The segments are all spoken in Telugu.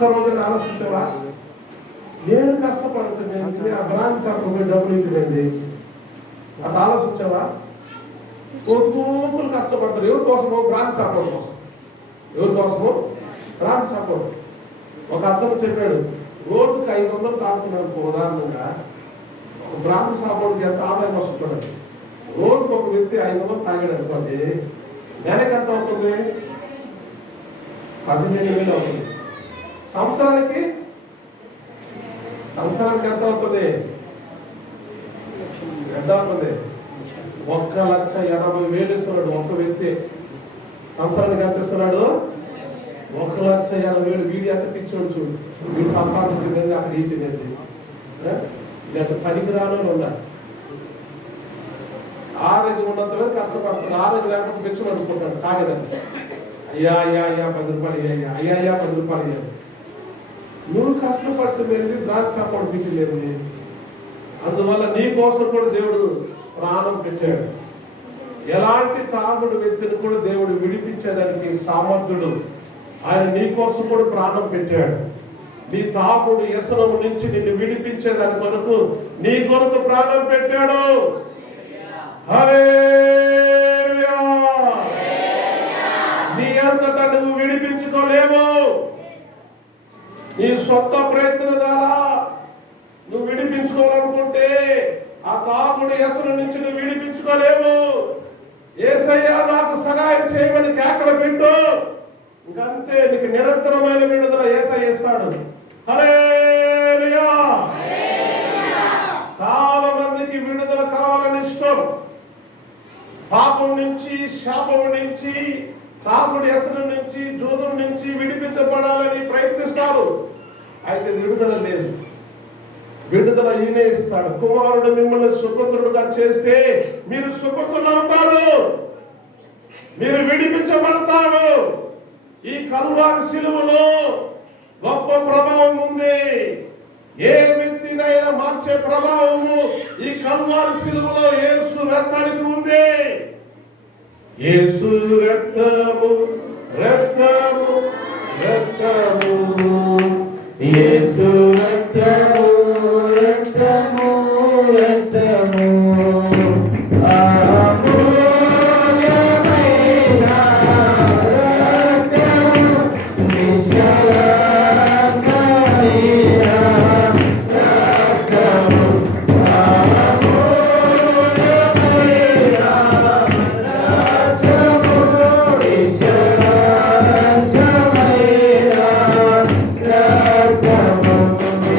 రోజులు ఆలోచించావా? నేను కష్టపడుతుంది ఆ బ్రాంచ్ షాప్ డబ్బులు ఇచ్చిపోయింది. అది ఆలోచించావా? కొడుకులు కష్టపడతారు. ఎవరి కోసమో? బ్రాంచ్ షాప్ కోసం. ఎవరి కోసమో? Branch shop. ఒక అతను చెప్పాడు, రోజుకి 500 తాగుతున్నాడు. ఉదాహరణంగా ఒక బ్రాంచ్ షాప్ ఎంత ఆదాయం వస్తుంది? రోజుకి ఒక వ్యక్తి 500 తాగాడు అనుకోండి, నెలకి ఎంత అవుతుంది? 15,000 అవుతుంది. సంవత్సరానికి ఎంత అవుతుంది? ఎంత అవుతుంది? 1,80,000 ఇస్తున్నాడు ఒక్క వ్యక్తి. సంవత్సరానికి ఎంత ఇస్తున్నాడు? 1,80,000. వీడి ఎంత పిచ్చోడు చూడు. వీడు సంపాదించింది అక్కడ ఇచ్చిందండి. లేక పనికిరాను ఉండాలి. ఆరోగ్యం ఉన్నంత వరకు కష్టపడుతుంది. ఆరోగ్యం లేకపోతే పిచ్చోడు అనుకుంటాడు తాగేదాన్ని. అయ్యా 10 రూపాయలు అయ్యా 10 రూపాయలు అయ్యా. నువ్వు కష్టపడుతుంది బ్రాంచ్ సపోర్ట్ పెట్టలేదు. అందువల్ల నీ కోసం కూడా దేవుడు ప్రాణం పెట్టాడు. ఎలాంటి తాగుడు వ్యక్తిని కూడా దేవుడు విడిపించేదానికి సామర్థ్యుడు. ఆయన నీ కోసం కూడా ప్రాణం పెట్టాడు. నీ తాగుడు వ్యసనం నుంచి నిన్ను విడిపించేదాని కొరకు నీ కొరకు ప్రాణం పెట్టాడు. హల్లెలూయా. నీ అంతటా నువ్వు విడిపించుకోలేవు. నీ సొంత ప్రయత్నం ద్వారా నువ్వు విడిపించుకోవాలనుకుంటే ఆ తాగుడు వ్యసనం నుంచి నువ్వు విడిపించుకోలేవు. యేసయ్యా నాకు సహాయం చేయమని కేకలు పెట్టు. ఇంకంతే, నీకు నిరంతరమైన విడుదల యేసయ్య ఇస్తాడు. హల్లెలూయా. చాలా మందికి విడుదల కావాలని ఇష్టం. పాపం నుంచి, శాపం నుంచి, తాగుడు వ్యసనం నుంచి, జూదం నుంచి విడిపించబడాలని ప్రయత్నిస్తారు. అయితే విడుదల లేదు. విడుదల ఈయనే ఇస్తాడు. కుమారుడు మిమ్మల్ని సుఖతుడుగా చేస్తే మీరు సుఖతులు అవుతారు, మీరు విడిపించబడతారు. ఈ కల్వారి శిలువలో గొప్ప ప్రభావం ఉంది. ఏ వ్యక్తినైనా మార్చే ప్రభావము ఈ కల్వారి శిలువలో యేసు రక్తానికి ఉంది. యేసు రక్తము రక్తము రక్తము, యేసు రక్తము రక్తము రక్తము, అమూల్యమైన రక్తము, నిష్కలంకమైన రక్తము, అమూల్యమైన రక్తము, నిష్కలంకమైన రక్తము,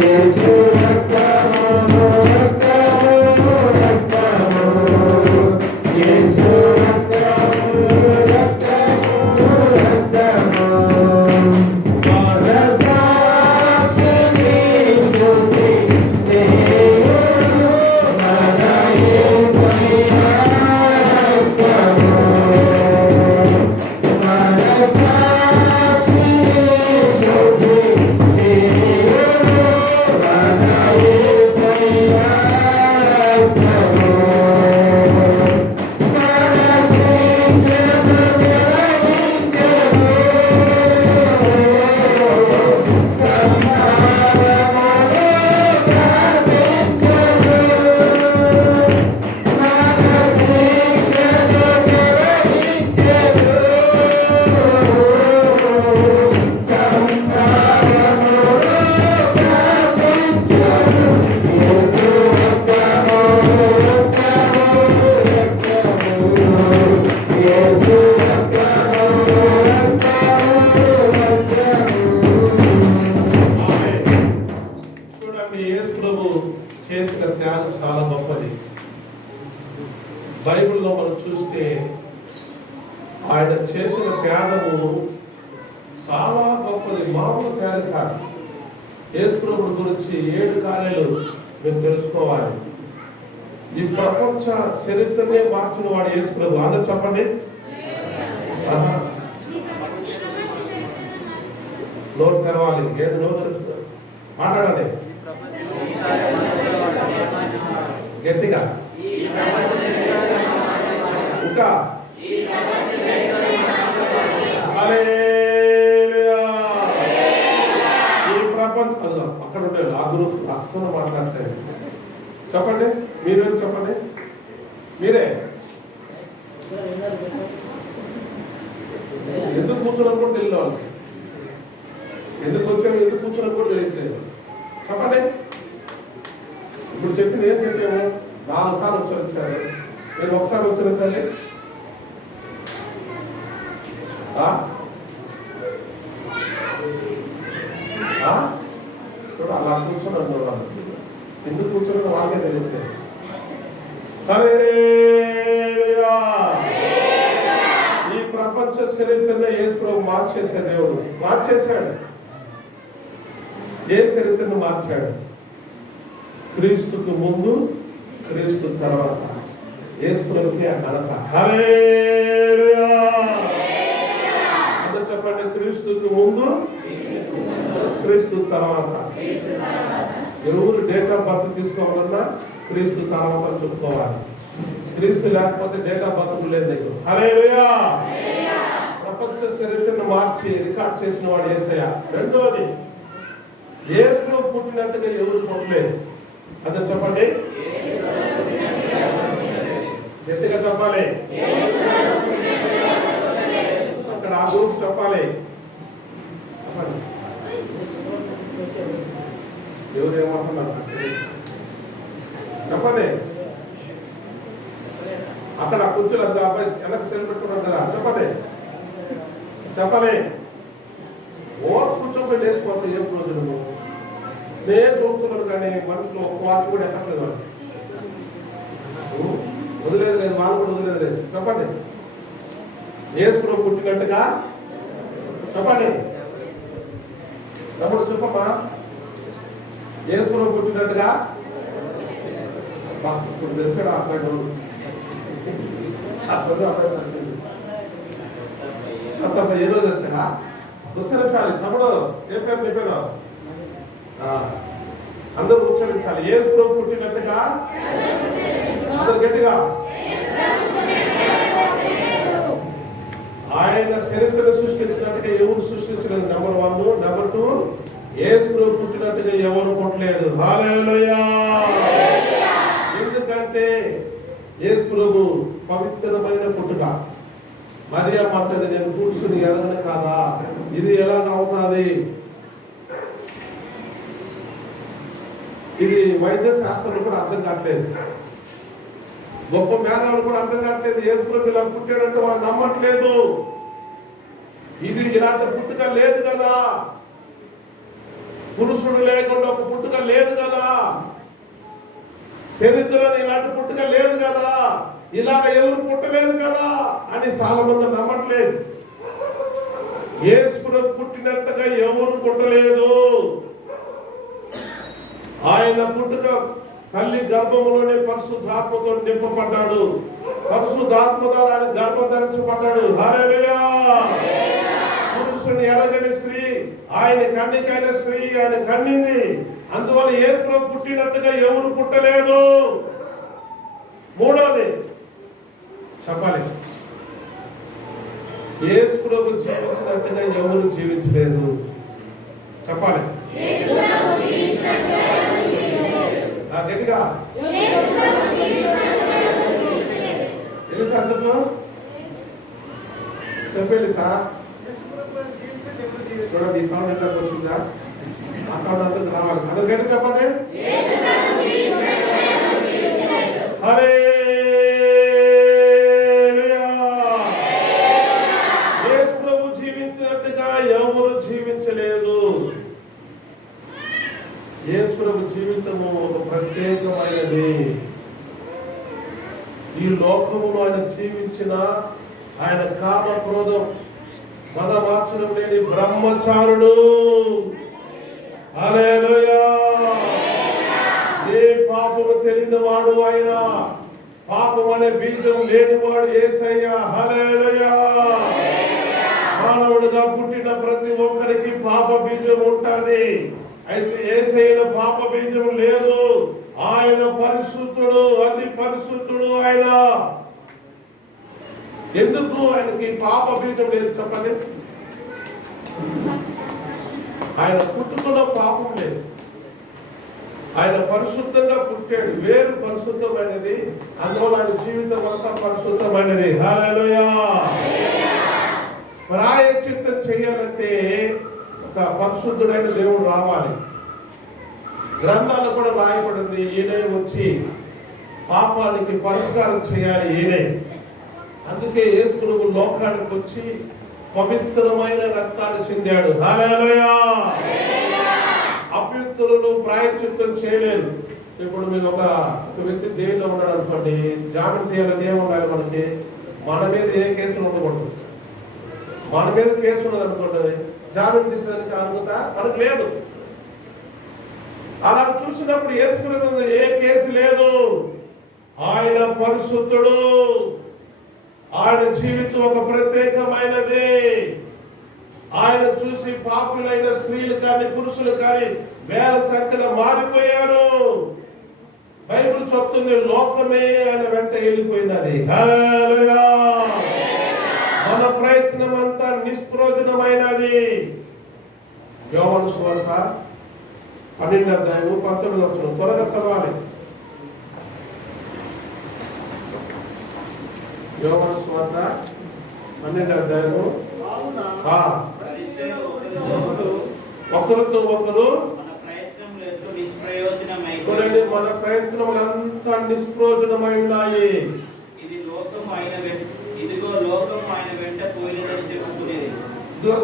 యేసు రక్తము రక్తము రక్తము, యేసు రక్తము రక్తము రక్తము, మనసాక్షిని శుద్ధి చేయును మన యేసయ్య రక్తము, మనసాక్షిని శుద్ధి చేయును మన యేసయ్య రక్తము, మన శిక్షను గ్రహించెను, సంహారములో ప్రార్థించెను, మన శిక్షను గ్రహించెను, సంహారములో ప్రార్థించెను, యేసు రక్తము రక్తము రక్తము, యేసు రక్తము రక్తము రక్తము. చూడండి, యేసు ప్రభు చేసిన త్యాగం చాలా గొప్పది. బైబిల్లో మనం చూస్తే ఆయన చేసిన త్యాగము చాలా గొప్పది. మామూలు త్యాగం కాదు. యేసు ప్రభు గురించి 7 కార్యాలు మీరు తెలుసుకోవాలి. ఈ ప్రపంచ చరిత్రనే మార్చిన వాడు యేసు ప్రభు. అందరూ చెప్పండి. ఆహా. నోరు తెరవాలి. ఏది నోరు తెరుస్తారు? మాట్లాడండి గట్టిగా. ఇంకా హల్లెలూయా. ప్రపంచం అది అక్కడ ఉండే ఆ గ్రూప్ అస్సలు మాట్లాడలేదు. చెప్పండి మీరేం చెప్పండి, మీరే ఎందుకు కూర్చున్నాను కూడా తెలియదు వాళ్ళకి, ఎందుకు వచ్చాము ఎందుకు కూర్చున్నాను కూడా తెలియట్లేదు. చెప్పండి ఇప్పుడు చెప్పింది ఏం చెప్పాము, 4 సార్లు ఉచ్చరించారు, నేను ఒకసారి ఉచ్చరించండి. చూడ అలా కూర్చొని వాళ్ళు ఎందుకు కూర్చొని వాళ్ళకే తెలియట్లేదు. ఈ ప్రపంచ చరిత్రను యేసు ప్రభు మార్చేసే దేవుడు మార్చేశాడు. ఏ చరిత్రను మార్చాడు? క్రీస్తుకు ముందు క్రీస్తు తర్వాత. యేసు ప్రభుకి ఆ ఘనత. అంత చెప్పండి, క్రీస్తుకు ముందు క్రీస్తు తర్వాత. ఎవరు డేట్ ఆఫ్ బర్త్ తీసుకోవాలన్నా క్రీస్తు తర్వాత చెప్పుకోవాలి. క్రీస్తు లేకపోతే డేట్ ఆఫ్ బర్త్ లేదు నీకు. హల్లెలూయా. ప్రపంచ చరిత్రను మార్చి రికార్డ్ చేసిన వాడు యేసయ్య. రెండోది, యేసు పుట్టినట్టుగా ఎవరు పుట్టలేదు. అదే చెప్పండి, గట్టిగా చెప్పాలి. అక్కడ ఆ గ్రూప్ చెప్పాలి. ఎవరు ఏమంటున్నారు చెప్పండి. అక్కడ కూర్చొని అంత అబ్బాయి వెనక్కి సెల్ పెట్టుకున్నారు కదా, చెప్పండి చెప్పాలి. ఓట్ కూర్చోబెట్టి వేసుకోవాలి. ఏం ప్రయోజనము? నేను చూస్తున్నాను కానీ మనసులో ఒక వాచ్ కూడా ఎక్కట్లేదు వాళ్ళు. వదిలేదు లేదు, వాళ్ళు కూడా వదిలేదు లేదు. చెప్పండి, యేసు ప్రభు పుట్టినట్టుగా చెప్పండి. తమ్ముడు చెప్పమ్మా, యేసు ప్రభు పుట్టినట్టుగా. ఇప్పుడు తెలిసాడు అబ్బాయి అబ్బాయి తెలిసింది. అంత ఏ రోజు వచ్చాడా? ఉచ్చరించాలి. తమ్ముడు ఏం పేరు నీ పేరు? అందరూ ఉచ్చరించాలి. యేసు ప్రభు పుట్టినట్టుగా అందరు గట్టిగా. ఆయన చరిత్ర సృష్టించినట్టుగా ఎవరు సృష్టించలేదు. నెంబర్ 1. నెంబర్ 2, యేసు ప్రభు పుట్టినట్టుగా ఎవరు పుట్టలేదు. హల్లెలూయా. ఎందుకంటే యేసు ప్రభు పవిత్రమైన పుట్టుక. మరియమ్మ అంటది, నేను కూర్చుని ఎలాగని కాదా, ఇది ఎలాగ అవుతుంది? ఇది వైద్య శాస్త్రంలో కూడా అర్థం కావట్లేదు. గొప్ప మేధావులు కూడా అర్థం కావట్లేదు. యేసు ప్రభు ఇలా పుట్టాడంటే వాళ్ళు నమ్మట్లేదు. ఇది ఇలాంటి పుట్టుక లేదు కదా, పురుషుడు లేకుండా ఒక పుట్టుక లేదు కదా, చరిత్రలో ఇలాంటి పుట్టుక లేదు కదా, ఇలాగ ఎవరు పుట్టలేదు కదా అని చాలా మంది నమ్మట్లేదు. యేసు ప్రభు పుట్టినట్టుగా ఎవరు పుట్టలేదు. ఆయన పుట్టుక తల్లి గర్భములోనే పరిశుద్ధాత్మతో నింపబడ్డాడు. పరిశుద్ధాత్మ ద్వారా ఆయన గర్భం ధరించబడ్డాడు. హల్లెలూయా. పురుషుని ఎరగని స్త్రీ, ఆయన కన్నికైన స్త్రీ ఆయన కన్నింది. అందువల్ల యేసు ప్రభు పుట్టినట్టుగా ఎవరు పుట్టలేదు. మూడోది చెప్పాలి, యేసు ప్రభు జీవించినట్టుగా ఎవరు జీవించలేదు. చెప్పాలి గట్టిగా. తెలుసా? చెప్పు చెప్పేది సార్. చూడండి, ఈ సౌండ్ ఎంత వచ్చిందా? ఆ సౌండ్ అంతా రావాలి. అందరు గట్టి చెప్పండి. హల్లెలూయా. యేసు ప్రభు జీవించినట్టుగా ఎవరు జీవించలేదు. యేసు ప్రభు జీవితము ఒక ప్రత్యేకమైనది. ఈ లోకములో ఆయన జీవించిన ఆయన కామ క్రోధం మదమార్చడం లేని బ్రహ్మచారుడు. హల్లెలూయా. ఏ పాపము తెలియనివాడు ఆయన, పాపం అనే బీజం లేనివాడు యేసయ్య. హల్లెలూయా. మానవుడిగా పుట్టిన ప్రతి ఒక్కరికి పాప బీజం ఉంటుంది. అయితే యేసయ్యలో పాప బీజం లేదు. ఆయన పరిశుద్ధుడు, అతి పరిశుద్ధుడు ఆయన. ఎందుకు ఆయనకి పాప బీజం లేదు చెప్పండి. ఆయన పుట్టుకలో పాపం లేదు. ఆయన పరిశుద్ధంగా పుట్టాడు. వేరు పరిశుద్ధమైనది, అందువల్ల ఆయన జీవితం అంతా పరిశుద్ధమైనది. హల్లెలూయా. ప్రాయశ్చిత్తం చేయాలంటే ఒక పరిశుద్ధుడైన దేవుడు రావాలి. గ్రంథాలు కూడా రాయబడింది, ఈయనే వచ్చి పాపానికి పరిష్కారం చేయాలి ఈయనే. అందుకే యేసు ప్రభువు లోకానికి వచ్చి పవిత్రమైన రక్తాన్ని చిందాడు. హల్లెలూయా. అపవిత్రులు ప్రాయశ్చిత్తం చేయలేరు. ఇప్పుడు మీరు ఒక వ్యక్తి జైల్లో ఉన్నాడు అనుకోండి, జామీన్ చేయాలని ఏముండాలి మనకి? మన మీద ఏ కేసులు ఉండకూడదు. మన మీద కేసు ఉన్నది అనుకోండి, జామీన్ తీసేదానికి అర్హత మనకు లేదు. అలా చూసినప్పుడు యేసు మీద ఏ కేసు లేదు. ఆయన పరిశుద్ధుడు. ఆయన జీవితం ఒక ప్రత్యేకమైనది. ఆయన చూసి పాపులైన స్త్రీలు కానీ పురుషులు కానీ వేల సంఖ్యలో మారిపోయారు. బైబిల్ చెప్తుంది, లోకమే ఆయన వెంట వెళ్ళిపోయినది. హల్లెలూయా. మన ప్రయత్నం అంతా నిష్ప్రయోజనమైనది. యోహాను సువార్త 12:19 త్వరగా చదవాలి. యోహాను సువార్త 12 ఒకరితో ఒకరు చూడండి, మన ప్రయత్నములంతా నిష్ప్రయోజనమై ఉన్నాయి.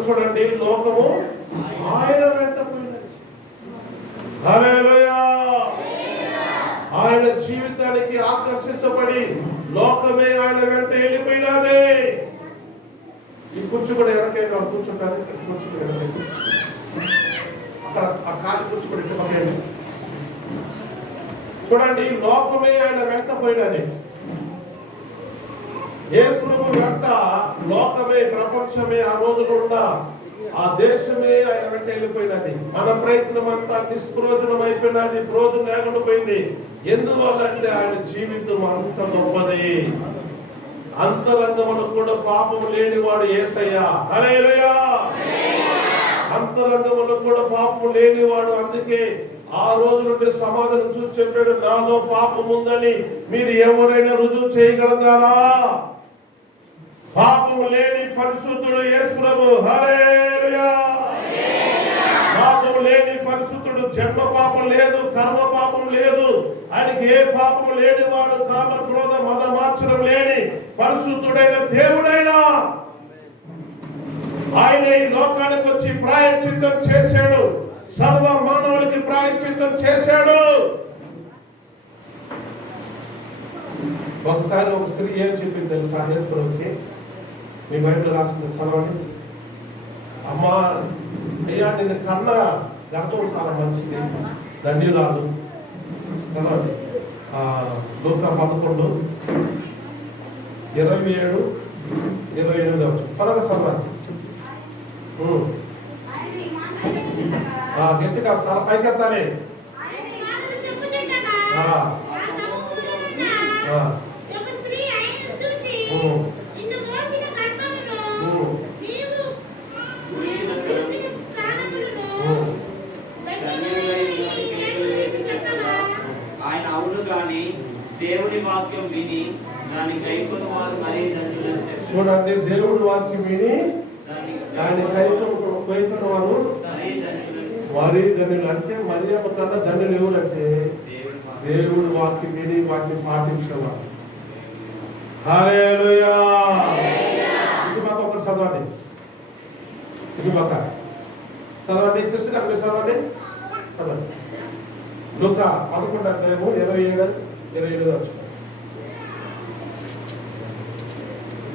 చూడండి, లోకము ఆయన వెంట పోయినది. హల్లెలూయా. ఆయన జీవితానికి ఆకర్షించబడి లోకమే ఆయన వెంట వెళ్ళిపోయినది. ఈ కుర్చీ కూడా ఎవరికైనా కూర్చుంటారు. కుర్చీ కూడా ఎవరికైనా అక్కడ ఆ కాలి కుర్చీ కూడా ఇటు. చూడండి, లోకమే ఆయన వెంట పోయినది. యేసు ప్రభువు వెంట లోకమే, ప్రపంచమే, ఆ రోజులో ఉన్న ఆ దేశమే ఆయన వెంట వెళ్ళిపోయినది. మన ప్రయత్నం అంతా నిష్ప్రయోజనం అయిపోయినది, ప్రయోజనం లేకుండా పోయింది. ఎందువల్ల అంటే ఆయన జీవితం అంత గొప్పది. అంతరంగములో కూడా పాపము లేనివాడు యేసయ్యా. హల్లెలూయా. అంతరంగములో కూడా పాపము లేనివాడు. అందుకే ఆ రోజు నుండి సమాధానం చూసి చెప్పాడు, నాలో పాపం ఉందని మీరు ఎవరైనా రుజువు చేయగలుగుతారా? పాపము లేని పరిశుద్ధుడు యేసు ప్రభువు. హల్లెలూయా. పాపము లేని పరిశుద్ధుడు. జన్మ పాపం లేదు, కర్మ పాపం లేదు. ఆయనకి ఏ పాపం లేనివాడు. కామ క్రోధ మద మాత్సరం లేని పరిశుద్ధుడైన దేవుడైనా ఆయన ఈ లోకానికి వచ్చి ప్రాయశ్చిత్తం చేశాడు. సర్వ మానవులకి ప్రాయశ్చిత్తం చేశాడు. ఒకసారి ఒక స్త్రీ ఏం చెప్పింది తెలుసా యేసు ప్రభువుకి? మీ బైబిల్ రాసుకున్న చదవండి. అమ్మా, అయ్యా నిన్ను కన్నా గర్భం చాలా మంచిది, ధన్యురాలు. చదవండి. లూకా 11:27-28 త్వరగా చదవండి. గట్టిగా తల పైకెత్తాలి. ఆయన అవును గాని దేవుడి వాక్యం విని దాని కైకొన్న వారు మరీ ధన్యులు. చూడండి, దేవుడి వాక్యం విని దాని కైకొన్న వారు మరీ ధన్యులు. అంటే మరియమ్మ కన్నా ధన్యులు ఎవరంటే దేవుడి వాక్యం విని వాటిని పాటించేవారు. హల్లెలూయా. ఇది మాకు ఒకటి చదవండి. ఇది మాక చదవండి. సిస్టర్ గారు మీరు చదవండి. చదవండి. లూకా 11:27-28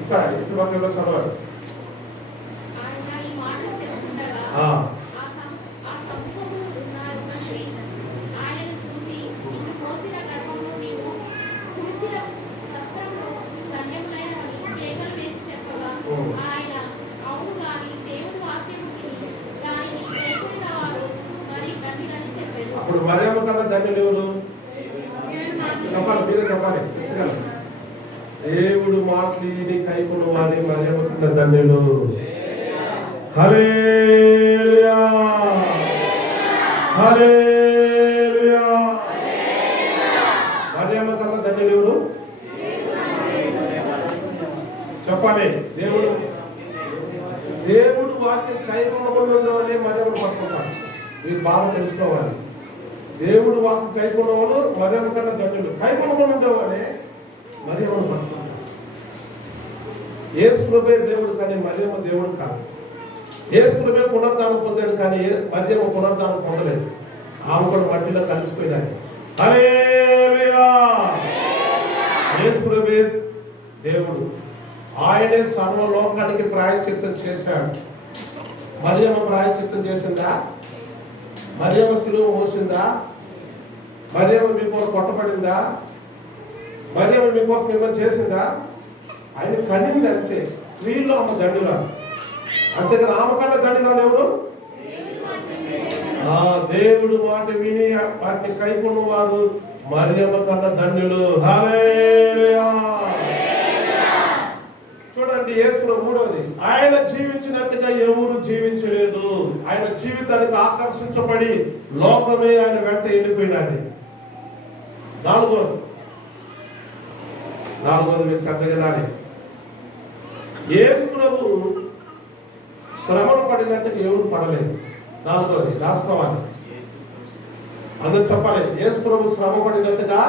ఇంకా ఇటు వాక్యంలో చదవాలి. అప్పుడు మరియమ్మ కన్నా ధన్యులు ఎవరు? చెప్పాలి, మీరే చెప్పాలి సిస్టర్ గారు. దేవుడు మాటలు కైకొన్న వారి మరియమ్మ కన్నా ధన్యులు. హల్లెలూయా. హల్లెలూయా. మరియమ్మ కన్నా ధన్యులు ఎవరు చెప్పాలి? దేవుడు వాక్యం కైకొనకుండా ఉండవని మరియమ్మ పట్టుకుంటారు. మీరు బాగా తెలుసుకోవాలి. దేవుడు వాక్యం కైకొన్న వాళ్ళు మరియమ్మ కన్నా ధన్యులు. కైకొనకుండా ఉండవని మరియమ్మను పట్టుకుంటారు. యేసు ప్రభువే దేవుడు కానీ మరియమ్మ దేవుడు కాదు. యేసు ప్రభువే పునరుద్ధానం పొందాడు కానీ మరియమ్మ పునరుద్ధానం పొందలేదు. ఆమె కూడా మట్టిలో కలిసిపోయినాయి. హల్లెలూయా. యేసు ప్రభువే దేవుడు. ఆయనే సర్వలోకానికి ప్రాయశ్చిత్తం చేశాడు. మరియమ్మ ప్రాయశ్చిత్తం చేసిందా? మరియమ్మ శిలువ మోసిందా? మరియమ్మ మీకోసం కొట్టబడిందా? మరియమ్మ మీకోసం ఏమైనా చేసిందా? ఆయన కనింది అంతే. స్త్రీలో ఆమె దండురా, అంతేకాని ఆమె కన్నా దండురాలు ఎవరు? దేవుడు మాట విని వాటిని కైకొన్న వారు మరియమ్మ కన్నా దండులు. హల్లెలూయా. చూడండి, యేసు మూడోది, ఆయన జీవించినట్టుగా ఎవరు జీవించలేదు. ఆయన జీవితానికి ఆకర్షించబడి లోకమే ఆయన వెంట వెళ్ళిపోయినది. నాలుగోది మీరు శ్రద్ధగా యేసు ప్రభు శ్రమను పడినట్టుగా ఎవరు పడలేదు. నాలుగోది రాసుకోవాలి, అందరు చెప్పాలి. యేసు ప్రభు శ్రమ పడినట్టుగా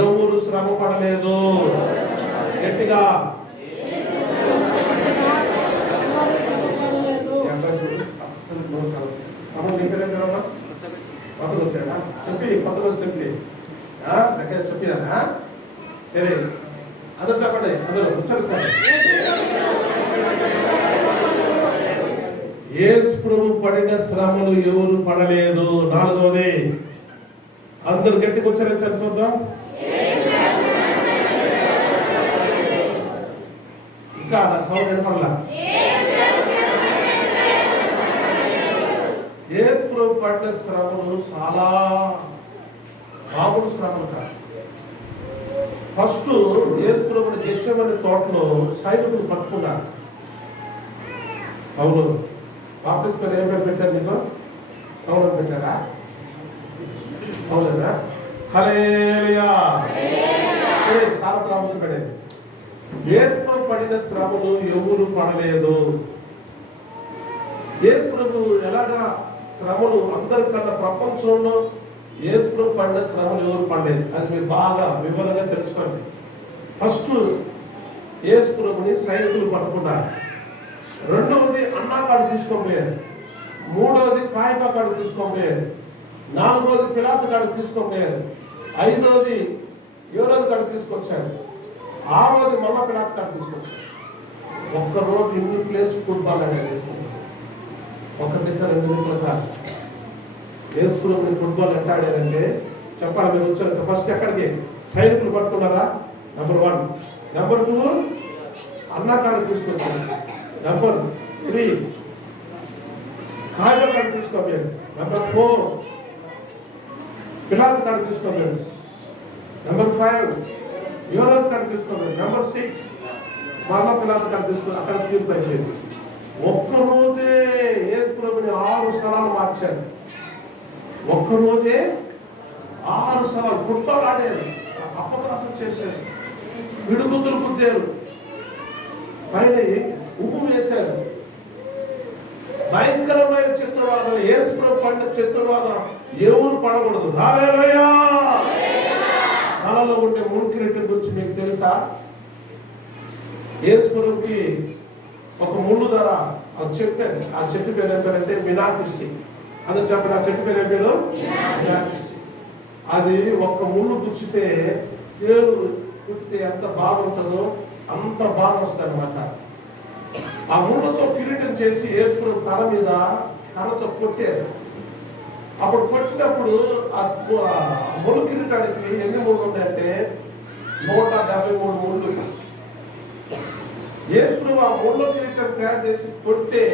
ఎవరు శ్రమ పడలేదు. గట్టిగా కొత్తగా వచ్చాడా చెప్పి, కొత్తగా చెప్పి చెప్పినా సరే. అందరు చెప్పండి, అందరూ ఉచ్చరించండి. యేసు ప్రభు పడిన శ్రమలు ఎవరు పడలేదు. నాలుగోది అందరు గట్టిగా ఉచ్చరించండి చూద్దాం. ఇంకా నా సౌండ్ వినపడలా. యేసు ప్రభు పడిన శ్రమలు చాలా మామూలు శ్రమలు కాదు. ఫస్ట్ యేసు ప్రభుని గెత్సేమనే తోటలో సైనికులు పట్టుకున్నారు. అవును, బాప్తిస్మం ఏం పేరు పెట్టారు నీకు? సౌలు పెట్టారా? అవునా? హల్లెలూయా. సారథ్రాములు పడేది. యేసు ప్రభు పడిన శ్రమలు ఎవరు పడలేదు. యేసు ప్రభు ఎలాగా శ్రమలు అందరికన్నా ప్రపంచంలో యేసు ప్రభు పడిన శ్రమలు ఎవరు పడలేదు. అది మీరు బాగా వివరంగా తెలుసుకోండి. ఫస్ట్ యేసు ప్రభుని సైనికులు పట్టుకున్నారు. రెండవది అన్నాకాడు తీసుకోపోయారు. మూడవది కాయపా కాడు తీసుకోపోయారు. నాలుగవది పిలాతు కాడు తీసుకోపోయారు. ఐదవది యోరేలు కాడు తీసుకొచ్చారు. ఆరోజు మళ్ళా పిలాతు కాడు తీసుకొచ్చారు. ఒక్కరోజు ఇన్ని ప్లేస్ ఫుట్బాల్ అనేది తీసుకుంటారు. ఒక దగ్గర 2 నిమిషాలు కాదు. యేసు ప్రభుని ఫుట్బాల్ ఎట్లా ఆడారంటే చెప్పాలి. మీరు వచ్చారు ఫస్ట్ ఎక్కడికి సైనికులు పట్టుకున్నారా? నెంబర్ 1. నెంబర్ 2 అన్నాకాడు తీసుకొచ్చారు. నెంబర్ 3 కాయల కాడు తీసుకోపోయారు. నెంబర్ 4 పిలాతు కాడు తీసుకోపోయారు. నెంబర్ 5 యోరేలు కాడు తీసుకోపోయారు. నెంబర్ 6 మళ్ళా పిలాతు కాడు తీసుకుని అక్కడ తీర్పు అయిపోయింది. ఒక్కరోజే యేసు ప్రభుని 6 స్థలాలు మార్చారు. ఒక్కరోజే 6 స్థలాలు ఫుట్బాల్ ఆడారు. అపకాశం చేశారు. విడుగుతులు కుద్దారు. పైన ఉప్పు వేశారు. భయంకరమైన చిత్రవాదం. యేసు ప్రభు పడిన చిత్రవాదం ఎవరు పడకూడదు. హల్లెలూయా. తలలో ఉండే ముళ్ళకిరీటం గురించి మీకు తెలుసా? యేసు ప్రభుకి ఒక ముళ్ళు ధర అది చెప్పారు. ఆ చెట్టు పేరు ఏం పేరంటే మినాకిష్టి. అందుకు చెప్పండి, ఆ చెట్టు పేరు ఏం పేరు? మినాకిష్టి. అది ఒక్క ముళ్ళు గుచ్చితే ఏడు కుట్టితే ఎంత బాగుంటుందో అంత బాగా వస్తుంది అనమాట. ఆ ముళ్ళతో కిరీటం చేసి యేసు ప్రభు తల మీద కర్రతో కొట్టారు. అప్పుడు కొట్టినప్పుడు ఆ ముళ్ళు కిరీటానికి ఎన్ని ముళ్ళు ఉన్నాయంటే 173 ముళ్ళు. యేసు ప్రభు ఆ ముళ్ళు కిరీటం తయారు చేసి కొడితే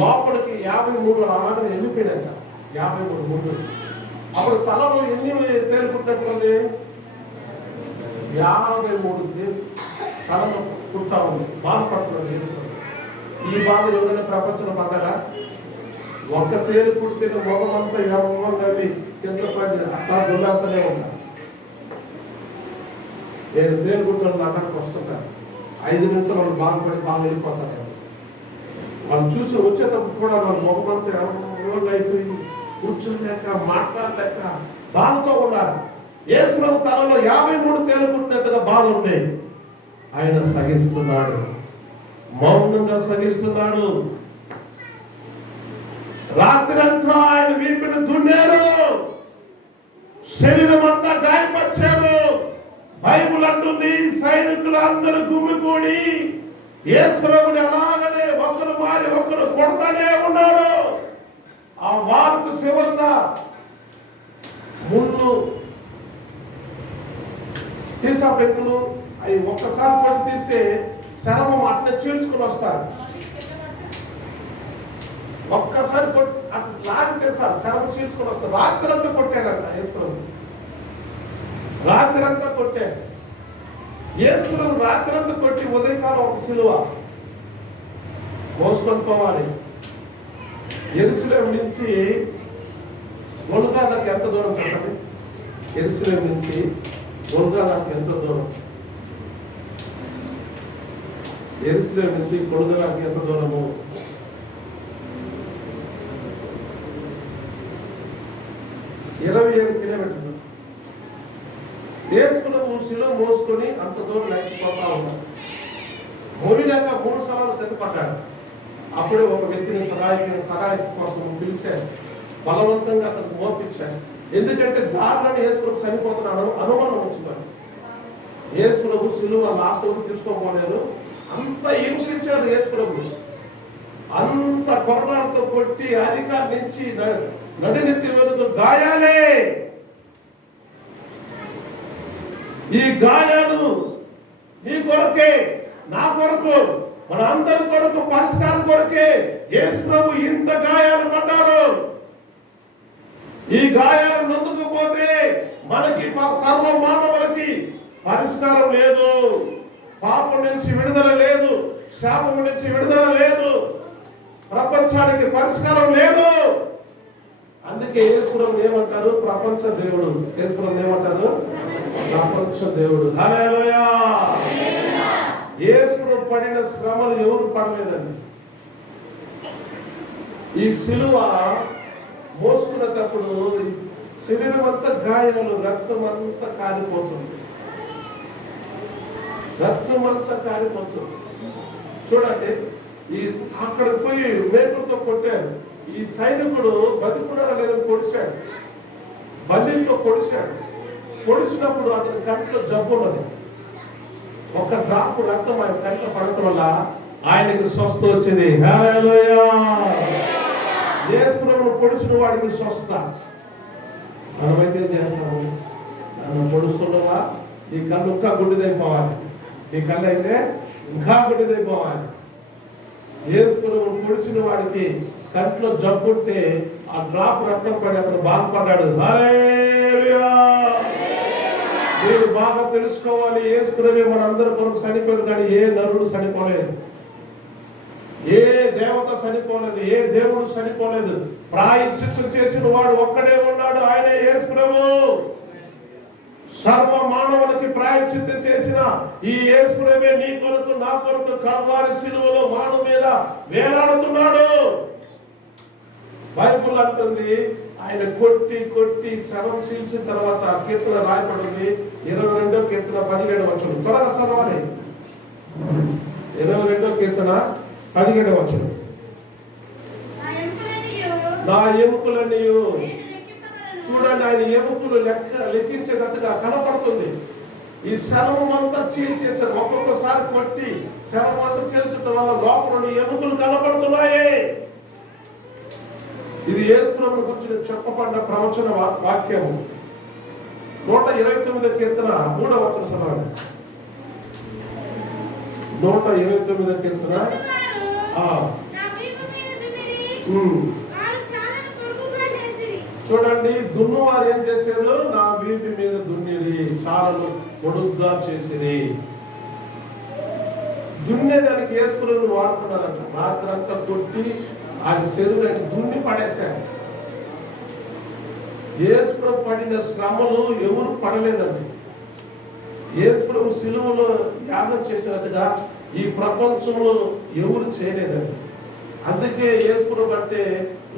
లోపలికి 53 అలాగే వెళ్ళిపోయినాక 53 ముళ్ళు. అప్పుడు తలలో ఎన్ని తేలుకుంటున్నట్టుంది? 53 తలలో కుడతా ఉంది. బాధపడుతున్నారు. ఈ బాధ ఎవరైనా ప్రపంచంలో పడ్డారా? ఒక్క తేలు పుడితే మొగమంతా ఎవరు కింద పడి అట్లా దొల్లాడుతూనే ఉంటాను. నేను తేలు పుట్టిన అక్కడికి వస్తుంటాను. 5 నిమిషాలు వాళ్ళు బాగుపడి బాగా వెళ్ళిపోతారు. వాళ్ళు చూసి వచ్చేటప్పుడు చూడాలి, వాళ్ళు మొగమంతా ఎవరు అయిపోయి కూర్చోలేక మాట్లాడలేక బాధతో ఉన్నారు. యేసు ప్రభు తనలో 53 తేలు పుట్టినట్టుగా బాధ ఉంది. ఆయన సహిస్తున్నాడు, మౌనంగా సహిస్తున్నాడు. రాత్రంతా ఆయన వీపుని దున్నారు, శరీరం అంతా గాయపరిచారు. బైబుల్ అంటుంది సైనికులు అందరూ గుమిగూడి యేసు ప్రభుని అలాగనే ఒకరు మారి ఒకరు కొడతానే ఉన్నారు. ఆ వారికి శివంత ముళ్ళు సీసా పెట్టులు అవి ఒక్కసారి కొట్టి తీస్తే శరమం అట్లా చీల్చుకుని వస్తారు. ఒక్కసారి కొట్టి అట్లా లాగితే సార్ శరమం చీల్చుకుని వస్తారు. రాత్రంతా కొట్టారంట యేసు. రాత్రంతా కొట్టారు. యేసు రాత్రంతా కొట్టి ఉదయకాలం ఒక సిలువ మోసుకొని పోవాలి. యెరూషలేము నుంచి గొల్గొతాకి ఎంత దూరం చెప్పండి? యెరూషలేము నుంచి గొల్గొతాకి ఎంత దూరం? యెరూషలేము నుంచి గొల్గొతాకి ఎంత దూరము? 27 కిలోమీటర్లు. యేసు సిలువ మోసుకొని అంత దూరం నడిచిపోతా ఉన్నాడు. మోయలేక 3 సార్లు సిద్ధపడ్డాడు. అప్పుడే ఒక వ్యక్తిని సహాయం కోసం పిలిచారు. బలవంతంగా అతను మోపించారు. ఎందుకంటే దారులను యేసు ప్రభు చనిపోతున్నాడు అనుమానం వచ్చింది. యేసు ప్రభు సిలువ లాస్ట్ వరకు తీసుకోపోలేదు. అంత హింసించారు యేసు ప్రభు. అంత కొరడాలతో కొట్టి అధికారి నుంచి నడినెత్తి వరకు గాయాలే. ఈ గాయాలు నీ కొరకే, నా కొరకు, మన అందరి కొరకు, పరిష్కారం కొరకే యేసు ప్రభు ఇంత గాయాలు పడ్డారు. ఈ గాయాలు నొందుకపోతే మనకి సర్వ మానవులకి పరిష్కారం లేదు. పాపం నుంచి విడుదల లేదు, శాపం నుంచి విడుదల లేదు, ప్రపంచానికి పరిష్కారం లేదు. అందుకే యేసు ప్రభు ఏమంటారు? ప్రపంచ దేవుడు. యేసు ప్రభు ఏమంటారు? ప్రపంచ దేవుడు. హల్లెలూయా. యేసు ప్రభు పడిన శ్రమలు ఎవరు పడలేదండి. ఈ సిలువ మోసుకునేటప్పుడు శరీరం అంతా గాయాలు, రక్తం అంతా కారిపోతుంది. రక్తం అంతా కారిపోతుంది. చూడండి, ఈ అక్కడ పోయి మేకులతో కొట్టారు. ఈ సైనికుడు బతికుడా లేదని పొడిచాడు, బల్లితో పొడిచాడు. పొడిచినప్పుడు అతని కంటిలో జబ్బు ఉన్నది. ఒక డ్రాప్ రక్తం ఆయన కంట పడటం వల్ల ఆయనకి స్వస్థ వచ్చింది. హల్లెలూయా. యేసు ప్రభువును పొడిచిన వాడికి స్వస్థ. మనమైతే ఏం చేస్తాము? నన్ను పొడుస్తున్నావా? ఈ కళ్ళు ఇంకా గుడ్డిదైపోవాలి. ఈ కళ్ళు అయితే ఇంకా గుడ్డిదైపోవాలి. యేసు ప్రభువును పొడిచిన వాడికి కంట్లో జబ్బుంటే ఆ డ్రాప్ రక్తం పడి అతను బాధపడ్డాడు. హల్లెలూయా. మీరు బాగా తెలుసుకోవాలి, యేసు ప్రభువే మనందరి కొరకు చనిపోయాడు. కానీ ఏ నరుడు చనిపోలేదు, ఏ దేవత చనిపోలేదు, ఏ దేవుడు చనిపోలేదు. ప్రాయశ్చిత్తం చేసిన వాడు ఒక్కడే ఉన్నాడు, ఆయనే యేసు ప్రభువు. సర్వ మానవులకి ప్రాయశ్చిత్తం చేసిన ఈ యేసు ప్రభువే నీ కొరకు, నా కొరకు కల్వారి సిలువలో మానవ మీద వేలాడుతున్నాడు. బైబుల్ అంటుంది ఆయన కొట్టి కొట్టి శవం చీల్చిన తర్వాత కీర్తన రాయబడింది. 22వ కీర్తన 17వ వచనం. త్వరగా చదవాలి. 22వ కీర్తన 17వ వచనం. నా ఎముకలన్నీ చూడండి, ఆయన ఎముకలు లెక్కించేటట్టుగా కనపడుతుంది. ఈ శవం అంతా చీల్చేశారు. ఒక్కొక్కసారి కొట్టి శవం అంతా చీల్చడం వల్ల లోపల ఎముకలు కనపడుతున్నాయి. ఇది యేసు ప్రభువును గురించి చెప్పబడిన ప్రవచన వాక్యము. 129వ కీర్తన 3వ వచనం చదవండి. 129వ కీర్తన. చూడండి, దున్నువారు ఏం చేశారు? నా వీటి మీద దున్నిది, చారలు పొడుగ్గా చేసిరి. దున్నేదానికి యేసు ప్రభువును వాడుకున్నారంట. రాత్రంతా కొట్టి ఆయన శరీరాన్ని దున్ని పడేశాడు. యేసుప్రభు పడిన శ్రమలు ఎవరు పడలేదండి. యేసుప్రభు సిలువలో యాగం చేసినట్టుగా ఈ ప్రపంచంలో ఎవరు చేయలేదండి. అందుకే యేసుప్రభు అంటే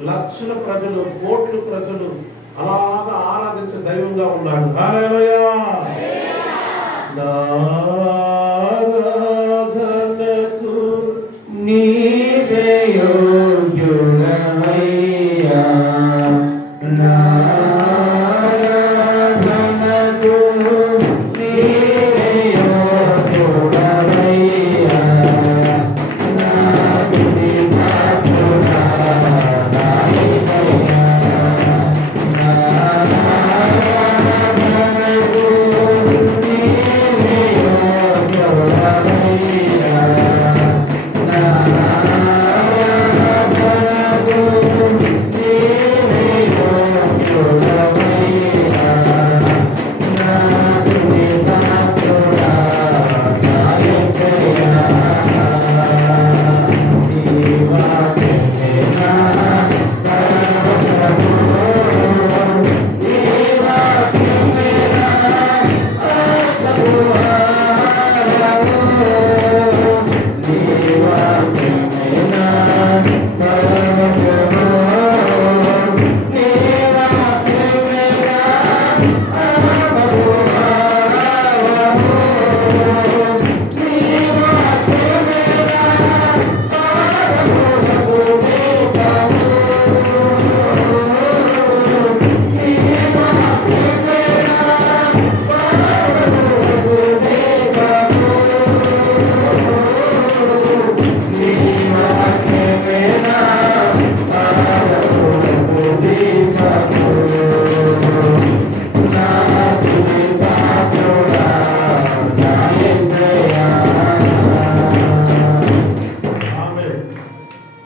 లక్షల ప్రజలు, కోట్ల ప్రజలు అలాగా ఆరాధించే దైవంగా ఉన్నాడు. హల్లెలూయా. నారాధనకు నీవే యోగ్యుడవయ్యా, నారాధనకు నీవే యోగ్యుడవయ్యా, నా స్తుతి పాత్రుడా నా యేసయ్యా, నారాధనకు నీవే యోగ్యుడవయ్యా,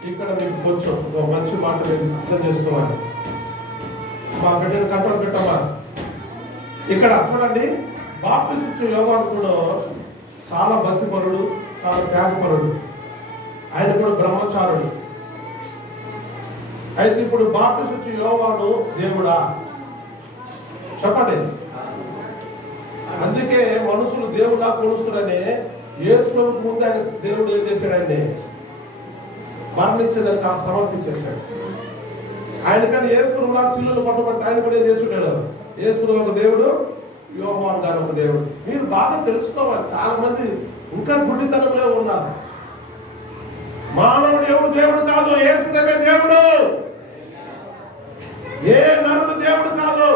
ఇక్కడ మీకు కొంచెం ఒక మంచి మాట అర్థం చేసుకోవాలి. మా బిడ్డను కంట్రోల్ పెట్టమ్మా. ఇక్కడ చూడండి, బాప్తిస్మ యోహాను కూడా చాలా భక్తిపరుడు, చాలా త్యాగపరుడు. ఆయన కూడా బ్రహ్మచారుడు. అయితే ఇప్పుడు బాప్తిస్మ యోహాను దేవుడా? చెప్పండి. అందుకే మనుషులు దేవుడా కొలుస్తారని యేసుప్రభుకు ముందు ఆయన దేవుడు ఏం చేశాడండి? మరణించేదానికి సమర్పించేశాడు. ఆయనకని యేసుప్రభులా సిలువలు పట్టుబట్టి ఆయన కూడా ఏం చేస్తున్నాడు? యేసుప్రభు ఒక దేవుడు, యోహాను గారు ఒక దేవుడు. మీరు బాగా తెలుసుకోవాలి. చాలా మంది ఇంకా గుడ్డితనంలో ఉన్నారు. మానవుడు ఎవడు దేవుడు కాదు, యేసుప్రభువే దేవుడు. ఏ నరుడు దేవుడు కాదు.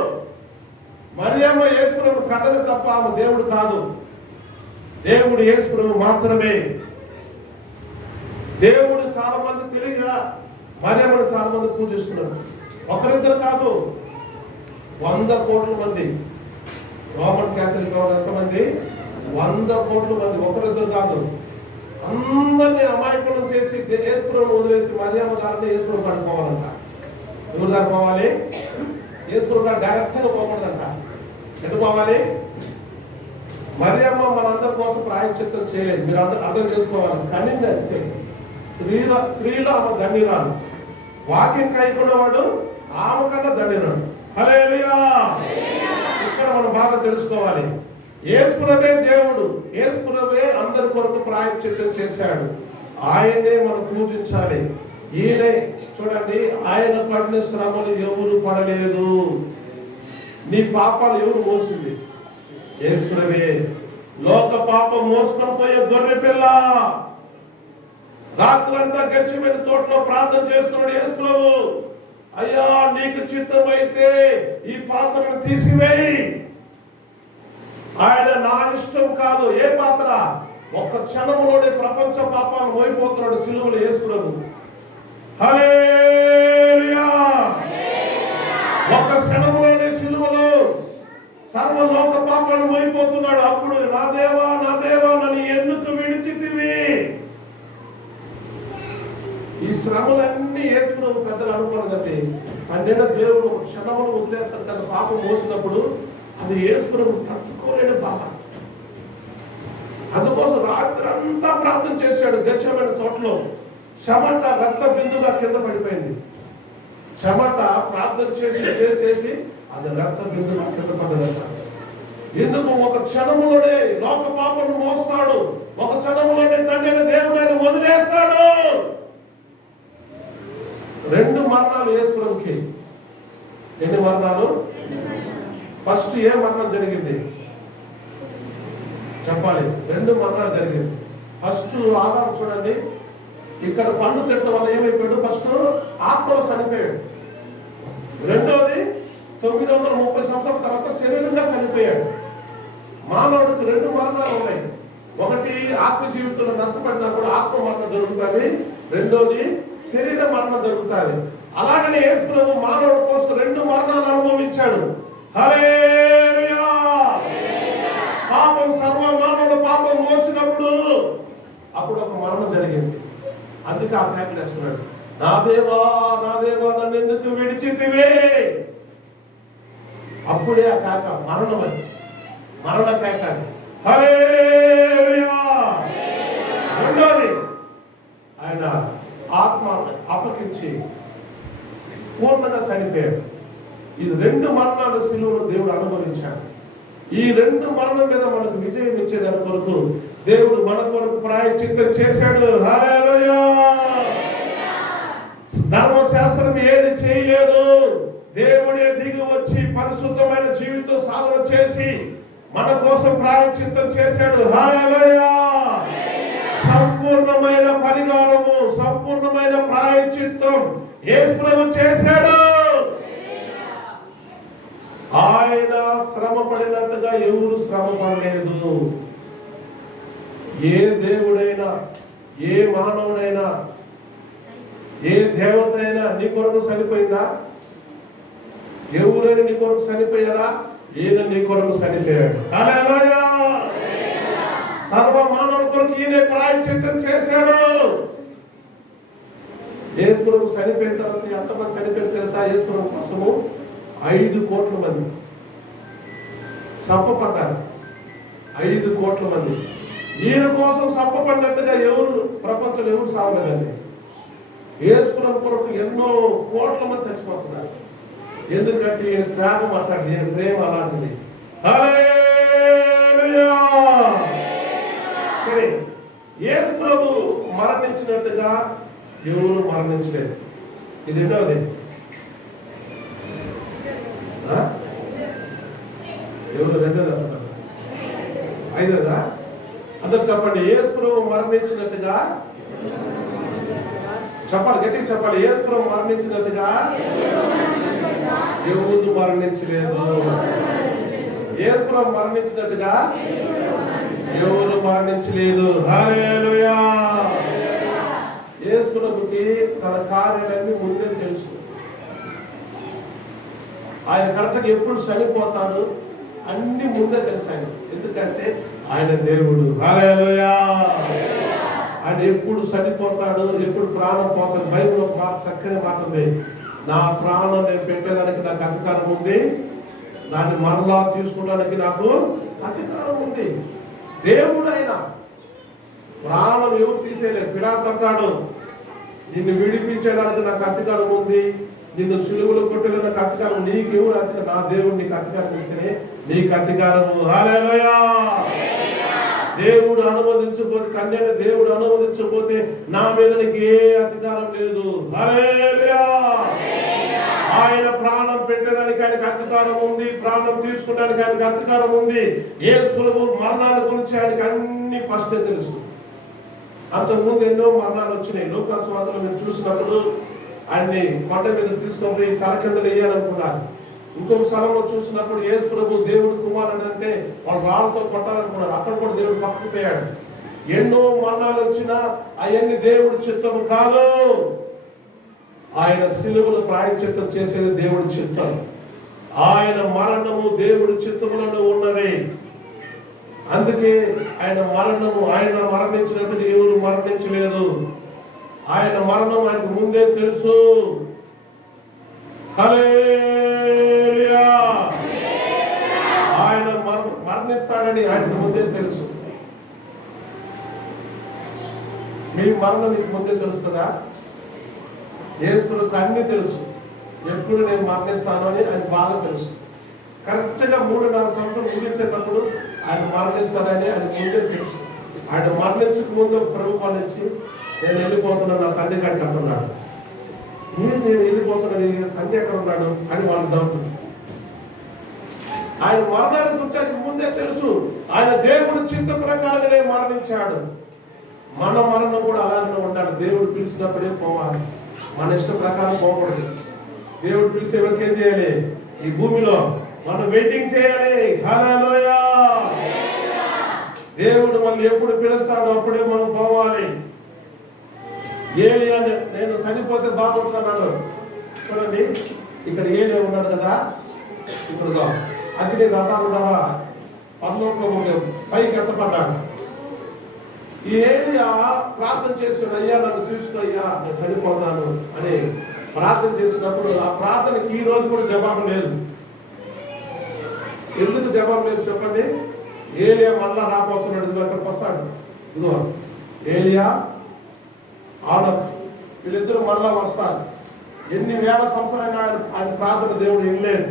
మరియమ్మ యేసుప్రభు కన్నది తప్ప ఆమె దేవుడు కాదు. దేవుడు యేసుప్రభు మాత్రమే. దేవుడు చాలా మంది తెలియగా మరియమ్మని చాలా మంది పూజిస్తున్నారు. ఒకరిద్దరు కాదు, 100 కోట్ల మంది. రోమన్ క్యాథలిక్ ఎంతమంది? 100 కోట్ల మంది. ఒకరిద్దరు కాదు. అందరినీ అమాయకులను చేసి యేసుప్రభుని వదిలేసి మరియమ్మ దారిని యేసుప్రభు కాడికి పోవాలంట. ఎవరు దాకా పోవాలి? యేసుప్రభు గారు డైరెక్ట్ గా పోకూడదంట. ఎటు పోవాలి? మరియమ్మ మనందరి కోసం ప్రాయశ్చిత్తం చేయలేదు. మీరు అందరూ అర్థం చేసుకోవాలి. కానీ అంతే. స్త్రీలో ఆమె ధన్యురాలు. వాక్యం కైకొన్నవాడు ఆమె కన్నా ధన్యురాడు. హల్లెలూయా. ఇక్కడ మనం బాగా తెలుసుకోవాలి. యేసుప్రభువే దేవుడు. యేసుప్రభువే అందరి కొరకు ప్రాయశ్చిత్తం చేశాడు. ఆయన్నే మనం పూజించాలి. ఈయనే చూడండి, ఆయన పడిన శ్రమలు ఎవరు పడలేదు. నీ పాపాలు ఎవరు మోసింది? యేసుప్రభువే. లోక పాపం మోసుకొని పోయే గొర్రె పిల్ల. రాత్రంతా గెత్సేమనే తోటలో ప్రార్థన చేస్తున్నాడు యేసుప్రభు. అయ్యా, నీకు చిత్తమైతే ఈ పాత్రను తీసివేయి. ఆయన నా ఇష్టం కాదు. ఏ పాత్ర? ఒక్క క్షణంలోనే ప్రపంచ పాపాలను మోయిపోతున్నాడు సిలువలో యేసుప్రభు. హల్లెలూయా. ఒక్క క్షణంలోనే సిలువలో సర్వలోక పాపాలను మోయిపోతున్నాడు. అప్పుడు నా దేవా, నా దేవా, నన్ను ఎందుకు విడిచితివి? ఈ శ్రమలన్నీ యేసుప్రభు పెద్దలు అనుకోలేదండి. పన్నెండు దేవుడు క్షణములు వదిలేస్తాడు. తన పాపం మోసినప్పుడు అది యేసుప్రభు తట్టుకోలేని బాధ. అందుకోసం రాత్రి అంతా ప్రార్థన చేశాడు గెత్సేమనే తోటలో. చెమట రక్త బిందుగా కింద పడిపోయింది. చెమట ప్రార్థన చేసి అది రక్త బిందుగా కింద పడ్డదంట. ఎందుకు? ఒక క్షణములోనే లోక పాపను మోస్తాడు, ఒక క్షణములోనే తండ్రి దేవుడైన వదిలేస్తాడు. 2 మరణాలు యేసు ప్రభుకి. ఎన్ని మరణాలు? ఫస్ట్ ఏ మరణం జరిగింది చెప్పాలి? 2 మరణాలు జరిగింది. ఫస్ట్ ఆదాము చూడండి, ఇక్కడ పండు తిట్టడం వల్ల ఏమైపోయాడు? ఫస్ట్ ఆత్మలో చనిపోయాడు. రెండోది 930 సంవత్సరాల తర్వాత శరీరంగా చనిపోయాడు. మానవుడికి 2 మరణాలు ఉన్నాయి. ఒకటి ఆత్మ జీవితంలో నష్టపడినప్పుడు ఆత్మ మరణం జరుగుతుంది, రెండోది శరీర మరణం జరుగుతుంది. అలాగనే యేసు ప్రభు మానవుడి కోసం 2 మరణాలు అనుభవించాడు. హల్లెలూయా! పాపం మానవుడు పాపం మోసినప్పుడు అప్పుడు ఒక మరణం జరిగింది. అందుకే ఆ కేకలు వేస్తున్నాడు, నా దేవా నన్ను ఎందుకు విడిచితివే. అప్పుడే ఆ కేక మరణం, అది మరణ కేక. అది హల్లెలూయా! రెండోది ఆయన ఆత్మ అప్పగించి పూర్ణంగా చనిపోయాడు. ఇది 2 మరణాలు శిలువలో దేవుడు అనుభవించాడు. ఈ 2 మరణం మీద మనకు విజయం ఇచ్చేదాని కొరకు దేవుడు మన కొరకు ప్రాయశ్చిత్తం చేశాడు. హల్లెలూయా! ధర్మశాస్త్రం ఏది చేయలేదు, దేవుడే దిగి వచ్చి పరిశుద్ధమైన జీవితం సాధన చేసి మన కోసం ప్రాయశ్చిత్తం చేశాడు. హల్లెలూయా! సంపూర్ణమైన పరిహారము, సంపూర్ణమైన ప్రాయశ్చిత్తం యేసు ప్రభు చేశాడు. ఆయన శ్రమ పడినట్టుగా ఎవరు శ్రమ పడలేదు. ఏ దేవుడైనా, ఏ మానవుడైనా, ఏ దేవత అయినా నీ కొరకు చనిపోయిందా? ఎవరైనా నీ కొరకు చనిపోయారా? ఈయన నీ కొరకు చనిపోయాడు. హల్లెలూయా! సర్వ మానవుల కొరకు ఈయన ప్రాయశ్చిత్తం చేశాడు. యేసు ప్రభు చనిపోయిన తర్వాత ఎంతమంది చనిపోయారు తెలుసా? యేసు ప్రభు కోసము 5 కోట్ల మంది చంపబడ్డారు. 5 కోట్ల మంది. ఈయన కోసం చంపబడినట్టుగా ప్రపంచంలో ఎవరు సాగలేదండి. యేసు ప్రభు కొరకు ఎన్నో కోట్ల మంది చచ్చిపోతున్నారు. ఎందుకంటే ఈయన త్యాగం మాట్లాడింది, ఈయన ప్రేమ అలాంటిది. హల్లెలూయా! సరే, యేసు ప్రభు మరణించినట్టుగా ఎవరు మరణించలేదు. ఇది రెండవది. ఎవరు రెండోది అంటున్నారు? 5దా? అందరు చెప్పండి. యేసు ప్రభు మరణించినట్టుగా చెప్పాలి, గట్టిగా చెప్పాలి. యేసు ప్రభు మరణించినట్టుగా ఎవరు మరణించలేదు. యేసు ప్రభు మరణించినట్టుగా ఎవరు మరణించలేదు. హల్లెలూయా! యేసు ప్రభుకి తన కార్యాలన్నీ ముందే తెలుసు. ఆయన కరెక్ట్గా ఎప్పుడు చనిపోతాడు అన్ని ముందే తెలుసు ఆయన. ఎందుకంటే ఆయన దేవుడు. హల్లెలూయా! ఆయన ఎప్పుడు చనిపోతాడు, ఎప్పుడు ప్రాణం పోతాడు. బైబిల్లో చక్కని మాట ఉంది, నా ప్రాణం నేను పెట్టేదానికి నాకు అధికారం ఉంది, దాన్ని మరలా తీసుకోవడానికి నాకు అధికారం ఉంది. దేవుడు ఆయన ప్రాణం ఎవరు తీసేయలేదు. పిలాతు అంటాడు, నిన్ను విడిపించేదానికి నాకు అధికారం ఉంది, నిన్ను సులువులు కొట్టేదానికి నాకు అధికారం. నీకెవరు అధికారం? నా దేవుడు నీకు అధికారం ఇస్తేనే నీకు అధికారము. హల్లెలూయా! దేవుడు అనుమతించకపోతే, కన్యక దేవుడు అనుమతించకపోతే నా మీద నీకు ఏ అధికారం లేదు. హల్లెలూయా! ఆయన ప్రాణం పెట్టేదానికి ఆయనకు అధికారం ఉంది, ప్రాణం తీసుకోవడానికి ఆయనకు అధికారం ఉంది. యేసు ప్రభు మరణాల గురించి ఆయనకు అన్ని ఫస్ట్ తెలుసు. అంతకుముందు ఎన్నో మరణాలు వచ్చినాయి. లూకాసు వార్తలో మీరు చూసినప్పుడు ఆయన్ని కొండ మీద తీసుకొని తల కింద వేయాలనుకున్నారు. ఇంకొక స్థలంలో చూసినప్పుడు యేసు ప్రభు దేవుడు కుమారుడు అంటే వాళ్ళు రాళ్ళతో కొట్టాలనుకున్నారు. అక్కడ కూడా దేవుడు పక్కకు పోయాడు. ఎన్నో మరణాలు వచ్చినా అవన్నీ దేవుడి చిత్తము కాదు. ఆయన శిలువను ప్రాయశ్చిత్తం చేసేది దేవుడి చిత్తం. ఆయన మరణము దేవుడి చిత్తములలో ఉన్నది. అందుకే ఆయన మరణించినప్పుడు ఎవరు మరణించలేదు. ఆయన మరణం ఆయనకు ముందే తెలుసు. హల్లెలూయా! ఆయన మరణిస్తాడని ఆయనకు ముందే తెలుసు. మీ మరణం మీకు ముందే తెలుస్తుందా? యేసుకు అన్ని తెలుసు. ఎప్పుడు నేను మరణిస్తాను అని ఆయన బాగా తెలుసు. కరెక్ట్గా 3.5 సంవత్సరం ముగించేటప్పుడు ఆయన మరణిస్తారని ఆయన ముందే తెలుసు. ఆయన మరణించక ముందు ప్రభు పనిచ్చి నేను వెళ్ళిపోతున్నాను, నా తండ్రి కాడికి అంటున్నాడు. నేను వెళ్ళిపోతున్నాను, తండ్రి ఎక్కడ ఉన్నాడు అని వాళ్ళు డౌట్. ఆయన మరణానికి వచ్చానికి ముందే తెలుసు. ఆయన దేవుడు చిత్త ప్రకారంగానే మరణించాడు. మన మరణం కూడా అలానే ఉండాలి. దేవుడు పిలిచినప్పుడే పోవాలి, మన ఇష్ట ప్రకారం పోకూడదు. దేవుడు పిలిచే వరకు ఏం చేయాలి? ఈ భూమిలో మనం వెయిటింగ్ చేయాలి. హల్లెలూయా. దేవుడు మనల్ని ఎప్పుడు పిలుస్తాడో అప్పుడే మనం పోవాలి. ఏలియా నేను చనిపోతే బాగుంటున్నాడు. చూడండి, ఇక్కడ ఏలియా ఉన్నాడు కదా, ఇప్పుడు అగ్ని రథాలున్నావా పరలోకము పైకి ఎత్తపడ్డాడు. ఈ ఏలియా ప్రార్థన చేశాడు, అయ్యా నన్ను చూసుకో అయ్యా, నేను చనిపోతాను అని ప్రార్థన చేసినప్పుడు ఆ ప్రార్థనకి ఈ రోజు కూడా జవాబు లేదు. ఎందుకు జవాబు లేదు చెప్పండి? ఏలియా మళ్ళా రాబోతున్నాడు. ఇదిగో అక్కడికి వస్తాడు. ఇదిగో ఏలియా ఆనబ్ వీళ్ళిద్దరూ మళ్ళా వస్తారు. ఎన్ని వేల సంవత్సరాలైనా ఆయన ప్రార్థన దేవుడు వినలేదు.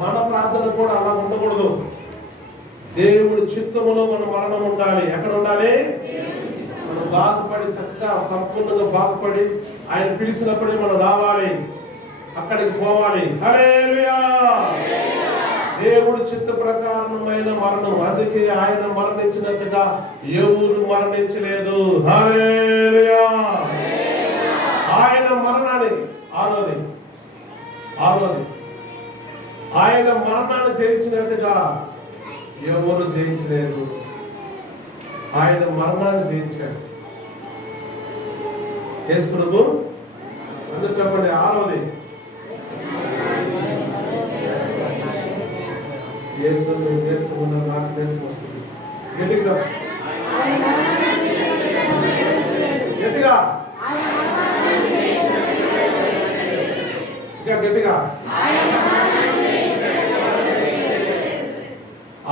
మన ప్రార్థన కూడా అలా ఉండకూడదు. దేవుడి చిత్తములో మన మరణం ఉండాలి. ఎక్కడ ఉండాలి? మనం బాగుపడి చక్కగా సంపూర్ణంగా బాగుపడి ఆయన పిలిచినప్పుడే మనం రావాలి, అక్కడికి పోవాలి. హల్లెలూయా. దేవుడి చిత్త ప్రకారమైన మరణం. అందుకే ఆయన మరణించినట్టుగా ఎవరు మరణించలేదు. హల్లెలూయా. ఆయన మరణాన్ని ఆరోది ఆయన మరణాన్ని జయించినట్టుగా ఎవరు జయించలేదు. ఆయన మరణాన్ని జయించాడు యేసు ప్రభు. అందరూ చెప్పండి, ఆరోది. ఏంటో నువ్వు నేర్చుకున్నా, నాకు నేర్చు వస్తుంది. గట్టిగా గట్టిగా ఇంకా గట్టిగా.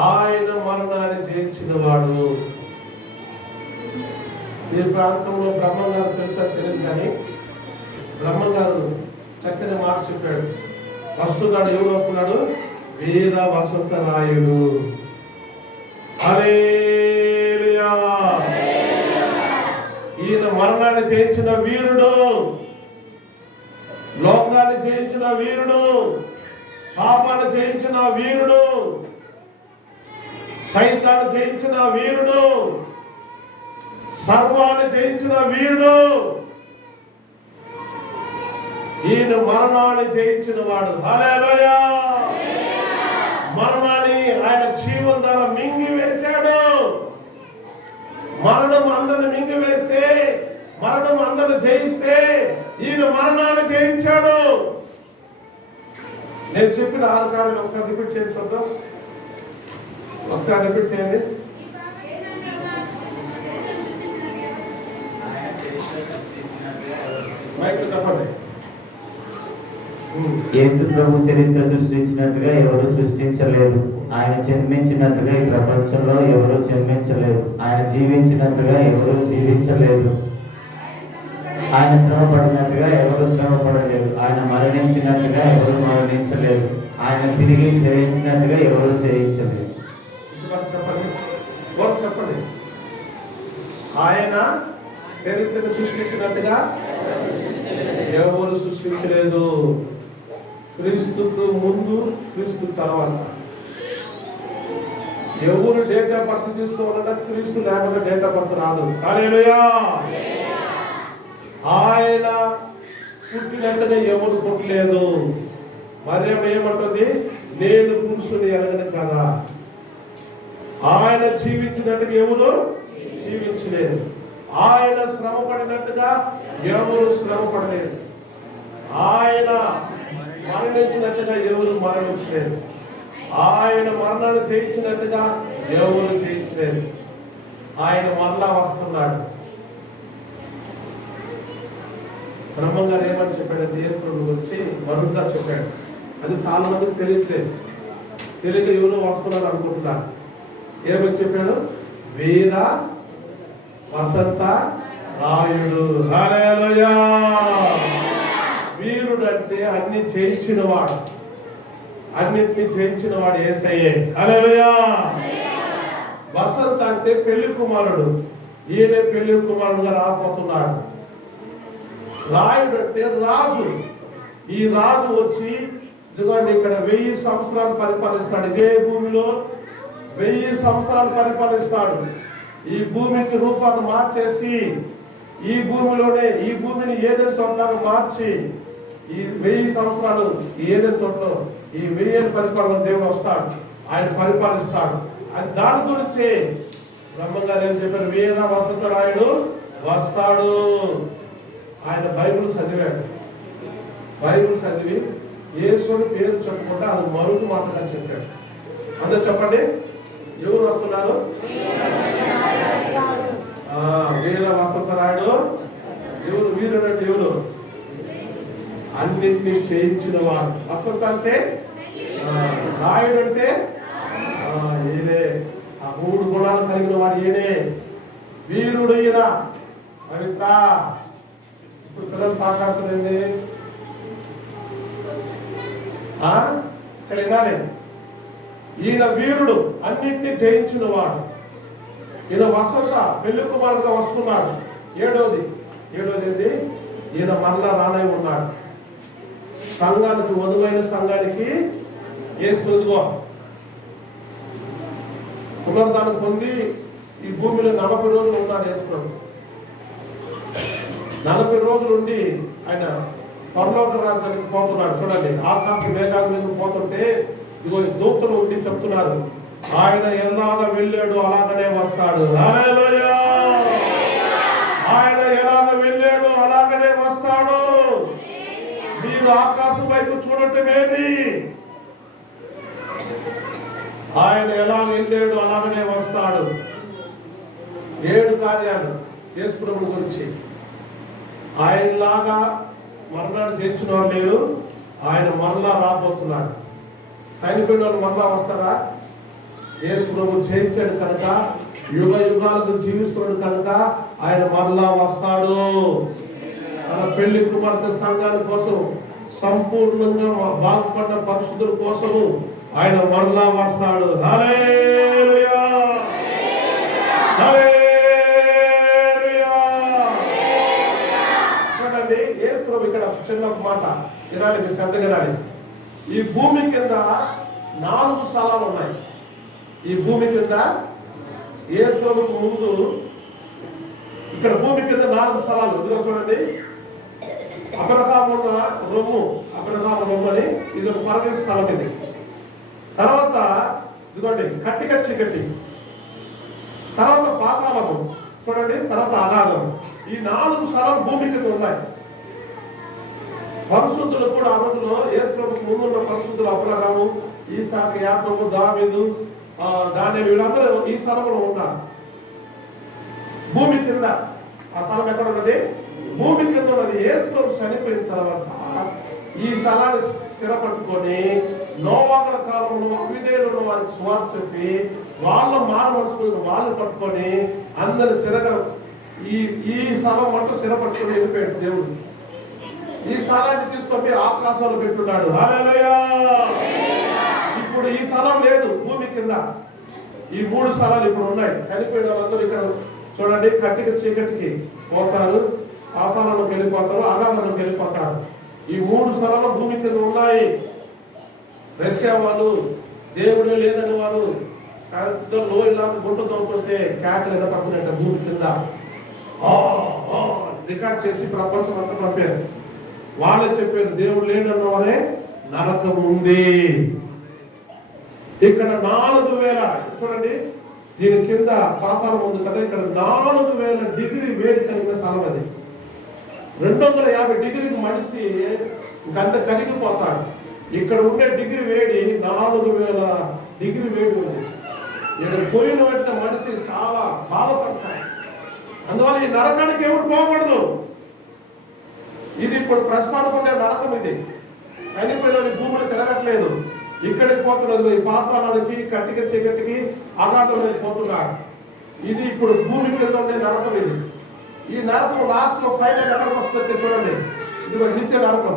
ఆయన మరణాన్ని జయించిన వాడు. ఈ ప్రాంతంలో బ్రహ్మం గారు తెలుసా తెలియదు, కానీ బ్రహ్మం గారు చక్కని మాట చెప్పాడు. వస్తున్నాడు. ఎవరు వస్తున్నాడు? వీర వసంతరాయుడు. హల్లెలూయా. ఈయన మరణాన్ని జయించిన వీరుడు, లోకాన్ని జయించిన వీరుడు, పాపాన్ని జయించిన వీరుడు, సైతాన్ని జయించిన వీరుడు, సర్వాన్ని జయించిన వీరుడు. ఈయన మరణాన్ని జయించిన వాడు. హల్లెలూయా. మరణాన్ని ఆయన జీవం ద్వారా మింగివేశాడు. మరణం అందరిని మింగివేస్తే, మరణం అందరిని జయిస్తే ఈయన మరణాన్ని జయించాడు. నేను చెప్పిన 6 కార్యాలు ఒకసారి రిపీట్ చేయండి చూద్దాం. ఒకసారి రిపీట్ చేయండి. మైక్ తప్పండి. యేసు ప్రభు చరిత్ర సృష్టించినట్టుగా ఎవరు సృష్టించలేదు. ఆయన జన్మించినట్టుగా ఈ ప్రపంచంలో ఎవరు జన్మించలేదు. ఆయన జీవించినట్టుగా ఎవరు జీవించలేదు. ఆయన శ్రమ పడినట్టుగా ఎవరు శ్రమ పడలేదు. ఆయన మరణించినట్టుగా ఎవరు మరణించలేదు. ఆయన తిరిగి జయించినట్టుగా ఎవరు జయించలేదు. చెప్పండి. ఆయన చరిత్రను సృష్టించినట్టుగా ఎవరు సృష్టించలేదు. క్రీస్తుకు ముందు, క్రీస్తు తర్వాత ఎవరు డేట్ ఆఫ్ బర్త్ తీసుకోవాలన్నా క్రీస్తు లేకుండా డేట్ ఆఫ్ బర్త్ రాదు. హల్లెలూయా. ఆయన పుట్టినట్టుగా ఎవరు పుట్టలేదు. మరియమ్మ ఏమంటుంది? నేను పురుషుని ఎరగను కదా. ఆయన జీవించినట్టుగా ఎవరు జీవించలేదు. ఆయన శ్రమ పడినట్టుగా ఎవరు శ్రమ పడలేదు. ఆయన మరణించినట్టుగా ఎవరు మరణించలేదు. ఆయన మరణాన్ని జయించినట్టుగా ఎవరు జయించలేదు. ఆయన మరలా వస్తున్నాడు. బ్రహ్మం గారు ఏమని చెప్పాడు? యేసు గురించి మరుగ్గా చెప్పాడు. అది చాలా మందికి తెలియట్లేదు. తెలియక ఎవరు వస్తున్నారు అనుకుంటున్నారు. ఏమని చెప్పాడు? వీర వసంత రాయుడు. హల్లెలూయా. వీరుడు అంటే అన్ని జయించిన వాడు, అన్నిటిని జయించిన వాడు యేసయ్యే. హల్లెలూయా. వసంత్ అంటే పెళ్లి కుమారుడు, ఈయనే పెళ్లి కుమారుడుగా రాబోతున్నాడు. రాయుడు అంటే రాజు, ఈ రాజు వచ్చి ఇదిగోండి ఇక్కడ 1000 సంవత్సరాలు పరిపాలిస్తాడు. ఇదే భూమిలో 1000 సంవత్సరాలు పరిపాలిస్తాడు. ఈ భూమికి రూపాన్ని మార్చేసి ఈ భూమిలోనే ఈ భూమిని ఏదైనా తోటలాగా మార్చి ఈ 1000 సంవత్సరాలు ఏదైనా తోటలో ఈ 1000 పరిపాలన దేవుడు వస్తాడు, ఆయన పరిపాలిస్తాడు. అది దాని గురించి బ్రహ్మంగారు ఏం చెప్పారు? వీర వసంత రాయుడు వస్తాడు. ఆయన బైబిల్ చదివాడు, బైబిల్ చదివి యేసుని పేరు చెప్పుకుంటే అది మరుగు మాటగా చెప్పాడు. అందరు చెప్పండి, ఎవరు వస్తున్నారు? వీర వసంత రాయుడు. ఎవరు వీరుడు అంటే ఎవరు? అన్నింటినీ చేయించిన వాడు. వసంత అంటే రాయుడు అంటే ఈయనే, ఆ 3 గుణాలు కలిగిన వాడు ఈయనే. వీరుడు ఈయన. పవిత్ర. ఇప్పుడు పిల్లలు మాట్లాడుతుంది ఇక్కడ వినాలి. ఈయన వీరుడు, అన్నింటినీ జయించిన వాడు. ఈయన వసంత పెళ్లి కుమారుడుగా వస్తున్నాడు. ఏడోది ఏంటి? ఈయన మరలా రానై ఉన్నాడు. సంఘానికి, వధువైన సంఘానికి యేసుగో పునరుద్ధానం పొంది ఈ భూమిలో 40 రోజులు ఉన్నాడు యేసు. 40 రోజులు ఉండి ఆయన పరలోక రాజ్యానికి పోతున్నాడు. చూడండి, ఆకాశ మేఘాల మీద పోతుంటే ఇదిగో దూతలు ఉండి చెప్తున్నారు, ఆయన ఎలాగ వెళ్ళాడు అలాగనే వస్తాడు. హల్లెలూయా. ఆయన ఎలాగ వెళ్ళాడు అలాగనే వస్తాడు. మీరు ఆకాశం వైపు చూడటమేది, ఆయన ఎలా వెళ్ళాడు అలాగనే వస్తాడు. 7 కార్యాలు యేసుప్రభువు గురించి. ఆయనలాగా మరణాన్ని జయించిన వారు లేరు, ఆయన మరలా రాబోతున్నాడు. చనిపోయిన వాళ్ళు మరలా వస్తారా? యేసుప్రభువు జయించాడు కనుక, యుగ యుగాలకు జీవిస్తున్నాడు కనుక ఆయన మరలా వస్తాడు. తన పెళ్లి కుమార్తె సంఘాల కోసం, సంపూర్ణంగా బాగుపడ్డ పరిశుద్ధుల కోసము ఆయన మరలా వస్తాడు. హల్లెలూయా. హల్లెలూయా. చూడండి, యేసు ప్రభు ఇక్కడ చిన్న మాట వినాలి, మీరు శ్రద్ధ వినాలి. ఈ భూమి కింద 4 స్థలాలు ఉన్నాయి. ఈ భూమి కింద యేసు ప్రభుకు ముందు ఇక్కడ భూమి కింద 4 స్థలాలు. ఇదిగో చూడండి, అబ్రహాము రొమ్ము, అబ్రహాము రొమ్ము అని ఇది ఒక పరదేశ స్థలం. ఇది తర్వాత ఇదిగోండి కట్టిక చీకటి, తర్వాత పాతాళము చూడండి, తర్వాత అగాధము. ఈ 4 స్థలాలు భూమి కింద ఉన్నాయి. పరిశుద్ధులు కూడా ఆ రోజులో యేసు ప్రభుకు ముందున్న పరిశుద్ధులు అబ్రహాము, ఈసాకు, యాకోబు, దావీదు, దానియేలు, వీళ్ళందరూ ఈ స్థలంలో ఉన్నారు. భూమి కింద ఆ స్థలం ఎక్కడ ఉన్నది? భూమి కింద ఉన్నది. యేసు ప్రభు చనిపోయిన తర్వాత ఈ స్థలాన్ని స్థిరపట్టుకొని నోవాహు కాలంలో అవిధేయులు వారికి సువార్త చెప్పి వాళ్ళ మానవలసుకుని వాళ్ళు పట్టుకొని అందరి స్థిరగా ఈ స్థలం మట్టు స్థిరపట్టుకొని వెళ్ళిపోయాడు దేవుడు. ఈ స్థలాన్ని తీసుకొని ఆకాశంలో పెట్టున్నాడు. హల్లెలూయా. ఇప్పుడు ఈ స్థలం లేదు భూమి కింద. ఈ 3 స్థలాలు ఇప్పుడు ఉన్నాయి. చనిపోయిన వాళ్ళందరూ ఇక్కడ చూడండి, కట్టిక చీకటికి పోతారు, పాతాళంలోకి వెళ్ళిపోతారు, అగాధంలోకి వెళ్ళిపోతారు. ఈ 3 స్థలాలు భూమి కింద ఉన్నాయి. రష్యా వాళ్ళు దేవుడే లేదని వారు పెద్ద లోయలాగా గుంట తోకొస్తే క్యాటలు ఎలా పడుతున్నట్ట భూమి కింద రికార్డ్ చేసి ప్రపంచం అంతా పంపారు. వాళ్ళే చెప్పారు, దేవుడు లేడన్న వారే నరకం ఉంది. ఇక్కడ 4000 చూడండి, దీని కింద పాతాళం ఉంది కదా, ఇక్కడ 4000 డిగ్రీ వేడి కలిగిన స్థలం అది. 250 డిగ్రీకి మనిషి ఇంకంత కరిగిపోతాడు. ఇక్కడ ఉండే డిగ్రీ వేడి 4000 డిగ్రీ వేడి ఉంది. ఇక్కడ పోయిన వెంటనే మనిషి చాలా బాధపడతాడు. అందువల్ల ఈ నరకానికి ఎవరు పోకూడదు. ఇది ఇప్పుడు ప్రస్తుతానికి ఉండే నరకం. ఇది చనిపోయిన భూములు తిరగట్లేదు, ఇక్కడికి పోతున్నది. ఈ పాతాళానికి, కట్టిక చీకటికి, అగాధంలోకి పోతున్నాడు. ఇది ఇప్పుడు భూమి కింద ఉండే నరకం. ఇది ఈ నరకం లాస్ట్ లో ఫైనల్ ఎక్కడికి వస్తుందో చూడండి. ఇది నిత్య నరకం.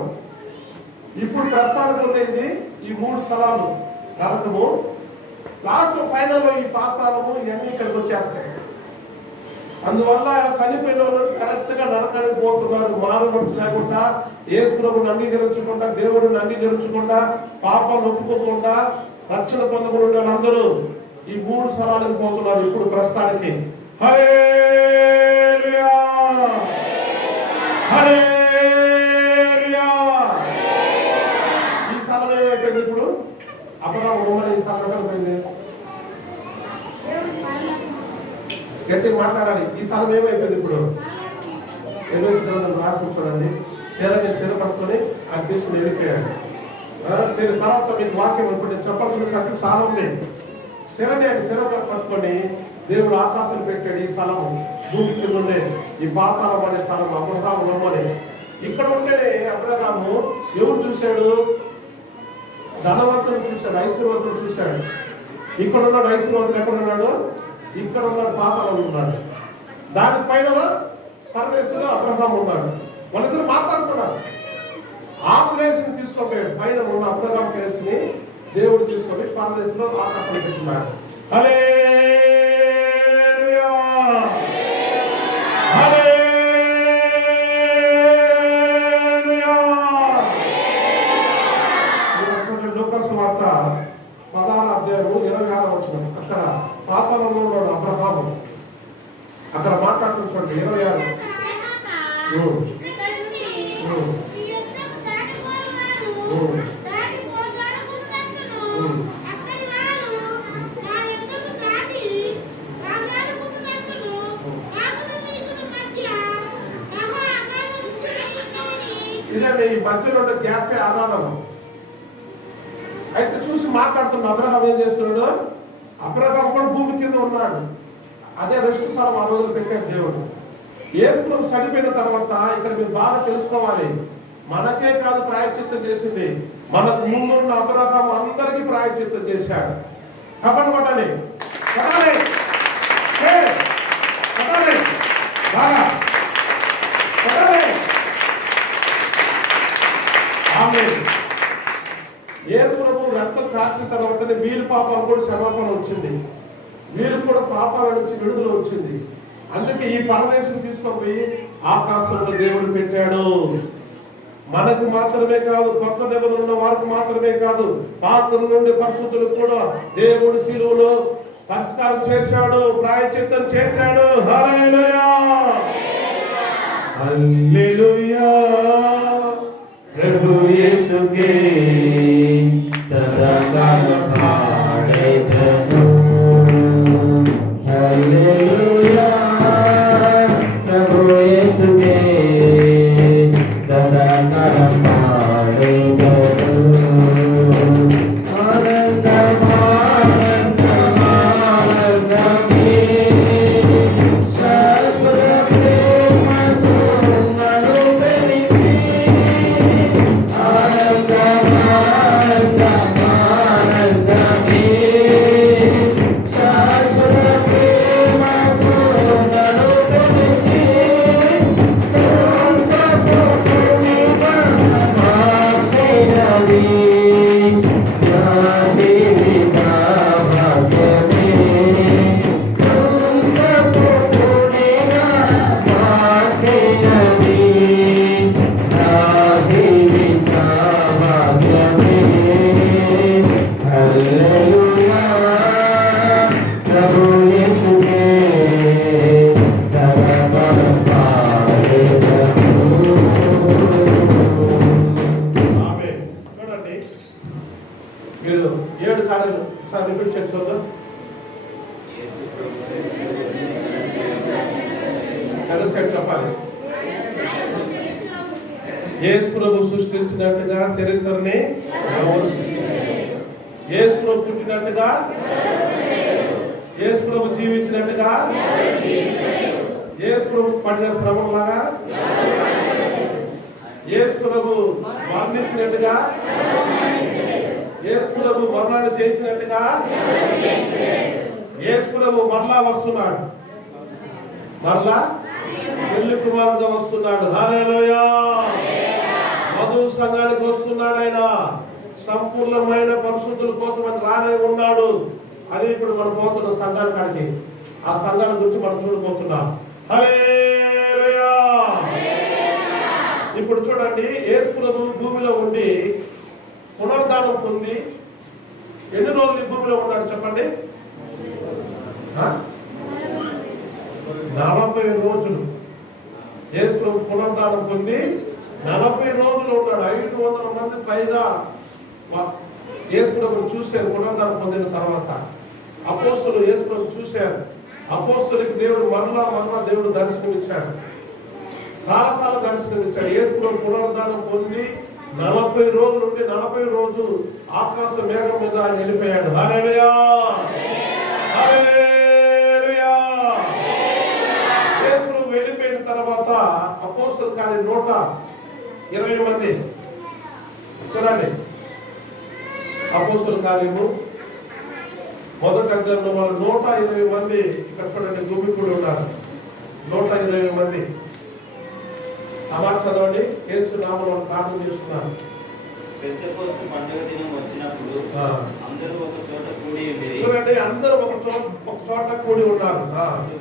ఇప్పుడు ప్రస్తుతానికి ఉండేది ఈ 3 స్థలాలు నరకము. లాస్ట్ లో ఫైనల్ లో ఈ పాతాళము ఇవన్నీ ఇక్కడికి వచ్చేస్తాయి. అందువల్ల చనిపోయిన వాళ్ళు కరెక్ట్ గా నరకానికి పోతున్నారు. మారు మనసు లేకుండా, యేసు ప్రభువుని అంగీకరించకుండా, దేవుడిని అంగీకరించకుండా, పాపాలు ఒప్పుకోకుండా, రక్షణ పొందకుండా అందరూ ఈ 3 స్థలాలకు పోతున్నారు ఇప్పుడు ప్రస్తుతానికి. హల్లెలూయా, హల్లెలూయా. ఈ స్థలం ఏమైపోయింది ఇప్పుడు? అబ్రహాము ఈ స్థలం అయిపోయింది. గట్టిగా మాట్లాడాలి. ఈ స్థలం ఏమైపోయింది ఇప్పుడు? రాసి చూడండి. శిర పట్టుకొని అది తీసుకుని వెళ్ళిపోయాడు. తర్వాత మీకు వాక్యం ఇప్పుడు చెప్పాల్సిన సత్యం చాలా ఉంది. శిర పట్టుకొని దేవుడు ఆకాశం పెట్టాడు. ఈ స్థలము భూమి కింద ఉండే ఈ పాతాళం అనే స్థలం అబ్రహాము నమ్మని. ఇక్కడ ఉంటేనే అబ్రహాము ఎవరు చూశాడు? ధనవంతుడు చూశాడు, ఐశ్వర్యవంతుడు చూశాడు. ఇక్కడ ఉన్నాడు ఐశ్వర్యవంతుడు. ఎక్కడ ఉన్నాడు? ఇక్కడ ఉన్నాడు, పాతాళంలో ఉన్నాడు. దానిపైన పరదేశంలో అబ్రహాము ఉన్నాడు. వాళ్ళిద్దరు మాట్లాడుకున్నారు. ఆ ప్లేస్ ని తీసుకోపోయాడు. పైన ఉన్న అబ్రహాం ప్లేస్ ని దేవుడు తీసుకొని పరదేశంలో ఆకాశం పెట్టుకున్నాడు. హల్లెలూయా, హల్లెలూయా. లూకాసు వార్త 16వ అధ్యాయము 26వ వచనం. అక్కడ పాతాళంలో ఉన్నాడు అబ్రహాము. అక్కడ మాట్లాడుతున్న చూడండి 26. ఇదండి ఈ మధ్యలో గ్యాపే ఆధారము. అయితే చూసి మాట్లాడుతున్న అబ్రహాం ఏం చేస్తున్నాడు? అబ్రహాం కూడా భూమి కింద ఉన్నాడు. అదే రెస్ట్ స్థలం ఆ రోజులు పెట్టాడు దేవుడు. యేసు ప్రభు చనిపోయిన తర్వాత ఇక్కడ మీరు బాగా తెలుసుకోవాలి, మనకే కాదు ప్రాయశ్చిత్తం చేసింది, మనకు ముందున్న అబ్రహాం అందరికీ ప్రాయశ్చిత్తం చేశాడు. చెప్పండి కొట్టాలి, కొట్టాలి, కొట్టాలి, బాగా కొట్టాలి. ఆమేన్. యేసు ప్రభు రక్తం కాచిన తర్వాతనే వీరి పాపాలు కూడా క్షమాపణ వచ్చింది. వీరు కూడా పాపాల నుంచి విడుదల వచ్చింది. అందుకే ఈ పరదేశం తీసుకొని ఆకాశంలో దేవుడు పెట్టాడు. మనకు మాత్రమే కాదు, కొత్త నిబంధనలు ఉన్న వారికి మాత్రమే కాదు, పాత నుండి పరిశుద్ధులకు కూడా దేవుడు శిలువలో పరిష్కారం చేశాడు, ప్రాయశ్చిత్తం చేశాడు. హల్లెలూయా, హల్లెలూయా. ప్రభు యేసుకే సదాకాలం పాడేదను. హల్లెలూయా, ప్రభు యేసుకే సదాకాలం పాడేదను. మీరు 7 కార్యాలు ఒకసారి రిపీట్ చేసి చూద్దాం. కథ సైడ్ చెప్పాలి. యేసు ప్రభు సృష్టించినట్టుగా చరిత్రని యేసు ప్రభు పుట్టినట్టుగా, యేసు ప్రభు జీవించినట్టుగా, యేసు ప్రభు పడిన శ్రమంలాగా, యేసు ప్రభు మరణించినట్టుగా, యేసు ప్రభు మరణాన్ని చేయించినట్టుగా, యేసు ప్రభు మరలా వస్తున్నాడు. మరలా పెళ్లి కుమారుడుగా వస్తున్నాడు. హల్లెలూయా. వధువు సంఘానికి వస్తున్నాడు. ఆయన సంపూర్ణమైన పరిశుద్ధుల కోసం అని రానే ఉన్నాడు. అది ఇప్పుడు మనం పోతున్నాం సంఘానికి. ఆ సంఘాల గురించి మనం చూడబోతున్నాం. హల్లెలూయా. ఇప్పుడు చూడండి, యేసు ప్రభువు భూమిలో ఉండి పునరుద్ధానం పొంది ఎన్ని రోజులు ఈ భూమిలో ఉన్నాడు చెప్పండి? 40 రోజులు. యేసు ప్రభు పునరుద్ధానం పొంది 40 రోజులు ఉన్నాడు. 500 మంది పైగా యేసు ప్రభువును చూశారు పునరుద్ధానం పొందిన తర్వాత. అపోస్తలులు యేసు ప్రభువును చూశారు. అపోస్తలులకు దేవుడు మరలా దేవుడు దర్శనమిచ్చాడు. చాలాసార్లు దర్శనమిచ్చాడు. యేసు ప్రభు పునరుద్ధానం పొంది 40 రోజులు నుండి 40 రోజులు ఆకాశ మేఘం మీద ఆయన వెళ్ళిపోయాడు. హల్లెలూయా. హల్లెలూయా. యేసు ప్రభు వెళ్ళిపోయిన తర్వాత అపోస్తలుల కార్యం 120 మంది. చూడండి, అపోస్తలుల కార్యము మొదటి అధ్యాయంలో వాళ్ళు 120 మంది. ఇక్కడ చూడండి, గుమికూడి ఉన్నారు 120 మంది. చదవండి. యేసు నామములో ప్రార్థన చేస్తున్నారు. పెంతెకోస్తు పండుగ దినం వచ్చినప్పుడు అందరూ ఒక చోట కూడి ఉండేది. చూడండి, అందరూ ఒక చోట కూడి ఉన్నారు.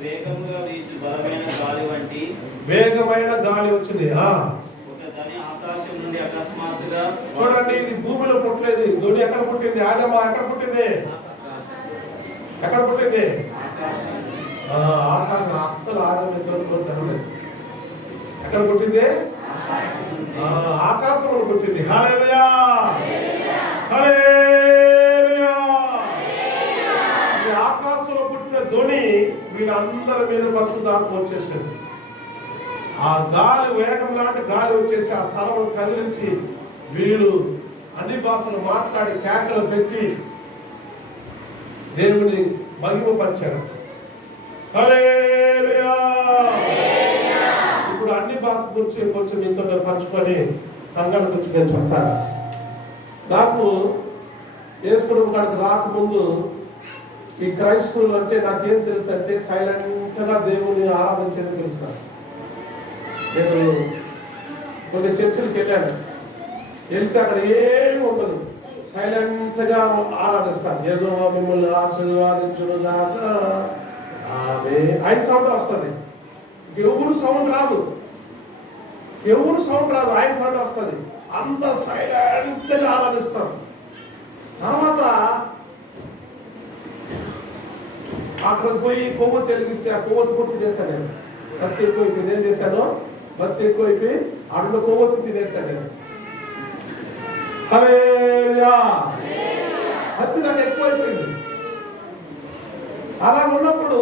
వేగముగా వీచు బలమైన గాలి వంటి వేగమైన గాలి వచ్చింది. ఒక ధ్వని ఆకాశం నుండి అకస్మాత్తుగా. చూడండి, ఇది భూమిలో పుట్టలేదు. ధ్వని ఎక్కడ పుట్టింది? ఆదమా ఎక్కడ పుట్టింది? ఎక్కడ పుట్టింది? ఆకాశం. అస్సలు ఆదమ తెరలేదు. ఎక్కడ పుట్టింది? ఆకాశంలో పుట్టింది. హల్లెలూయా. హల్లెలూయా. ఈ ఆకాశంలో పుట్టిన ధ్వని వీళ్ళందరి మీద పరిశుద్ధాత్మ వచ్చేసింది. ఆ గాలి వేగం లాంటి గాలి వచ్చేసి ఆ స్థలం కదిలించి వీళ్ళు అన్ని భాషలు మాట్లాడి కేకలు పెట్టి దేవుని మహిమపరిచారు. హల్లెలూయా. ఇప్పుడు అన్ని భాష గురించి కొంచెం మీతో పంచుకొని సంఘాల గురించి నేను చెప్తాను. నాకు యేసు ప్రభు కాడికి రాకముందు ఈ క్రైస్తవులు అంటే నాకేం తెలుసు అంటే సైలెంట్గా దేవుని ఆరాధించేది తెలుసు. నేను కొన్ని చర్చలకు వెళ్ళాను. వెళ్తే అక్కడ ఏమి ఉండదు, సైలెంట్గా ఆరాధిస్తాను. ఏదో మిమ్మల్ని ఆశీర్వాదించును కాక ఆయన సౌండ్ వస్తుంది. ఎవరు సౌండ్ రాదు. ఆయన సౌండ్ వస్తుంది. అంత సైలెంట్గా ఆరాధిస్తాం. తర్వాత అక్కడికి పోయి కొవ్వొత్తి వెలిగిస్తే ఆ కొవ్వొత్తి పూర్తి చేశాను. నేను భక్తి ఎక్కువైపోయింది. ఏం చేశాను? భక్తి ఎక్కువైపోయి అక్కడ కొవ్వొత్తి తినేశాను నేను. హల్లెలూయా. భక్తి నాకు ఎక్కువైపోయింది. అలా ఉన్నప్పుడు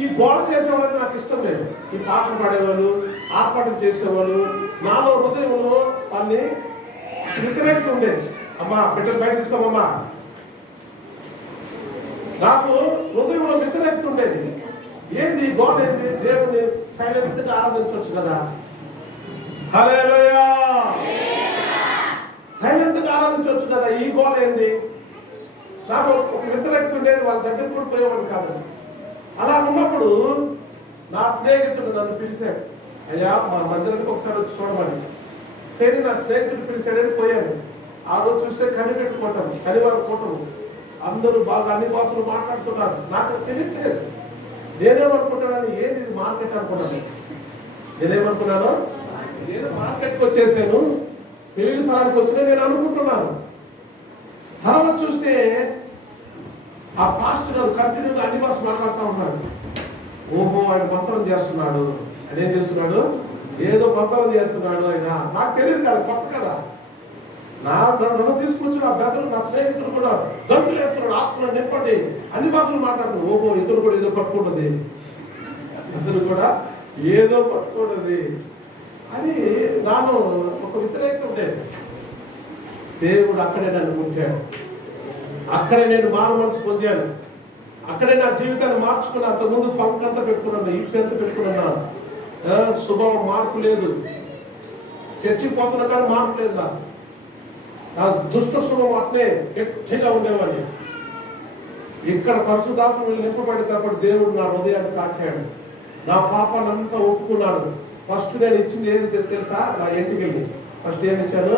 ఈ గోడ చేసేవాళ్ళు నాకు ఇష్టం లేదు. ఈ పాటలు పాడేవాళ్ళు, ఆర్పాటం చేసేవాళ్ళు, నాలో హృదయంలో వాళ్ళని వ్యతిరేకత ఉండేది. అమ్మా బిడ్డలు బయట తీసుకోమమ్మా. నాకు హృదయంలో వ్యతిరేకత ఉండేది. ఏంది గోడ? ఏంది? దేవుని సైలెంట్గా ఆరాధించవచ్చు కదా. హల్లెలూయా. సైలెంట్గా ఆరాధించవచ్చు కదా. ఈ గోడ ఏంది? నాకు ఒక వ్యతిరేకత ఉండేది. వాళ్ళ దగ్గర కూడా పోయేవాడు కాదు. అలా ఉన్నప్పుడు నా స్నేహితుడు నన్ను పిలిచాడు. అయ్యా మా మందిరానికి ఒకసారి వచ్చి చూడమని. సరే నా స్నేహితుడు పిలిచాడని పోయాను. ఆ రోజు చూస్తే కనిపెట్టుకుంటాను. శనివారం కూటము అందరూ బాగా అన్ని భాషలు మాట్లాడుతున్నారు. నాకు తెలియట్లేదు. నేనేమనుకుంటున్నాను, ఏది మార్కెట్ అనుకున్నాను. నేనేమనుకున్నాను, ఏదో మార్కెట్కి వచ్చేసాను, తెలుగు స్థలానికి వచ్చినా నేను అనుకుంటున్నాను. తర్వాత చూస్తే ఆ పాస్టర్ గారు కంటిన్యూగా అన్ని భాష మాట్లాడుతూ ఉన్నాడు. ఓహో, ఆయన మంత్రం చేస్తున్నాడు. ఆయన ఏం చేస్తున్నాడు? ఏదో మంత్రం చేస్తున్నాడు ఆయన. నాకు తెలియదు కదా, కొత్త కదా. నన్ను తీసుకొచ్చి నా పెద్దలు, నా స్నేహితులు కూడా గంతులు వేస్తున్నాడు. ఆత్మలో నింపండి, అన్ని భాషలు మాట్లాడుతున్నాడు. ఓహో, ఇద్దరు కూడా ఏదో పట్టుకుంటుంది, ఇద్దరు కూడా ఏదో పట్టుకుంటుంది అని నాలో ఒక వ్యతిరేకత ఉండేది. దేవుడు అక్కడే నన్ను ఉంచాడు. అక్కడే నేను మారు మనసు పొందాను. అక్కడే నా జీవితాన్ని మార్చుకున్నా. అంతకుముందు ఫంక్ అంతా పెట్టుకున్నాను, ఇంటి అంతా పెట్టుకున్నాను. స్వభావం మార్పు లేదు. చర్చికి పోతున్నా కానీ మార్పు లేదు. నా దుష్ట స్వభావం అట్లే గట్టిగా ఉండేవాడిని. ఇక్కడ పరిశుద్ధాత్మ నింపబడినప్పుడు దేవుడు నా హృదయాన్ని తాకాడు. నా పాపానంతా ఒప్పుకున్నాను. ఫస్ట్ నేను ఇచ్చింది ఏది తెలుసా? నా ఎంటికల్ని ఫస్ట్ ఏమి ఇచ్చాను?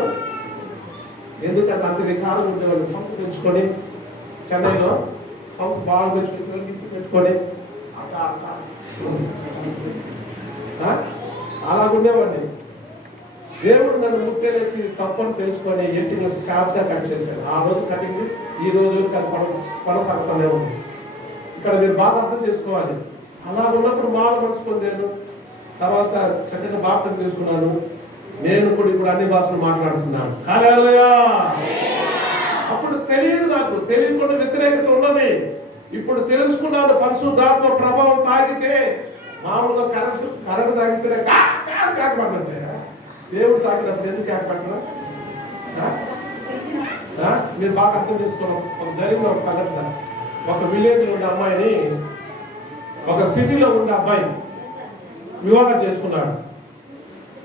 ఎందుకంటే అంత వికారం ఉండేవాళ్ళు పంపు తెచ్చుకొని చెన్నైలో పంపు బాగా పెట్టుకొని అట్లా అలాగుండేవాడిని. దేవుడు నన్ను ముట్టేసి తప్పని తెలుసుకొని ఎంటికలు షార్ప్గా కట్ చేశాను. ఆ రోజు కటింగ్ ఈ రోజు కొనసాగుతూనే ఉంది. ఇక్కడ మీరు బాగా అర్థం చేసుకోవాలి. అలా ఉన్నప్పుడు మాల మర్చుకొని నేను తర్వాత చక్కగా బాప్తం తీసుకున్నాను. నేను కూడా ఇప్పుడు అన్ని భాషలు మాట్లాడుతున్నాను. హల్లెలూయా. అప్పుడు తెలియదు, నాకు తెలియకుండా వ్యతిరేకత ఉన్నది. ఇప్పుడు తెలుసుకున్నాను. పరిశుద్ధాత్మ ప్రభావం తాగితే మామూలుగా కరెంట్ తాగితేనే కాక పడుతుంటే దేవుడు తాగినప్పుడు ఎందుకు కాక పట్టరా? మీరు బాగా అర్థం చేసుకోవాలి. ఒక జరిగిన ఒక సంఘటన, ఒక విలేజ్లో ఉన్న అమ్మాయిని ఒక సిటీలో ఉన్న అబ్బాయి వివాహం చేసుకున్నాడు.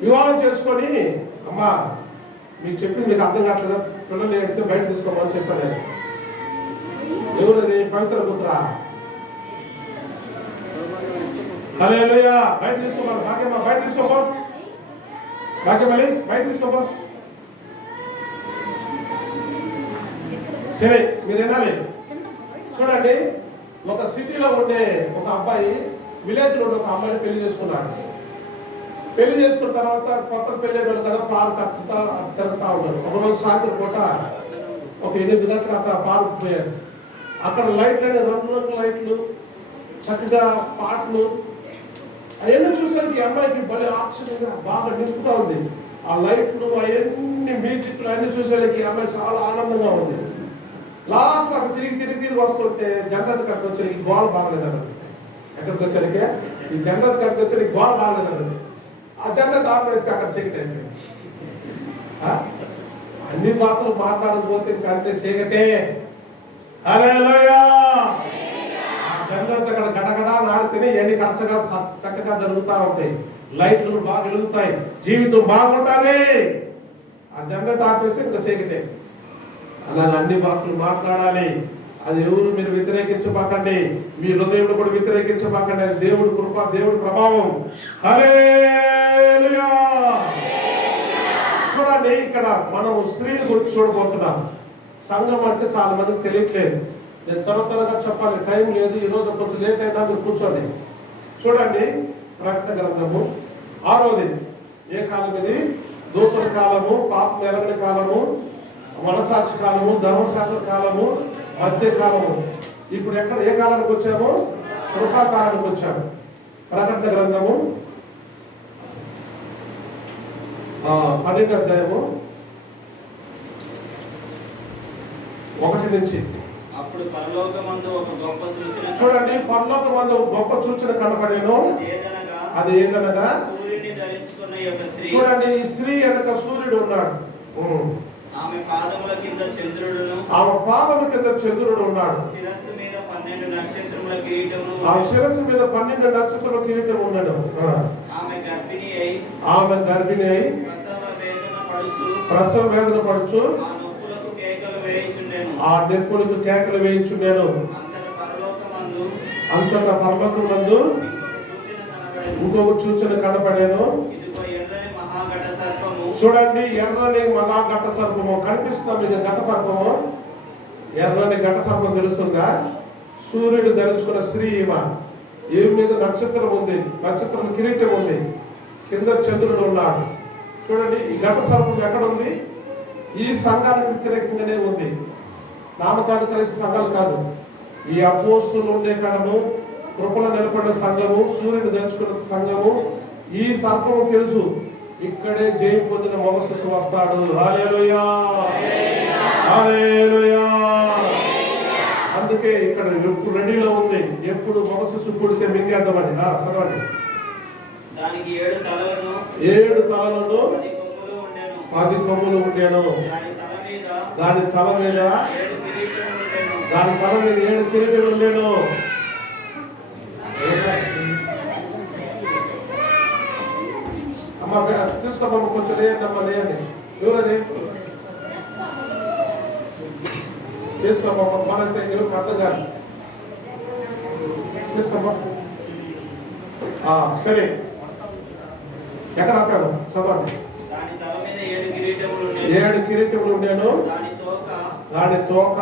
వివాహం చేసుకొని, అమ్మా మీకు చెప్పింది మీకు అర్థం కావట్లేదా? పిల్లలు ఎడితే బయట తీసుకోమని చెప్పాను. ఎవరది? పవిత్ర పుత్ర. హల్లెలూయా. బయట తీసుకోమని భాగ్యమ్మా, బయట తీసుకోపో. భాగ్యమల్లి బయట తీసుకోపో. సరే మీరు వినాలి. చూడండి, ఒక సిటీలో ఉండే ఒక అబ్బాయి విలేజ్లో ఉండే ఒక అమ్మాయిని పెళ్లి చేసుకున్నాడు. పెళ్లి చేసుకున్న తర్వాత కొత్త పెళ్లి అయిన కదా పాలు తిరుగుతా ఉన్నారు. ఒకరోజు సాయంత్రం పూట ఒక 8 గంటలకు అక్కడ పార్కు పోయారు. అక్కడ లైట్లు అనే రంగురంగు లైట్లు, చక్కగా పాటలు అవన్నీ చూసరికి ఈ అమ్మాయికి భలే ఆశ్చర్యంగా బాగా నింపుతా ఉంది. ఆ లైట్లు అవన్నీ మ్యూజిక్లు అన్ని చూసేసరికి ఈ అమ్మాయి చాలా ఆనందంగా ఉంది. లాస్ట్ అక్కడ తిరిగి వస్తుంటే జనరల్ కట్టుకు వచ్చేది గోడ బాగలేదన్నది. ఎక్కడికి వచ్చేసరికి ఈ జనరల్ కట్టుకు వచ్చేది గోడ బాగలేదన్నది. ఆ జనరల్ ఆఫ్ వేస్తే అక్కడ చీకటి అయిపోయింది. అన్ని భాషలు మాట్లాడకపోతే అంతే చీకటే. హల్లెలూయా. జనరల్ అక్కడ గడగడ నాడితేనే ఇవన్నీ కరెక్ట్గా చక్కగా జరుగుతూ ఉంటాయి. లైట్లు బాగా వెలుగుతాయి, జీవితం బాగుంటుంది. ఆ జనరల్ ఆఫ్ వేస్తే ఇంకా చీకటే. అలాగే అన్ని భాషలు మాట్లాడాలి. అది ఎవరు మీరు వ్యతిరేకించబాకండి, మీ హృదయంలో కూడా వ్యతిరేకించబాకండి. అది దేవుడి కృప, దేవుడి ప్రభావం. హల్లెలూయా. చూడండి, ఇక్కడ మనం స్త్రీని గురించి చూడబోతున్నాం. సంఘం అంటే చాలా మందికి తెలియట్లేదు. నేను త్వరగా చెప్పాలి, టైం లేదు. ఈరోజు కొంచెం లేట్ అయినా మీరు కూర్చోండి. చూడండి, ప్రకటన గ్రంథము 6వది. ఏ కాలం ఇది? దూతల కాలము, పాపం ఎరగని కాలము, మనసాక్షి కాలము, ధర్మశాస్త్ర కాలము, మధ్య కాలము. ఇప్పుడు ఎక్కడ ఏ కాలానికి వచ్చాము? కృపాకాలానికి వచ్చాము. ప్రకటన గ్రంథము 12వ అధ్యాయము 1 నుంచి. అప్పుడు పరలోకమందు ఒక గొప్ప సూచన. చూడండి, పరలోకమందు ఒక గొప్ప సూచన కనపడేను. అది ఏదనగా సూర్యుని ధరించుకున్న యొక్క స్త్రీ. చూడండి, ఈ స్త్రీ వెనక సూర్యుడు ఉన్నాడు. ఆమె పాదముల కింద చంద్రుడును, ఆమె పాదముల కింద చంద్రుడు ఉన్నాడు. శిరస్సు మీద 12 నక్షత్రముల కిరీటమును, ఆమె శిరస్సు మీద 12 నక్షత్రముల కిరీటం ఉన్నాడు. ఆమె గర్భిణి అయి ప్రసవ వేదన పడుచు ఆ నొప్పులకు కేకలు వేయించుండెను. అంతటా పరలోకమందు ఇంకొక సూచన కనపడేను. చూడండి, ఎర్రని మహాఘట సర్పము కనిపిస్తుందా మీకు? ఘట సర్పము, ఎర్రని ఘట సర్పం తెలుస్తుందా? సూర్యుడు ధరించుకున్న స్త్రీ ఈమె మీద నక్షత్రం ఉంది, నక్షత్రం కిరీటం ఉంది, కింద చంద్రుడు ఉన్నాడు. చూడండి, ఈ ఘట సర్పం ఎక్కడ ఉంది? ఈ సంఘానికి వ్యతిరేకంగానే ఉంది. నామకాలు కలిసిన సంఘాలు కాదు. ఈ అపోస్తులు ఉండే కాడము, కృపలో నిలబడిన సంఘము, సూర్యుడు ధరించుకున్న సంఘము, ఈ సర్పము తెలుసు. ఇక్కడే జయం పొందిన మగ శిశువు వస్తాడు. హల్లెలూయా, హల్లెలూయా. అందుకే ఇక్కడ ఎప్పుడు రెడీలో ఉంది, ఎప్పుడు మగ శిశువు పుడితే మింగేద్దామని. చదవండి. దానికి 7 తలలను, 7 తలలను, 10 కొమ్ములు ఉండేను. దాని తల మీద 7 కిరీటాలు ఉండేను. అమ్మ తీసుకోమ్మ, కొంచెం లేదమ్మా, లేదండి. ఎవరది తీసుకోమ్మ, మనంతే ఎవరికి అర్థం కాదు. తీసుకోమ్మ. సరే, ఎక్కడ ఆపాను చదవండి. దాని తల మీద 7 కిరీటములు ఉండెను. 7 కిరీటములు ఉండేను. దాని తోక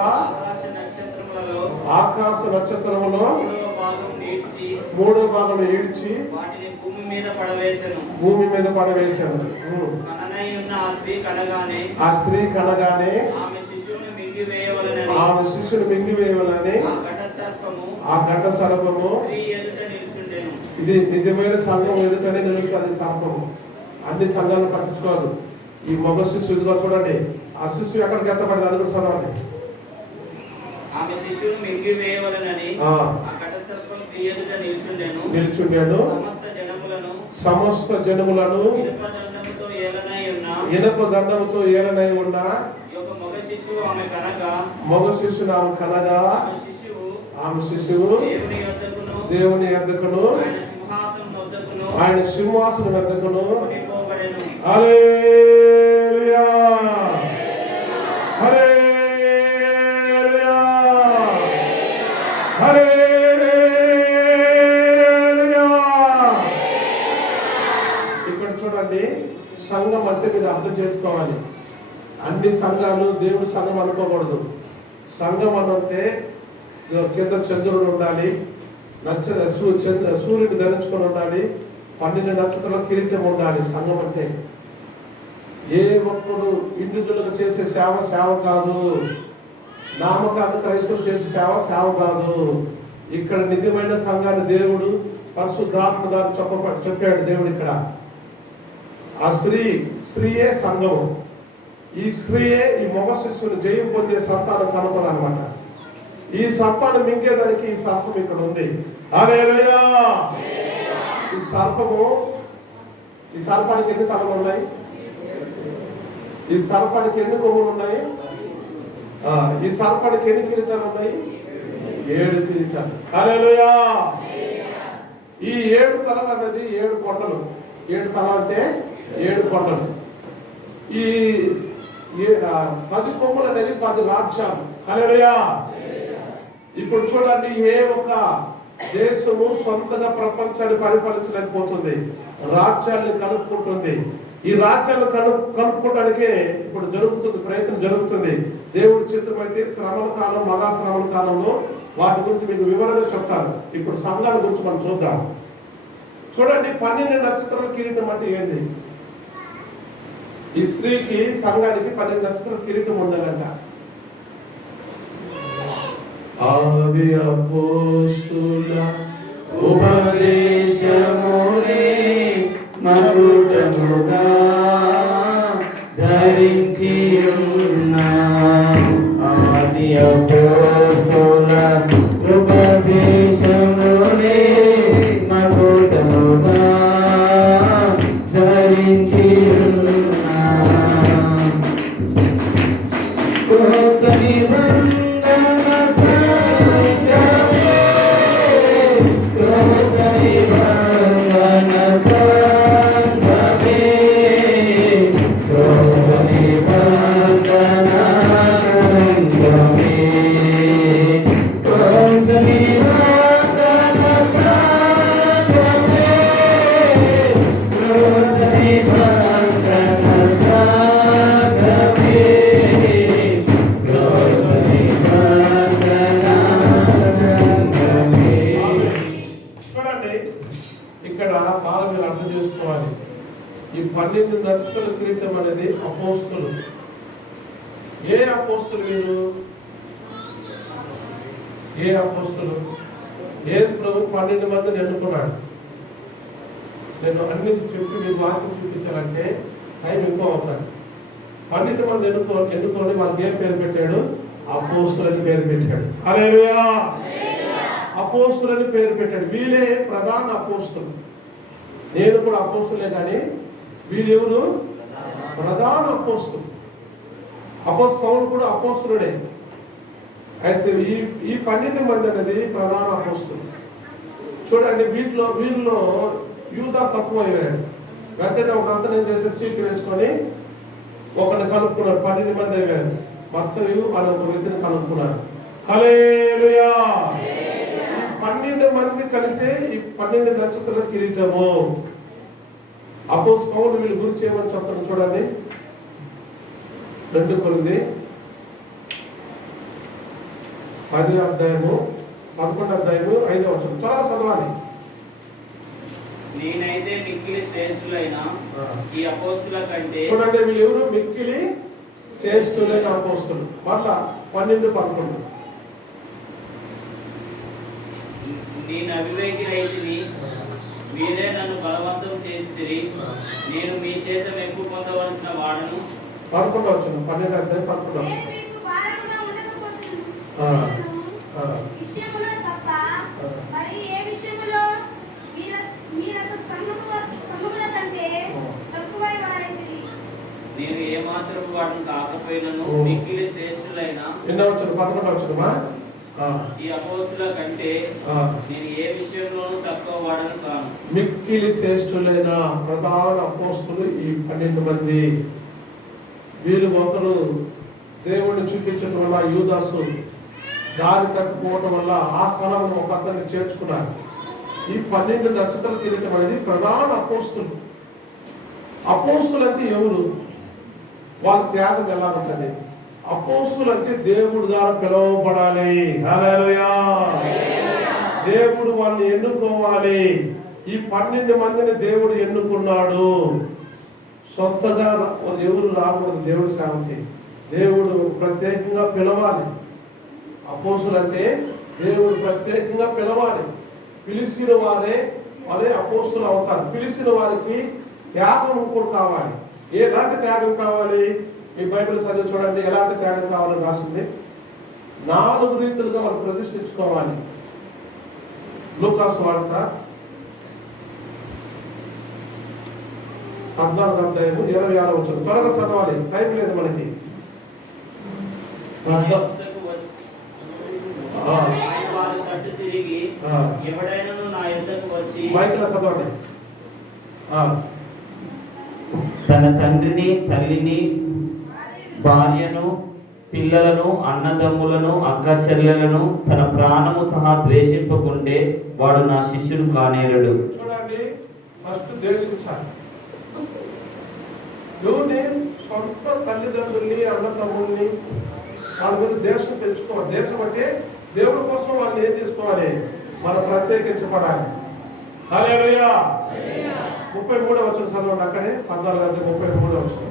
ఆకాశ నక్షత్రములో మూడో భాగం ఈడ్చి వాటిని భూమి మీద పడవేశాను. ఆ స్త్రీ కనగానే ఆమె శిశువును మింగివేయవలని ఆ ఘట సర్పము ఇది నిజమైన సంఘం ఎదుటనే నిలుస్తుంది. సర్పము అన్ని సంఘాలను పట్టించుకోదు. ఈ మగ శిశువు ఇదిగో చూడండి, ఆ శిశువు ఎక్కడికి ఎత్తపడింది అది కూడా చదవండి. ఆమె శిశువును మింగివేయవలెనని ఆ ఘట సర్పం స్త్రీ ఎదుట నిల్చుండాడు. సమస్త జనములను ఇనప దండముతో ఏలనై ఉన్న మగ శిశువు ఆమె కనగా ఆమె శిశువు దేవుని యొద్దకును ఆయన సింహాసనం వద్దకును హల్లెలూయా హల్లెలూయా హల్లెలూయా. ఇక్కడ చూడండి, సంఘం అంటే మీరు అర్థం చేసుకోవాలి. అన్ని సంఘాలు దేవుడి సంఘం అనుకోకూడదు. సంఘం అంటే కింద చంద్రుడు ఉండాలి, సూర్యుడు ధరించుకొని ఉండాలి, 12 నక్షత్రాల కిరీటం ఉండాలి. సంఘం అంటే ఏ ఒక్కడు ఇండివిజువల్గా చేసే సేవ కాదు. నామకార్థ క్రైస్తవులు చేసే సేవ కాదు. ఇక్కడ నిజమైన సంఘాన్ని దేవుడు పరిశుద్ధాత్మ గారు చెప్పాడు. దేవుడు ఇక్కడ ఆ స్త్రీయే సంఘం. ఈ స్త్రీయే ఈ మగ శిశువుని జయం పొందే సంతానం కలుగుతుంది అనమాట. ఈ సంతానం మింగేదానికి ఈ సర్పం ఇక్కడ ఉంది. హల్లెలూయా. ఈ సర్పానికి ఎన్ని తలలు ఉన్నాయి? ఈ సర్పానికి ఎన్ని కొమ్ములు ఉన్నాయి? ఈ సర్పానికి ఎన్ని కిరీటాలు ఉన్నాయి? 7 కిరీటాలు. హల్లెలూయా. ఈ 7 తలలు అనేది 7 కొండలు. 7 తల అంటే 7 కొండలు. ఈ 10 కొమ్ములు అనేది 10 రాజ్యాలు. హల్లెలూయా. ఇప్పుడు చూడండి, ఏ ఒక్క దేశము సొంతగా ప్రపంచాన్ని పరిపాలించలేకపోతుంది. రాజ్యాన్ని కలుపుకుంటుంది. ఈ రాజ్యాలను కలుపుకోవడానికే ఇప్పుడు ప్రయత్నం జరుగుతుంది. దేవుడి చిత్తమైతే శ్రమల కాలం, మహాశ్రమల కాలంలో వాటి గురించి మీకు వివరంగా చెప్తాను. ఇప్పుడు సంఘాల గురించి మనం చూద్దాం. చూడండి, 12 నక్షత్రాల కిరీటం అంటే ఏంది? ఈ స్త్రీకి సంఘానికి 12 నక్షత్రాల కిరీటం ఉండాలంట. ఆది అపోస్తుల ఉపదేశమునే మకుటముగా ధరించి ఉన్నాము. ఆది అపోస్తుల ఉపదేశమునే మకుటముగా ధరించి ఉన్నాము. కొత్త నిబంధన సంఘమే, కొత్త నిబంధన సంఘమే, కొత్త నిబంధన సంఘమే, కొత్త నిబంధన సంఘమే, కొత్త నిబంధన సంఘమే. చూడండి, ఇక్కడ బాగా మీరు అర్థం చేసుకోవాలి. ఈ 12 నక్షత్రాల కిరీటం అనేది అపోస్తులు. ఏ అపోస్తులు వీరు? ఏ అపోస్తులు? యేసు ప్రభు 12 మందిని ఎన్నుకున్నాడు. నేను అన్ని చెప్పి మీకు వాక్యం చూపించాలంటే టైం ఎక్కువ అవుతాను. 12 మంది ఎన్నుకొని వాళ్ళకి ఏం పేరు పెట్టాడు? అపోస్తులని పేరు పెట్టాడు. హల్లెలూయా. అపోస్తులని పేరు పెట్టాడు. వీళ్ళే ప్రధాన అపోస్తులు. నేను కూడా అపోస్తులే, కానీ వీళ్ళెవరు? ప్రధాన అపోస్తులు. పౌలు కూడా అపోస్తులుడే. అయితే ఈ 12 మంది అనేది ప్రధాన అపోస్తులు. చూడండి, వీళ్ళలో యూదా తక్కువ అయ్యాడు. వెంటనే ఒక అతను ఏం చేశాడు? సీట్ వేసుకొని ఒకరిని కలుపుకున్నారు. 12 మంది అయ్యారు. మత్తయి అనే ఒక వ్యక్తిని కలుపుకున్నారు. హల్లెలూయా. 12 మంది కలిసి ఈ 12 నక్షత్రాల కిరీటము. అపోస్తలుడు పౌలు వీళ్ళ గురించి ఏమని చెప్తాను చూడండి. 2 కొరింథీ 10 అధ్యాయము 11 అధ్యాయము 5వ వచనం త్వరగా చదవాలి. నేనైతే మిక్కిలి శ్రేష్ఠులైన ఈ అపోస్తుల కంటే. చూడండి వీళ్ళు ఎవరు? మిక్కిలి శ్రేష్ఠులైన అపోస్తులు. మళ్ళా 12-11. నేను అవివేకినైతిని, మీరే నన్ను బలవంతం చేసితిరి. నేను మీ చేత మెప్పు పొందవలసిన వాడను. 11వ వచనం 12 అధ్యాయం 11వ వచనం. నేను ఏమాత్రం వాడిని కాకపోయినను మిక్కిలి శ్రేష్ఠులైన. ఎన్నో వచనం? 11వ వచనమా? ఈ అపోస్తుల కంటే నేను ఏ విషయంలోనూ తక్కువ వాడను కాను. మిక్కిలి శ్రేష్ఠులైన ప్రధాన అపోస్తులు ఈ 12 మంది. వీళ్ళు ఒకరు దేవుణ్ణి చూపించడం వల్ల యూదాసు దారి తప్పిపోవడం వల్ల ఆ స్థలంలో ఒక అతన్ని చేర్చుకున్నారు. ఈ 12 నక్షత్రాలు కిరీటం అనేది ప్రధాన అపోస్తులు. అపోస్తులు అంటే ఎవరు? వాళ్ళ త్యాగం ఎలా ఉంటుంది? అపోస్తులు అంటే దేవుడి ద్వారా పిలువబడాలి. హల్లెలూయా. దేవుడు వాళ్ళని ఎన్నుకోవాలి. ఈ 12 మందిని దేవుడు ఎన్నుకున్నాడు. సొంతగా ఎవరు రాకూడదు దేవుడి సేవకి. దేవుడు ప్రత్యేకంగా పిలవాలి. అపోస్తులు అంటే దేవుడు ప్రత్యేకంగా పిలవాలి. పిలిచిన వారే అపోస్తులు అవుతారు. పిలిచిన వారికి త్యాగం కూడా కావాలి. ఎలాంటి త్యాగం కావాలి? మీ బైబిల్ చదివి చూడండి. ఎలాంటి త్యాగం కావాలని రాసింది. 4 రీతులుగా వాళ్ళు ప్రతిష్ఠించుకోవాలి. లూకాసు వార్త 14వ అధ్యాయము 26వ వచనం. త్వరగా చదవాలి, టైం లేదు మనకి. వారు తట్టు తిరిగి ఎవడైనను నా యుద్ధకు వచ్చి. మైక్లో చదవండి. తన తండ్రిని, తల్లిని, భార్యను, పిల్లలను, అన్నదమ్ములను, అక్క చెల్లెలను, తన ప్రాణము సహా ద్వేషింపకుంటే వాడు నా శిష్యుడు కానేరడు. చూడండి, ఫస్ట్ ద్వేషించాలి. ఎవరిని? సొంత తల్లిదండ్రుల్ని, అన్నదమ్ముల్ని, వాళ్ళ మీద దేశం పెంచుకోవాలి. దేశం అంటే దేవుడి కోసం వాళ్ళు ఏం చేసుకోవాలి? మనం ప్రత్యేకించబడాలి. హల్లెలూయా. 33వ వచనం చదవండి. అక్కడే 14-33వ వచనం.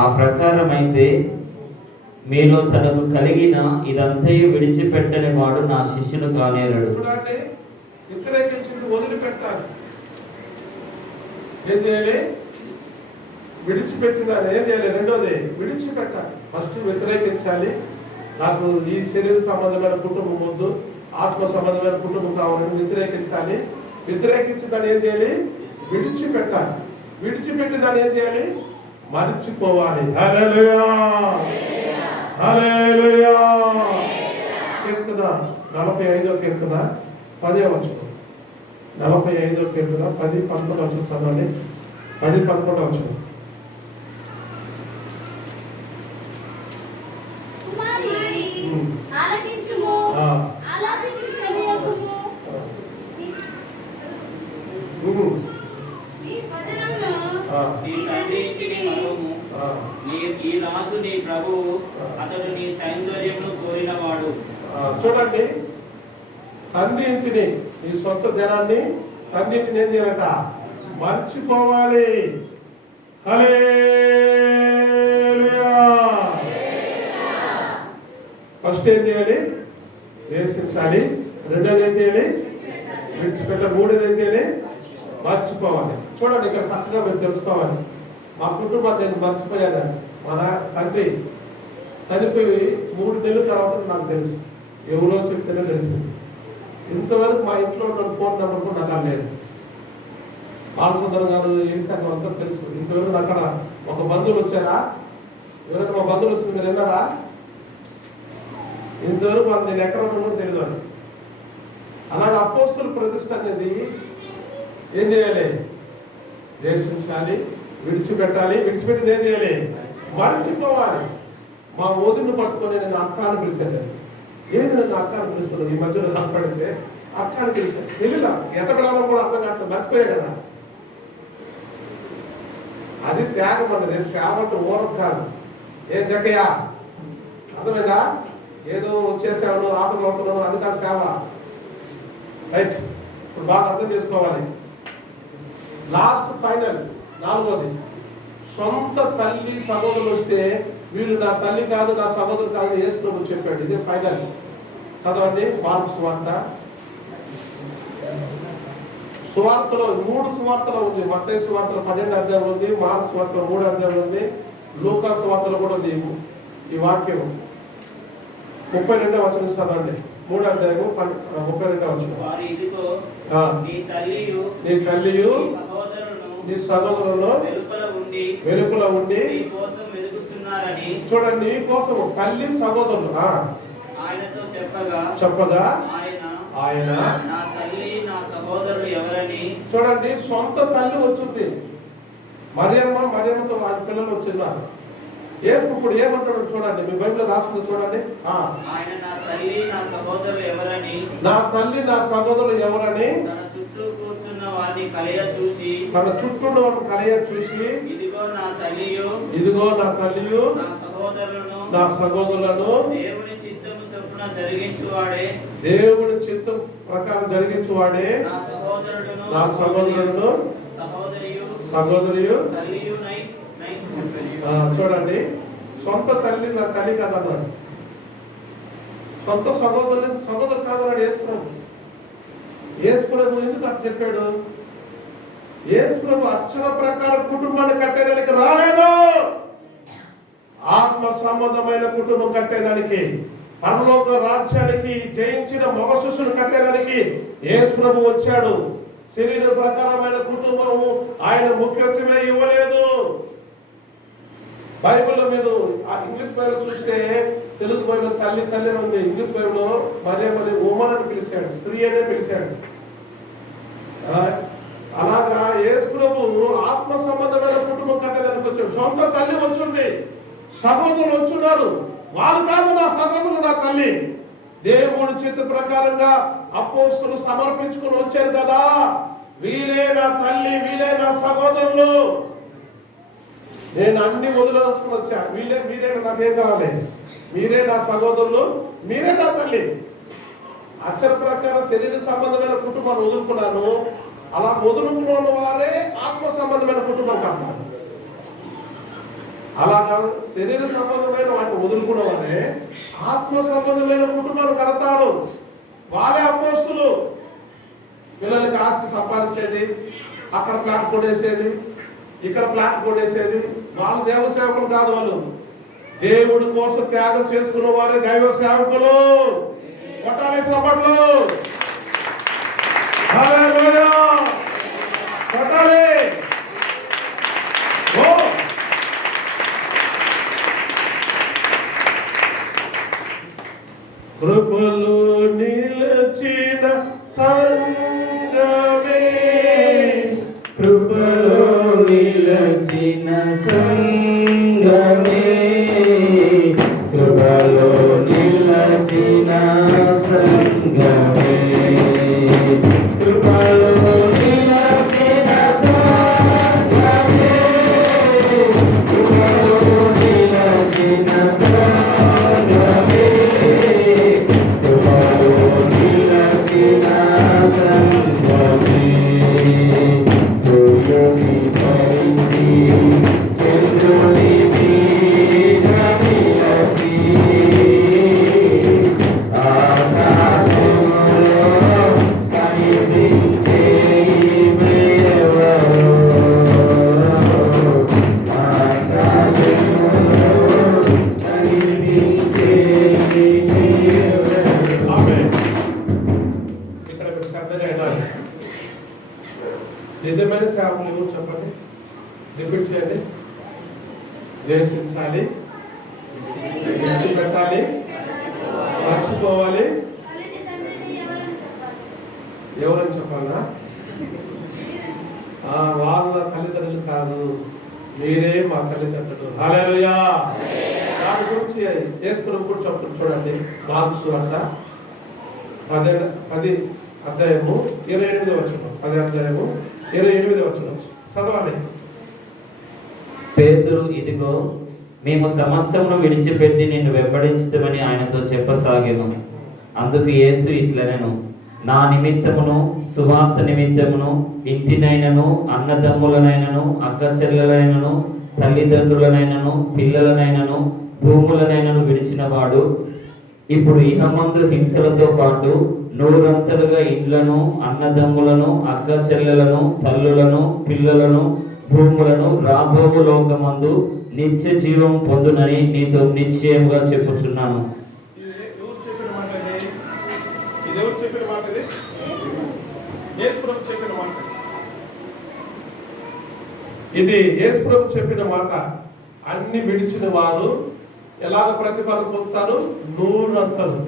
ఆ ప్రకారమైతే మీలో తనకు కలిగిన ఇదంతయు విడిచిపెట్టని వాడు నా శిష్యుడు కానేరడు. చూడండి, వ్యతిరేకించింది వదిలిపెట్టాలి. ఏం చేయాలి? విడిచిపెట్టిందని ఏం చేయాలి? రెండోది విడిచిపెట్టాలి. ఫస్ట్ వ్యతిరేకించాలి. నాకు ఈ శరీర సంబంధమైన కుటుంబం వద్దు, ఆత్మ సంబంధమైన కుటుంబం కావాలని వ్యతిరేకించాలి. వ్యతిరేకించి దాన్ని ఏం చేయాలి? విడిచిపెట్టాలి. విడిచిపెట్టి దాన్ని ఏం చేయాలి? మర్చిపోవాలి. హల్లెలూయా, హల్లెలూయా. కీర్తన 45వ కీర్తన 10వ వచనం. 45వ కీర్తన 10-11 వచనం చదవండి. 10-11 వచనం. ఈ రాజు నీ ప్రభువు, అతడు నీ సౌందర్యమును కోరినవాడు. చూడండి, తండ్రి ఇంటిని, నీ సొంత జనాన్ని, తండ్రి ఇంటిని ఏం చేయాలట? మర్చిపోవాలి. హల్లెలూయా. ఫస్ట్ ఏం చేయాలి? దేశించాలి. రెండోది ఏం చేయాలి? విడిచిపెట్టాలి. మూడోది ఏం చేయాలి? మర్చిపోవాలి. చూడండి, ఇక్కడ చక్కగా మీరు తెలుసుకోవాలి. మా కుటుంబాన్ని నేను మర్చిపోయాను. మన తండ్రి చనిపోయి 3 నెలల తర్వాత నాకు తెలుసు. ఎవరో చెప్తేనే తెలిసింది. ఇంతవరకు మా ఇంట్లో ఉన్న ఫోన్ నెంబర్ కూడా నాకు లేదు. బాలసుందరం గారు ఏసాక అంతా తెలుసు. ఇంతవరకు అక్కడ ఒక బంధువులు వచ్చారా? ఎవరైనా మా బంధువులు వచ్చింది మీరు విన్నారా? ఇంతవరకు వాళ్ళు నేను ఎక్కడ ఉన్నా కూడా తెలియదు అని. అలాగే అపోస్తుల ప్రతిష్ట అనేది ఏం చేయాలి? దేశించాలి, విడిచిపెట్టాలి. విడిచిపెట్టింది ఏం చేయాలి? మర్చిపోవాలి. మా వదిలిని పట్టుకొని నేను అక్క అని పిలిచాను. ఏది నన్ను అక్క అని పిలుస్తున్నాను. ఈ మధ్యలో కనపడితే అక్క అని పిలుస్తాను. పెళ్ళిలా ఎంత పిల్లలు కూడా అర్థం కావట్లేదు, మర్చిపోయా కదా. అది త్యాగం అన్నది. సేవ అంటే ఊరం కాదు. ఏం దగ్గయ్యా అర్థమైందా? ఏదో వచ్చేసాను ఆటలు అవుతున్నాను అది కాదు సేవ. రైట్, ఇప్పుడు బాగా అర్థం చేసుకోవాలి. లాస్ట్ ఫైనల్ 4వది, సొంత తల్లి సహోదరులు వస్తే వీళ్ళు నా తల్లి కాదు నా సహోదరు కాదు యేసు ప్రభువు చెప్పాడు. ఇదే ఫైనల్. చదవండి మార్కు సువార్త. సువార్తలో 3 సువార్తలు ఉంది. మత్తయి సువార్తలో 12 అధ్యాయం ఉంది, మార్కు సువార్తలో 3 అధ్యాయం ఉంది, లూకా సువార్తలో కూడా ఉంది ఈ వాక్యం. 32వ వచనం చదవండి. 3వ అధ్యాయము 32వ వచనం. నీ తల్లియు నీ సహోదరులను వెలుపల ఉండి చూడండి నీ కోసము తల్లి సహోదరులు చెప్పగా ఆయన చూడండి సొంత తల్లి వచ్చింది. మరియమ్మతో ఆయన పిల్లలు వచ్చిన్నారు. యేసు ఇప్పుడు ఏమంటాడు చూడండి, మీ బైబిల్లో రాస్తుంది చూడండి. నా తల్లి నా సహోదరులు ఎవరని తన చుట్టూ కూర్చున్న వారిని కలయ చూసి ఇదిగో నా తల్లియు నా సహోదరులను దేవుని చిత్తము చొప్పున దేవుని చిత్తం ప్రకారం జరిగించువాడే నా సహోదరులను సహోదరియు. చూడండి సొంత తల్లి నా తల్లి కాదన్నాడు, సొంత సహోదరుడు కాదన్నాడు యేసు ప్రభు. యేసు ప్రభు ఎందుకు అట్లా చెప్పాడు? యేసు ప్రభు అక్షర ప్రకారం కుటుంబాన్ని కట్టేదానికి రాలేదు, ఆత్మ సంబంధమైన కుటుంబం కట్టేదానికి, పరలోక రాజ్యానికి జయించిన మగ శిశువును కట్టేదానికి యేసు ప్రభు వచ్చాడు. శరీర ప్రకారమైన కుటుంబము ఆయన ముఖ్యత్వమే ఇవ్వలేదు. బైబిల్లో మీరు ఇంగ్లీష్ బైబిల్ చూస్తే తెలుగు బైబిల్ తల్లి తల్లి ఉంది, ఇంగ్లీష్ బైబిల్లో మరి ఉమన్ అని పిలిచాడు, స్త్రీ అనే పిలిచాడు. అలాగా యేసు ప్రభు ఆత్మ సంబంధమైన కుటుంబం కట్టేదానికి వచ్చాడు. సొంత తల్లి వచ్చింది, సహోదరులు వచ్చున్నారు. వాళ్ళు కాదు నా సహోదరులు నా తల్లి. దేవుడి చిత్త ప్రకారంగా అపోస్తలులు సమర్పించుకుని వచ్చారు కదా, వీలే నా తల్లి, వీలే నా సహోదరులు. నేను అన్ని వదిలేసుకుని వచ్చా. మీరే నాకేం కావాలి? మీరే నా సహోదరులు, మీరే నా తల్లి. అక్షర ప్రకారం శరీర సంబంధమైన కుటుంబాన్ని వదులుకున్నాను. అలా వదులుకున్న వారే ఆత్మ సంబంధమైన కుటుంబం కడతారు. అలాగా శరీర సంబంధమైన వాటిని వదులుకున్న వారే ఆత్మ సంబంధమైన కుటుంబాలు కడతాడు. వాళ్ళే అపోస్తులు. పిల్లలకి ఆస్తి సంపాదించేది, అక్కడ ప్లాట్ కొనేసేది, ఇక్కడ ప్లాట్ కొనేసేది. వాళ్ళు దైవ సేవకులు కాదు, వాళ్ళు దేవుడి కోసం త్యాగం చేసుకున్న వారే దైవ సేవకులు. కొట్టాలి సపట్లు, కొట్టాలి. కృపలో నిలచిన సంగమే, కృపలో నిలచిన సంగమే, కృపలో నిలచిన సంగమే, కృపలో నిలచిన సంగమే, కృపలో నిలచిన సంగమే, కృపలో నిలచిన సంగమే. సూర్యుని పైకి చంద్రుని మీద నిలచి, ఆకాశములో కనిపించే ఎవరు, ఆకాశములో కనిపించే ఇక్కడ శ్రద్ధగా వినాలి. నిజమైన సేవకులు ఎవరు చెప్పండి? రిపీట్ చేయండి. ద్వేషించాలి, పెట్టాలి, మర్చిపోవాలి. ఎవరని చెప్పాలా? వాళ్ళ తల్లిదండ్రులు కాదు, మీరే మా తల్లిదండ్రులు. హల్లెలూయా. గురించి యేసు ప్రభు కూడా చెప్తారు చూడండి. మార్కు సువార్త 10 అధ్యాయము 28 వచనం. 10 అధ్యాయము 28 వచనం చదవాలి. పేతురు, ఇదిగో మేము సమస్తమును విడిచిపెట్టి నిన్ను వెంబడించుదామని ఆయనతో చెప్పసాగెను. అందుకు యేసు ఇట్లనెను, నా నిమిత్తమును సువార్త నిమిత్తమును ఇంటినైనను అన్నదమ్ములనైనను అక్క చెల్లెలైనను తల్లిదండ్రులనైనను పిల్లలనైనను భూములనైనను విడిచిన వాడు ఇప్పుడు ఇహమందు హింసలతో పాటు 100 ఇండ్లను అన్నదమ్ములను అక్క చెల్లెలను తల్లులను పిల్లలను భూములను రాబోవు లోకమందు నిత్య జీవం పొందునని నీతో నిశ్చయముగా చెప్పుచున్నాను. ఇది యేసు ప్రభు చెప్పిన మాట. అన్ని విడిచిన వారు ఎలాగ ప్రతిఫలం పొందుతారు? 100 అంతలు.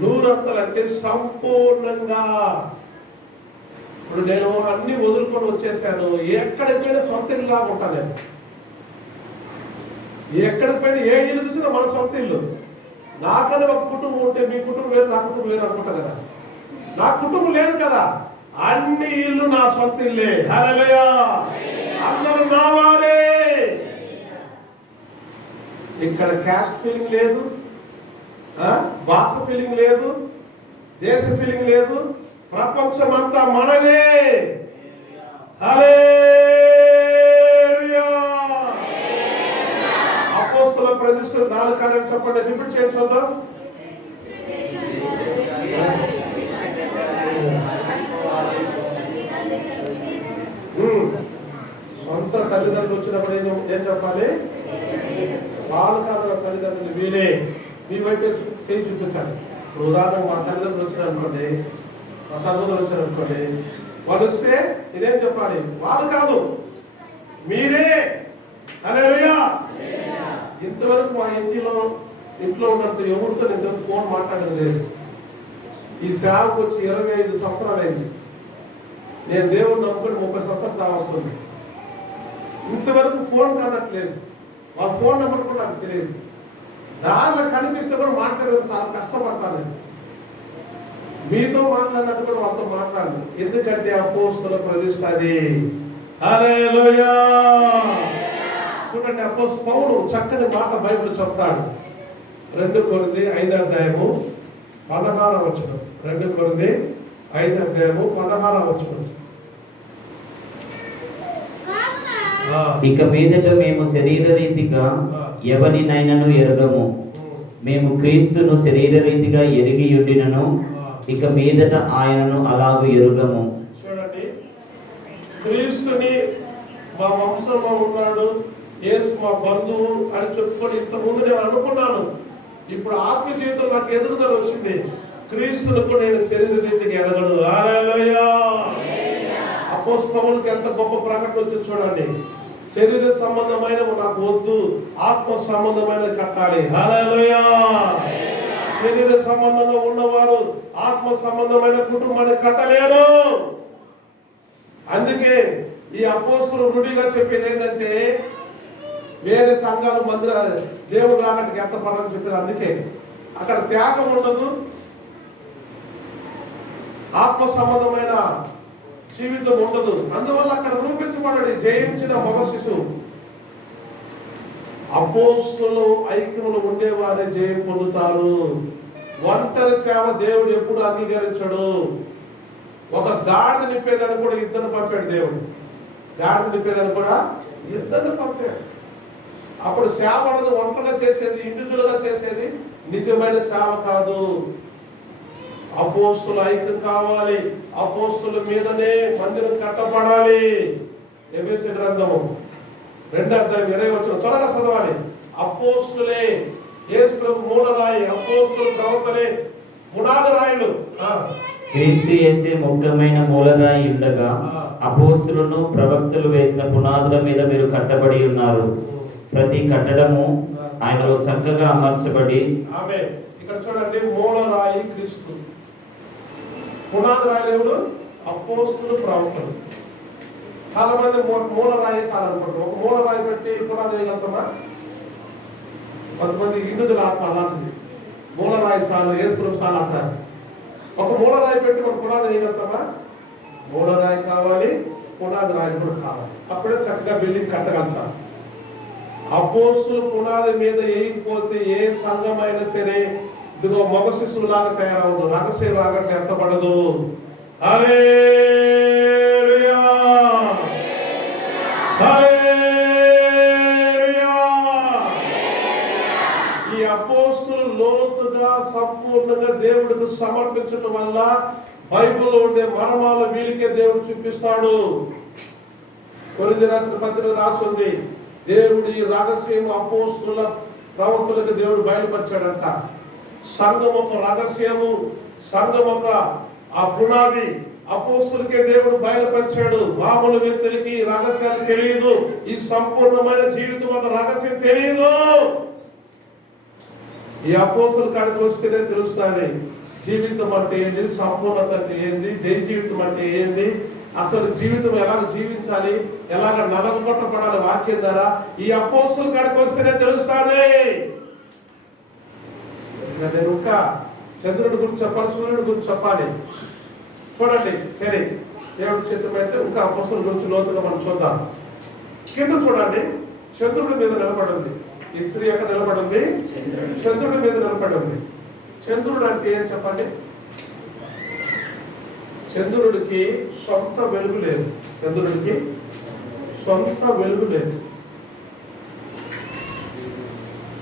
100 అంతలు అంటే సంపూర్ణంగా. ఇప్పుడు నేను అన్ని వదులుకొని వచ్చేసాను, ఎక్కడికి పోయినా సొంత ఇల్లుగా ఉంటాను నేను. ఎక్కడికి పోయినా ఏ ఇల్లు చూసినా మన సొంత ఇల్లు. నాకన్నా ఒక కుటుంబం ఉంటే మీ కుటుంబం వేరు, నా కుటుంబం వేరు అనుకుంటా కదా. నా కుటుంబం లేదు కదా, అన్ని ఇల్లు నా సొంత ఇల్లే. హల్లెలూయా, అందరూ నా వారే. ఇక్కడ క్యాస్ట్ ఫీలింగ్ లేదు, భాష ఫీలింగ్ లేదు, దేశ ఫీలింగ్ లేదు. ప్రపంచం అంతా మనదే. హల్లెలూయా. అపోస్తలుల ప్రతిష్ఠ 4 కార్యాలు చెప్పండి, రిపీట్ చేయండి చూద్దాం. సొంత తల్లిదండ్రులు వచ్చినప్పుడు ఏం చెప్పాలి? వాళ్ళు కాదు తల్లిదండ్రులు, వీరే. మీ వైపు చేయి చూపించాలి. ఇప్పుడు ఉదాహరణకు మా తల్లిదండ్రులు వచ్చినారు అనుకోండి, మా సహోదరులు వచ్చారు అనుకోండి, వాళ్ళు వస్తే ఇదేం చెప్పాలి? వాళ్ళు కాదు, మీరే. హల్లెలూయా. ఇంతవరకు మా ఇంట్లో ఉన్నంత ఎవరితో ఇంతవరకు ఫోన్ మాట్లాడడం లేదు. ఈ సేవకు వచ్చి 25 సంవత్సరాలు అయింది. నేను దేవుడిని నమ్ముకొని 30 సంవత్సరాలు కావస్తుంది. ఇంతవరకు ఫోన్ కానట్లేదు. వాళ్ళ ఫోన్ నెంబర్ కూడా నాకు తెలియదు. దానిలో కనిపిస్తే కూడా మాట్లాడేది చాలా కష్టపడతాను. మీతో మాట్లాడినట్టు కూడా వాళ్ళతో మాట్లాడను. ఎందుకంటే అపోస్తలుల ప్రతిష్ఠ అది. హల్లెలూయా. చూడండి, అపోస్తలుడు పౌలు చక్కని మాట బైబిల్ చెప్తాడు. 2 కొరింథీ 5 అధ్యాయము 16వ వచనం. 2 కొరింథీ 5 అధ్యాయము 16వ వచనం. ఇక మీదట మేము శరీర రీతిగా ఎవరినైనను ఎరగము. మేము క్రీస్తును శరీర రీతిగా ఎరిగి ఉండినను ఇక మీదట ఆయనను అలాగూ ఎరుగము. చూడండి, క్రీస్తుని మా వంశంలో ఉన్నాడు, యేసు మా బంధువు అని చెప్పుకొని ఇంతకుముందు నేను అనుకున్నాను. ఇప్పుడు ఆత్మ జీవితం నాకు ఎదుగుదల వచ్చింది. క్రీస్తులకు నేను శరీర రీతిగా ఎరగను. హల్లెలూయా. అపోస్తలుల పౌలుకి ఎంత గొప్ప ప్రకటన వచ్చింది చూడండి. శరీర సంబంధమైన నాకు వద్దు, ఆత్మ సంబంధమైన కట్టాలి. హల్లెలూయా. శరీర సంబంధంగా ఉన్నవారు ఆత్మ సంబంధమైన కుటుంబాన్ని కట్టలేరు. అందుకే ఈ అపోస్తలులు రుడిగా చెప్పేది ఏంటంటే, వేరే సంఘాలు మందిర దేవుడు రావడానికి ఎంత పనులు చెప్పేది. అందుకే అక్కడ త్యాగం ఉండదు, ఆత్మ సంబంధమైన జీవితం ఉండదు. అందువల్ల అక్కడ రూపించబడి జయించిన మగ శిశువు. అపోస్తలులు ఐక్యములు ఉండేవారే జయం పొందుతారు. ఒంటరి సేవ దేవుడు ఎప్పుడు అంగీకరించడు. ఒక గాడిద నింపేదాన్ని కూడా ఇద్దరు పంపాడు దేవుడు. గాడిద నింపేదాన్ని కూడా ఇద్దరు పంపాడు. అప్పుడు సేవ అనేది ఒంటరిగా చేసేది, ఇండివిజువల్ గా చేసేది నిజమైన సేవ కాదు. అపోస్తలుల ఐక్యం కావాలి. అపోస్తలుల మీదనే మందిరం కట్టబడాలి. ఎఫెసీ గ్రంథము 2 అధ్యాయం 20 వచనం త్వరగా చదవాలి. అపోస్తలులే యేసు ప్రభు మూలరాయి, అపోస్తలులు ప్రవక్తలే పునాది రాయులు. క్రీస్తు యేసే ముఖ్యమైన మూలరాయి ఉండగా అపోస్తలులను ప్రవక్తలు వేసిన పునాదుల మీద మీరు కట్టబడి ఉన్నారు. ప్రతి కట్టడము ఆయనలో చక్కగా అమర్చబడి. ఆమేన్. ఇక్కడ చూడండి, మూలరాయి క్రీస్తు, పునాది రాయలు ఎవరు? అపోస్తలులు ప్రవక్తలు. చాలా మంది మూలరాయి చాలనుకుంటారు. ఒక మూలరాయి పెట్టి పునాది వేయగలుగుతామా? కొంతమంది హిందువుల ఆత్మ అలాంటిది. మూలరాయి సాలు, యేసుప్రభు సాలు అంటారు. ఒక మూలరాయి పెట్టి ఒక పునాది వేయగలుగుతామా? మూలరాయి కావాలి, పునాది రాయి కూడా కావాలి. అప్పుడే చక్కగా బిల్డింగ్ కట్టగలుగుతాం. అపోస్తులు పునాది మీద వేయకపోతే ఏ సంఘమైనా సరే ఇదిగో మగ శిశువులాగా తయారవదు, రహస్య రాగట్లు ఎత్తపడదు. హల్లెలూయా, హల్లెలూయా. ఈ అపోస్తులు లోతుగా సంపూర్ణంగా దేవుడికి సమర్పించడం వల్ల బైబిల్లో ఉండే మర్మాలు వీళ్ళకే దేవుడు చూపిస్తాడు. కొరింథీ రాసిన పత్రిక రాసింది, దేవుడి రహస్యం అపోస్తుల ప్రవక్తలకు దేవుడు బయలుపరిచాడంట. సంఘం ఒక రహస్యము, సంఘం ఒక ఆ పునాది అపోస్తులకే దేవుడు బయలుపరిచాడు. మామూలు వ్యక్తులకి రహస్యాలు తెలియదు. ఈ సంపూర్ణమైన జీవితం ఒక రహస్యం తెలియదు. ఈ అపోస్తుల కాడికి వస్తేనే తెలుస్తుంది జీవితం అంటే ఏంది, సంపూర్ణత అంటే ఏంది, జై జీవితం అంటే ఏంది, అసలు జీవితం ఎలాగ జీవించాలి, ఎలాగ నలగొట్టబడాలి వాక్యం ద్వారా. ఈ అపోస్తుల కాడికి వస్తేనే తెలుస్తుంది. నేను ఇంకా చంద్రుడి గురించి చెప్పాలి, సూర్యుడి గురించి చెప్పాలి. చూడండి, సరే దేవుడి చిత్తమైతే ఇంకా అపోస్తుల గురించి లోతుగా మనం చూద్దాం. కింద చూడండి, చంద్రుడి మీద నిలబడి ఉంది. ఈ స్త్రీ ఎక్కడ నిలబడి ఉంది? చంద్రుడి మీద నిలబడి ఉంది. చంద్రుడు అంటే ఏం చెప్పండి? చంద్రుడికి సొంత వెలుగు లేదు. చంద్రుడికి సొంత వెలుగు లేదు.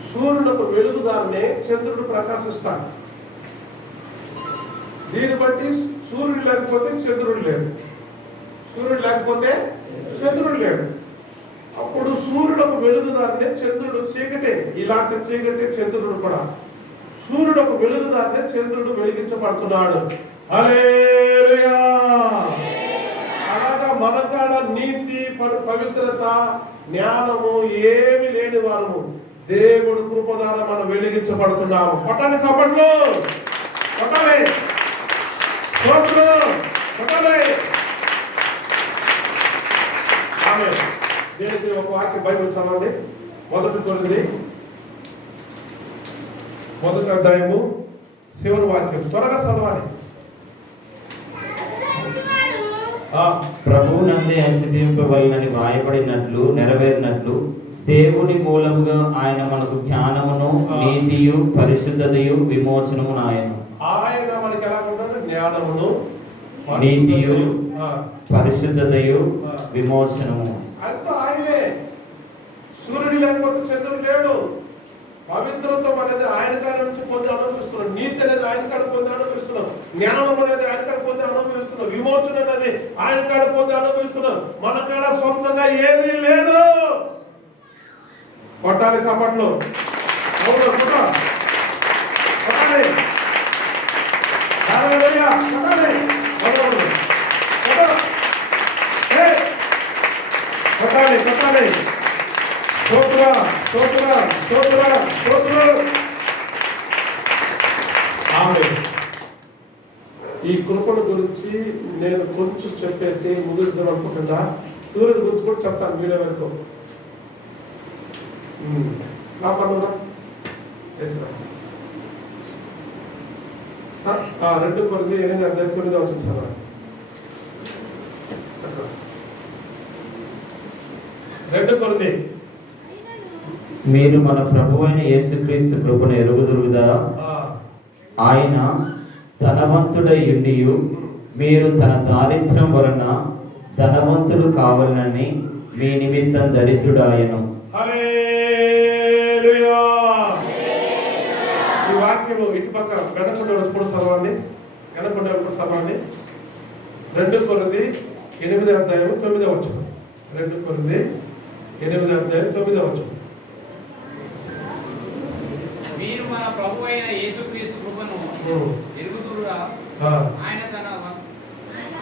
సూర్యుడు వెలుగుదాన్నే చంద్రుడు ప్రకాశిస్తాడు. దీన్ని బట్టి సూర్యుడు లేకపోతే చంద్రుడు లేడు, సూర్యుడు లేకపోతే చంద్రుడు లేడు. అప్పుడు సూర్యుడు వెలుగుదాన్నే చంద్రుడు చీకటే. ఇలాంటి చీకటే చంద్రుడు కూడా. సూర్యుడు వెలుగుదాన్నే చంద్రుడు వెలిగించబడుతున్నాడు. హల్లెలూయా. అలాగా మనకాడ నీతి, పవిత్రత, జ్ఞానము ఏమి లేని వారు దేవుడు కృప ద్వారా మనం వెలిగించబడుతున్నాము. కొట్టండి సపట్లు, కొట్టాలి, కొట్టాలి. ఆమేన్. దీనికి ఒక వాక్య బైబిల్ చదవండి. 1 కొరింథీ 1వ అధ్యాయము చివరి వాక్యం త్వరగా చదవాలి. ప్రభువు నందే ఆశీర్వదింపవలనని వ్రాయబడినట్లు నెరవేరినట్లు దేవుని మూలముగా ఆయన మనకు జ్ఞానమును, నీతియు, పరిశుద్ధతయు, విమోచనము నాయను. ఆయన మనకి ఎలా ఉంటుంది? జ్ఞానమును, నీతియు, పరిశుద్ధతయు, విమోచనము. అంతా ఆయనే. సూర్యుడు లేకపోతే చంద్రుడు లేడు. పవిత్రత్వం అనేది ఆయన కాడ నుంచి పొంది అనుభవిస్తున్నాం. నీతి అనేది ఆయన కాడ పొంది అనుభవిస్తున్నాం. జ్ఞానం అనేది ఆయన కాడ పొంది అనుభవిస్తున్నాం. విమోచన అనేది ఆయన కాడ పొంది అనుభవిస్తున్నాం. మన కాడ సొంతంగా ఏదీ లేదు. కొట్టాలి సపట్లు, కొట్టాలి, కొట్టాలి, కొట్టాలి. ఈ కృపణ గురించి నేను కొంచెం చెప్పేసి ముగిద్దాం అనుకుంటున్నా. సూర్యుడి గురించి కూడా చెప్తాను వీడియో వరకు. నా పనులా 2 కొరింథీ 8:9 వచ్చింది సార్. 2 కొరింథీ. మీరు మన ప్రభువైన యేసుక్రీస్తు కృపను ఎరుగుదురుగా, ఆయన ధనవంతుడై ఉండియు మీరు తన దారిద్ర్యం వలన ధనవంతులు కావాలని మీ నిమిత్తం దరిద్రుడాయను. హల్లెలూయా. ఈ వాక్యము ఇటుపక్క వెనకుండేప్పుడు చదవండి, వెనకుండేప్పుడు చదవండి. 2 కొరింథీ 8:9. 2 కొరింథీ 8:9. మీరు మన ప్రభువైన యేసుక్రీస్తు కృపను ఎరుగుదురుగా,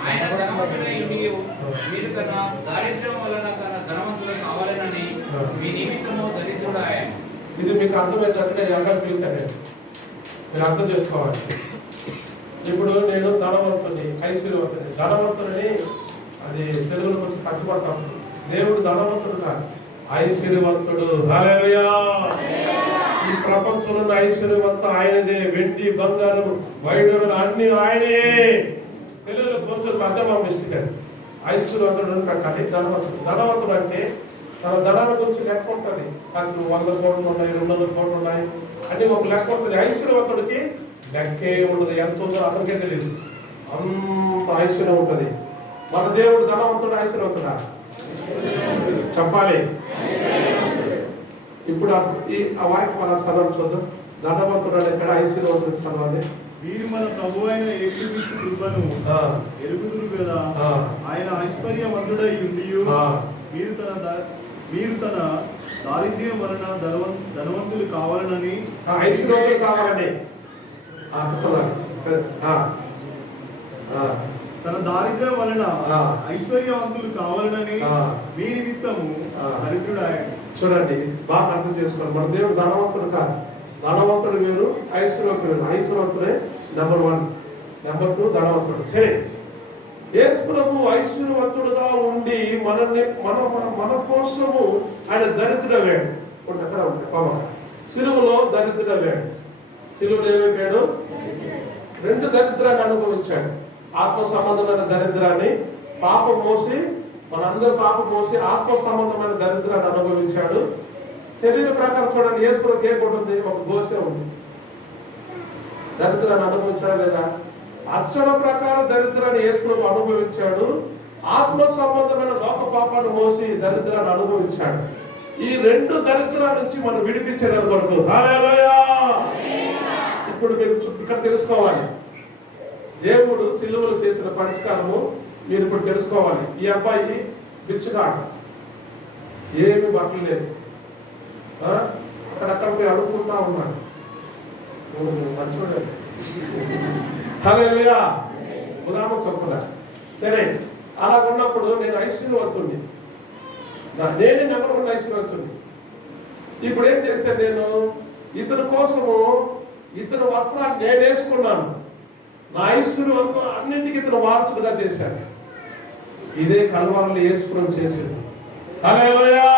ఆయన ధనవంతుడై ఉండియు మీరు తన దారిద్ర్యం వలన తన ధనవంతులు కావాలని మీ నిమిత్తము దరిద్రుడాయను. ఇది మీకు అర్థమైనట్టుగా ఎలా చూశాను, మీరు అర్థం చేసుకోవాలి. ఇప్పుడు నేను ధనవంతుని, ఐశ్వర్యవంతుని. ధనవంతుని అది తెలుగులో కొంచెం కట్టుబడతాం. దేవుడు ధనవంతుడు కాదు, ఐశ్వర్యవంతుడు. హల్లెలూయా. ఈ ప్రపంచంలో ఐశ్వర్యవంతా ఆయనదే. వెండి బంగారం వైడూరులు అన్ని ఆయనే. పిల్లలు కొంచెం అర్థమా మిస్టేక్. ఐశ్వర్యవంతుడు పెట్టాలి. ధనవంతుడు అంటే తన ధనాల గురించి లెక్క ఉంటుంది. నాకు 100 కోట్లు ఉన్నాయి, 200 కోట్లు ఉన్నాయి అని ఒక లెక్క ఉంటుంది. ఐశ్వర్యవంతుడికి లెక్కే ఉండదు. ఎంత ఉందో అతనికే తెలియదు. అంత ఐశ్వర్యం ఉంటుంది. మన దేవుడు ధనవంతుడు ఐశ్వర్యవంతుడా? చెప్పాలి. ఇప్పుడు ఆ వాక్యం మన చదవం చూద్దాం. ధనవంతుడు అని ఎక్కడ, ఐశ్వర్యవంతుడు చదవాలి. మీరు మన ప్రభు అయిన యేసుక్రీస్తు కృపను ఎరుగుదురు కదా. ఆయన ఐశ్వర్యవంతుడై ఉండి మీరు తన దారిద్ర్యం వలన ధనవంతులు కావాలని ఐశ్వర్యవంతులు కావాలని తన దారిద్ర్యం వలన ఐశ్వర్యవంతులు కావాలని మీ నిమిత్తము దరిద్రుడాయన. చూడండి, బాగా అర్థం చేసుకోండి. మన దేవుడు ధనవంతుడు కాదు. ధనవంతుడు వేరు, ఐశ్వర్యవంతుడు వేరు. ఐశ్వర్యవంతుడే నెంబర్ 1, నెంబర్ 2 ధనవంతుడు. సరే, యేసు ప్రభు ఐశ్వర్యవంతుడుగా ఉండి మన కోసము ఆయన దరిద్రవేడు. ఎక్కడ ఉంటాడు? సిలువలో దరిద్రవేడు. సిలువలో ఏమైపోయాడు? 2 దరిద్రాన్ని అనుభవించాడు. ఆత్మ సంబంధమైన దరిద్రాన్ని, పాపం మోసి, మనందరూ పాపం మోసి ఆత్మ సంబంధమైన దరిద్రాన్ని అనుభవించాడు. శరీర ప్రకారం చూడండి, యేసు ప్రభు ఏ కొట్టు ఉంది? ఒక గోసే ఉంది. దరిద్రాన్ని అనుభవించాడు లేదా? అక్షర ప్రకారం దరిద్రాన్ని యేసు ప్రభు అనుభవించాడు. ఆత్మ సంబంధమైన లోక పాపాన్ని మోసి దరిద్రాన్ని అనుభవించాడు. ఈ 2 దరిద్రాల నుంచి మనం విడిపించేదాని కొరకు హల్లెలూయా. ఇప్పుడు మీరు ఇక్కడ తెలుసుకోవాలి, దేవుడు సిలువలో చేసిన పరిష్కారము మీరు ఇప్పుడు తెలుసుకోవాలి. ఈ అబ్బాయి బిచ్చగాడు, ఏమి బట్టలు లేదు, అక్కడక్కడ పోయి అడుగుకుంటా ఉన్నాడు. చూడండి, హల్లెలూయా. ఉదాహరణ చెప్తున్నా. సరే, అలా ఉన్నప్పుడు నేను ఐశ్వర్యవంతుడిని, నేనే నెంబర్ 1 ఐశ్వర్యవంతుడిని. ఇప్పుడు ఏం చేశాను? నేను ఇతని కోసము ఇతని వస్త్రాన్ని నేను వేసుకున్నాను. నా ఐశ్వర్యవంతం అన్నింటికి ఇతను వారసుడుగా చేశాడు. ఇదే కల్వరిలో యేసుప్రభు చేసింది. హల్లెలూయా.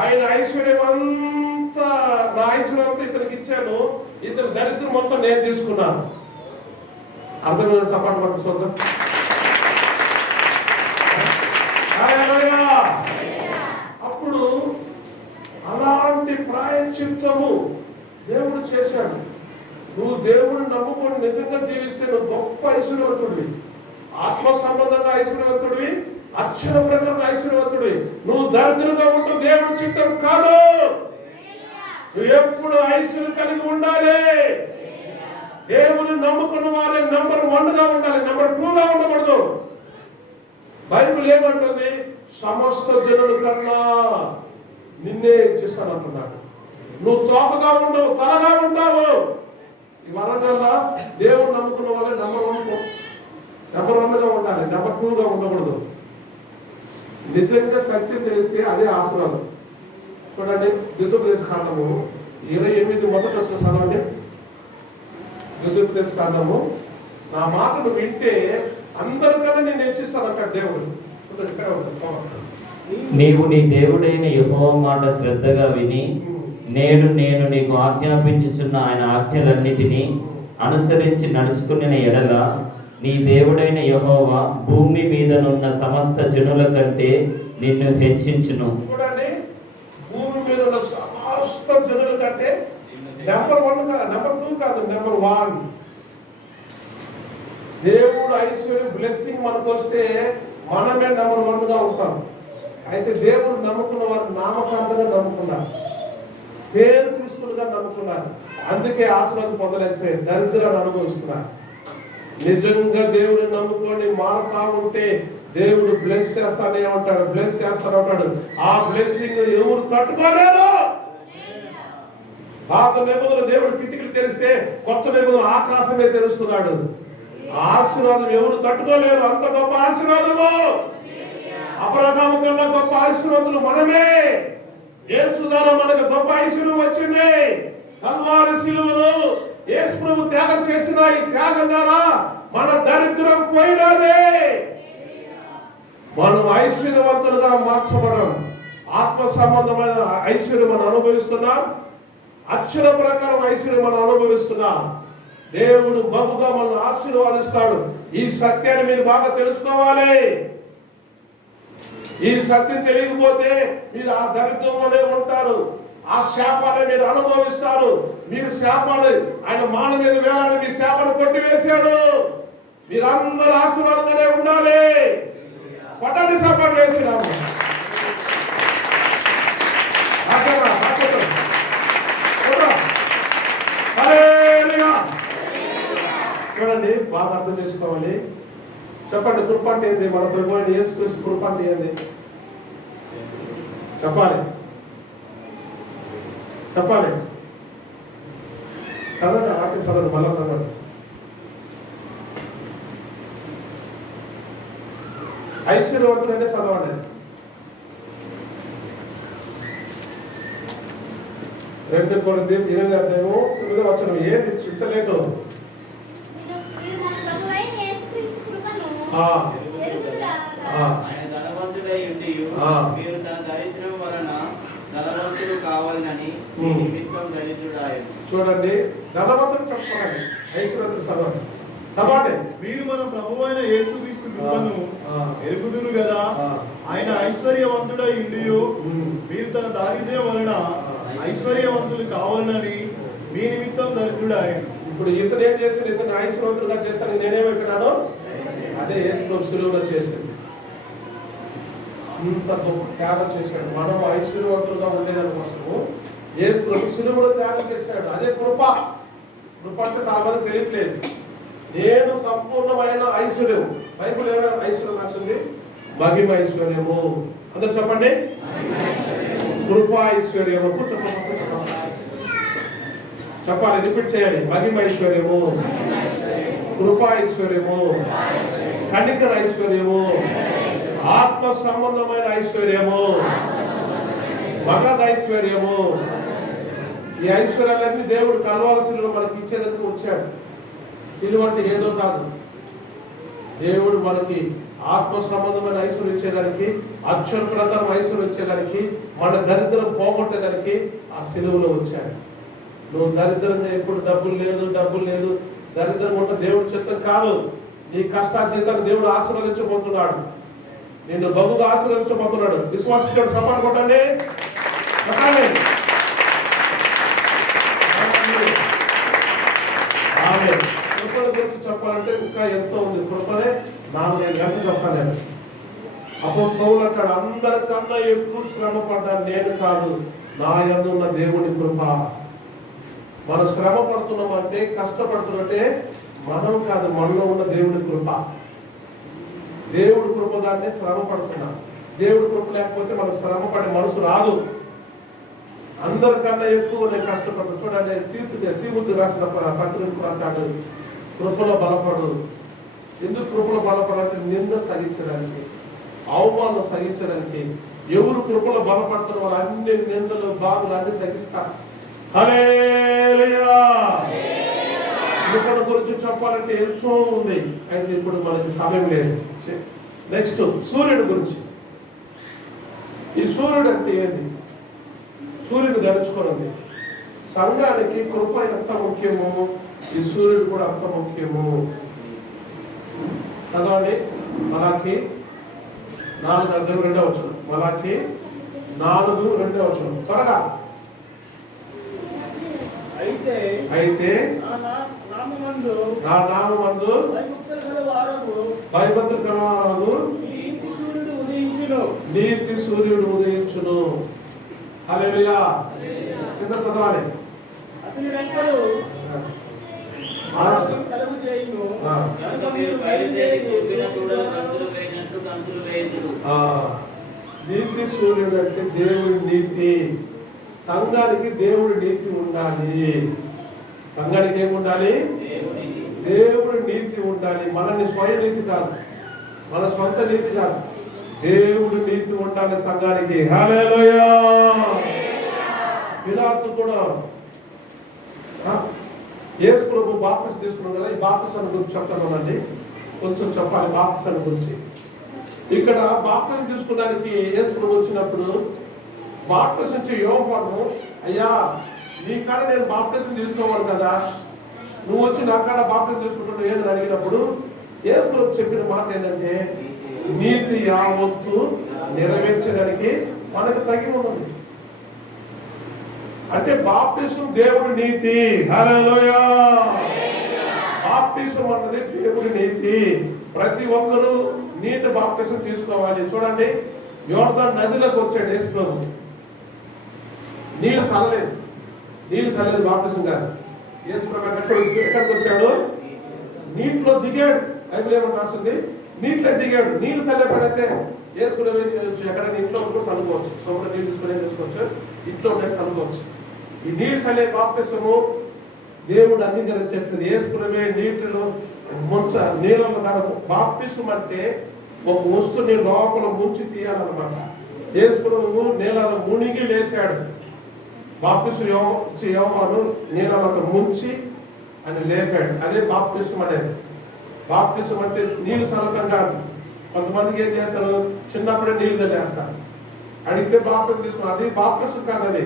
ఆయన ఐశ్వర్యమంతా, నా ఐశ్వర్యమంతా ఇతనికి ఇచ్చాను. ఇతని దరిద్రం మొత్తం నేను తీసుకున్నాను. అర్థమైన సపాటు పట్టు చూద్దాం. హల్లెలూయా. అప్పుడు అలాంటి ప్రాయశ్చిత్తము దేవుడు చేశాడు. నువ్వు దేవుడిని నమ్ముకొని నిజంగా జీవిస్తే నువ్వు గొప్ప ఐశ్వర్యవంతుడివి. ఆత్మ సంబంధంగా ఐశ్వర్యవంతుడివి, అక్షర ప్రకారం ఐశ్వర్యవంతుడివి. నువ్వు దరిద్రంగా ఉంటూ దేవుడి చిత్తం కాదు. నువ్వు ఎప్పుడు ఐశ్వర్యం కలిగి ఉండాలి. దేవుని నమ్ముకున్న వారే నెంబర్ 1గా ఉండాలి, నెంబర్ 2గా ఉండకూడదు. బైబిల్ ఏమంటుంది? సమస్త జనుల కన్నా నిన్నే చేశాను అంటున్నాడు. నువ్వు తోకగా ఉండవు, తలగా ఉంటావు. ఈ వరంగల్లా దేవుడు నమ్ముకున్న వాళ్ళే నెంబర్ 1గా ఉండాలి, నెంబర్ 2గా ఉండకూడదు. నిజంగా సత్యం తెలిస్తే అదే ఆశీర్వాదం. చూడండి, ద్వితీయోపదేశ కాండము 28 మొదటి వచ్చిన చదవండి. ద్వితీయోపదేశ కాండము, నా మాటను వింటే అందరికన్నా నేను హెచ్చిస్తానంటాడు దేవుడు. నీవు నీ దేవుడైన యెహోవా మాట శ్రద్ధగా విని నేను నీకు ఆజ్ఞాపించుచున్న ఆయన ఆజ్ఞలన్నిటినీ అనుసరించి నడుచుకున్న ఎడల నీ దేవుడైన యెహోవా భూమి మీదనున్న సమస్త జనుల కంటే నిన్ను హెచ్చించును. చూడండి, భూమి మీద ఉన్న సమస్త జనుల కంటే నెంబర్ 1 కాదు, నెంబర్ 2 కాదు, నెంబర్ 1. దేవుడు ఐశ్వర్యం బ్లెస్సింగ్ మనకు వస్తే మనమే నెంబర్ 1గా ఉంటాం. అయితే దేవుడు నమ్ముకున్న వారు నామకాంతంగా నమ్ముకున్నారు, పేరు క్రీస్తులుగా నమ్ముకున్నారు. అందుకే ఆశీర్వాదం పొందలేకపోయారు, దరిద్రాన్ని అనుభవిస్తున్నారు. నిజంగా దేవుడిని నమ్ముకొని మారుతా ఉంటే దేవుడు బ్లెస్ చేస్తానే ఉంటాడు, బ్లెస్ చేస్తానే ఉంటాడు. ఆ బ్లెస్సింగ్ ఎవరు తట్టుకోలేరు. పాత నిబంధనలు దేవుడు కిటికీలు తెరిస్తే కొత్త నిబంధనలు ఆకాశమే తెరుస్తున్నాడు. ఆశీర్వాదం ఎవరు తట్టుకోలేరు. అంత గొప్ప ఆశీర్వాదము. అబ్రహాము కన్నా గొప్ప ఆశీర్వాదులు మనమే. యేసు ద్వారా మనకు గొప్ప ఐశ్వర్యం వచ్చింది. కల్వారి శిలువలో యేసు ప్రభు త్యాగం చేసిన ఈ త్యాగం ద్వారా మన దరిద్రం పోయినదే. మనం ఐశ్వర్యవంతులుగా మార్చబడం. ఆత్మ సంబంధమైన ఐశ్వర్యం మనం అనుభవిస్తున్నాం, అక్షర ప్రకారం ఐశ్వర్యం మనం అనుభవిస్తున్నాం. దేవుడు బహుగా మనల్ని ఆశీర్వాదిస్తాడు. ఈ సత్యాన్ని మీరు బాగా తెలుసుకోవాలి. ఈ సత్యం తెలియకపోతే మీరు ఆ దరిద్రంలోనే ఉంటారు, ఆ శాపాన్ని మీరు అనుభవిస్తారు. మీరు శాపాన్ని ఆయన మాన మీద వేలాడి మీ శాపాన్ని కొట్టివేశాడు. మీరందరూ ఆశీర్వాదంగానే ఉండాలి. పట్టండి శాపాన్ని వేసినాము. చూడండి, బాగా అర్థం చేసుకోవాలి. చెప్పండి, కృప అంటే ఏంది? మన ప్రభు అయిన యేసుక్రీస్తు కృప అంటే ఏంది చెప్పాలి. చెప్పాలి. చదవండి, వాక్యం చదవండి, మళ్ళా చదవండి. ఐశ్వర్యవంతుడు అంటే చదవండి. 2 కొరింథీయులు 8వ అధ్యాయము 9వ వచనం. ఏంటి చింతలేదు? ఆయన ధనవంతుడై ఉండియు మీరు తన దరిద్రం వలన ధనవంతుడు కావాలని మీ నిమిత్తం దరిద్రుడాయెను. చూడండి, ధనవంతుడు చెప్పండి, ఐశ్వర్యవంతుడు చదవండి. చదవండి. మీరు మన ప్రభువైన యేసుక్రీస్తు కృపను ఎరుగుదురు కదా. ఆయన ఐశ్వర్యవంతుడై ఉండియు మీరు తన దారిద్ర్యం వలన ఐశ్వర్యవంతులు కావాలని మీ నిమిత్తం దరిద్రుడాయెను. ఇప్పుడు ఇతను ఏం చేశాడు? ఇతను ఐశ్వర్యవంతుడుగా చేస్తాను నేనేమైపోయినాను? అదే యేసు సులువుగా చేశాడు. అంత గొప్ప త్యాగం చేశాడు. మనం ఐశ్వర్యవంతులుగా ఉండేదాని కోసము యేసు సులువుగా త్యాగం చేశాడు. అదే కృప. కృప అంటే చాలా మంది తెలియట్లేదు. నేను సంపూర్ణమైన ఐశ్వర్యం. బైబిల్ ఏమైనా ఐశ్వర్యం రాసింది? మహిమ ఐశ్వర్యము. అందరూ చెప్పండి, కృపా ఐశ్వర్యము. చెప్పాలి, రిపీట్ చేయాలి. మహిమ ఐశ్వర్యము, కృపా ఐశ్వర్యము, కనికర ఐశ్వర్యము, ఆత్మ సంబంధమైన ఐశ్వర్యము, మగధ ఐశ్వర్యము. ఈ ఐశ్వర్యాలన్నీ దేవుడు కల్వారి శిలువలో మనకి ఇచ్చేందుకు వచ్చాడు. శిలువ అంటే ఏదో కాదు. దేవుడు మనకి ఆత్మ సంబంధమైన ఐశ్వర్యం ఇచ్చేదానికి, అక్షర ప్రకారం ఐశ్వర్యం ఇచ్చేదానికి, మన దరిద్రం పోగొట్టేదానికి ఆ శిలువలో వచ్చాడు. నువ్వు దరిద్రంగా ఎప్పుడు డబ్బులు లేదు దరిద్రం ఉంటే దేవుడు చిత్తం కాదు. నీ కష్టాజీతాన్ని దేవుడు ఆశీర్వదించబోతున్నాడు. నిన్ను బహుగా ఆశీర్వదించబోతున్నాడు. విశ్వాసించాడు. సపోర్ట్ కొట్టండి. కృపల గురించి చెప్పాలంటే ఇంకా ఎంతో ఉంది. కృపనే 4-5 గంటలు చెప్పాలి. అపోస్తలుడు అంటాడు, అందరికన్నా ఎక్కువ శ్రమ పడ్డాను నేను కాదు, నా యందు ఉన్న దేవుని కృప. మనం శ్రమ పడుతున్నామంటే, కష్టపడుతున్నట్టే మనం కాదు, మనలో ఉన్న దేవుని కృప. దేవుడి కృప దాన్ని శ్రమ పడుతున్నాం. దేవుడి కృప లేకపోతే మనం శ్రమ పడే మనసు రాదు. అందరికన్నా ఎక్కువ నేను కష్టపడ్డా. చూడండి, తీర్పు రాసిన పత్రిక అంటాడు, కృపలో బలపడు. ఎందుకు కృపలో బలపడాలంటే నింద సహించడానికి, అవమానం సహించడానికి. ఎవరు కృపలో బలపడుతున్న వాళ్ళు అన్ని నిందలు, బాధలు అన్ని సహిస్తారు. హల్లెలూయా. కృపణ గురించి చెప్పాలంటే ఎంతో ఉంది, అయితే ఇప్పుడు మనకి సమయం లేదు. నెక్స్ట్, సూర్యుడి గురించి. ఈ సూర్యుడు అంటే ఏంది? సూర్యుడు ధరించుకోనండి. సంఘానికి కృప ఎంత ముఖ్యమో ఈ సూర్యుడు కూడా అంత ముఖ్యము. చదవండి, మలాకి 4:2 మలాకి 4:2 త్వరగా. అయితే నా నామమందు భయభక్తులు కలవారు నీతి సూర్యుడు ఉదయించును. హల్లెలూయా. కింద చదవాలి. నీతి సూర్యుడు అంటే దేవుడి నీతి. సంఘానికి దేవుడి నీతి ఉండాలి. సంఘానికి ఏముండాలి? దేవుడి నీతి ఉండాలి. మనల్ని స్వయం నీతి కాదు, మన సొంత నీతి కాదు, దేవుడి నీతి ఉండాలి సంఘానికి. హల్లెలూయా. పిలాతు కూడా యేసు ప్రభు బాప్తిసం తీసుకున్నాం కదా, ఈ బాప్తిసం గురించి చెప్తానండి. కొంచెం చెప్పాలి బాప్తిసం గురించి. ఇక్కడ బాప్తిసం తీసుకోవడానికి యేసు ప్రభు వచ్చినప్పుడు బాప్టిజం ఇచ్చే యోహాను, అయ్యా నీ కాడ నేను బాప్టిజం తీసుకోవాలి కదా, నువ్వు వచ్చి నా కాడ బాప్టిజం తీసుకుంటున్నావు ఏదని అడిగినప్పుడు యేసు చెప్పిన మాట ఏంటంటే, నీతి యావత్తు నెరవేర్చడానికి మనకు తగి ఉన్నది. అంటే బాప్టిజం దేవుడి నీతి. హల్లెలూయా. బాప్టిజం అన్నది దేవుడి నీతి. ప్రతి ఒక్కరూ నీటి బాప్టిజం తీసుకోవాలి. చూడండి, యోర్దాను నదిలోకి వచ్చాడు యేసు ప్రభు. నీళ్ళు చల్లలేదు బాప్టిజం కాదు. యేసు ప్రభు ఎక్కడికి వచ్చాడు? నీటిలో దిగాడు. బైబిల్ ఏమని రాస్తుంది? నీటిలో దిగాడు. నీళ్ళు చల్లబడితే యేసు ప్రభు ఎక్కడైనా ఇంట్లో ఉంటూ చల్లుకోవచ్చు. సోమరు నీళ్ళు తీసుకునే తీసుకోవచ్చు, ఇంట్లో ఉండే చల్లుకోవచ్చు. ఈ నీళ్ళు చల్లే బాప్టిజము దేవుడు అంగీకరించట్లేదు. యేసు ప్రభు నీటిలో నీళ్ళ బాప్టిజం అంటే ఒక వస్తువుని లోపల ముంచి తీయాలన్నమాట. యేసు ప్రభువు నీళ్ళను మునిగి లేచాడు. బాప్టిజం యోహాను నీళ్ళను ముంచి అని లేపాడు. అదే బాప్టిజం అనేది. బాప్టిజం అంటే నీళ్ళు చల్లటం కాదు. కొంతమందికి ఏం చేస్తారు, చిన్నప్పుడే నీళ్ళు చల్లేస్తారు. అడిగితే బాప్టిజం తీసుకున్నారు. అది బాప్టిజం కాదు. అది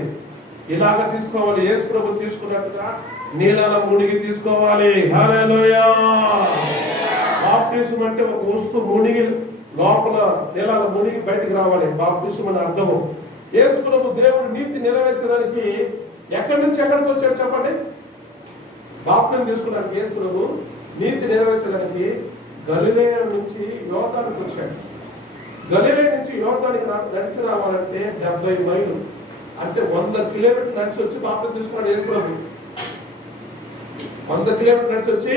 ఇలాగా తీసుకోవాలి. యేసు ప్రభు తీసుకున్నట్టుగా నీళ్ళలో మునిగి తీసుకోవాలి. హల్లెలూయా. బాప్టిజం అంటే ఒక వస్తువు మునిగి లోపల నీళ్ళలో మునిగి బయటికి రావాలి. బాప్టిజం అని అర్థము. యేసు ప్రభు దేవుడు నీతి నెరవేర్చడానికి ఎక్కడి నుంచి ఎక్కడికి వచ్చాడు చెప్పండి? బాప్టిజం తీసుకున్నాడు యేసు ప్రభు. నీతి నెరవేర్చడానికి గలిలయ నుంచి యోర్దానుకి వచ్చాడు. గలిలయ నుంచి యోర్దానికి నడిచి రావాలంటే 70 మైళ్ళు, అంటే 100 కిలోమీటర్లు నడిచి వచ్చి బాప్టిజం తీసుకున్నాడు యేసు ప్రభు. 100 కిలోమీటర్లు నడిచి వచ్చి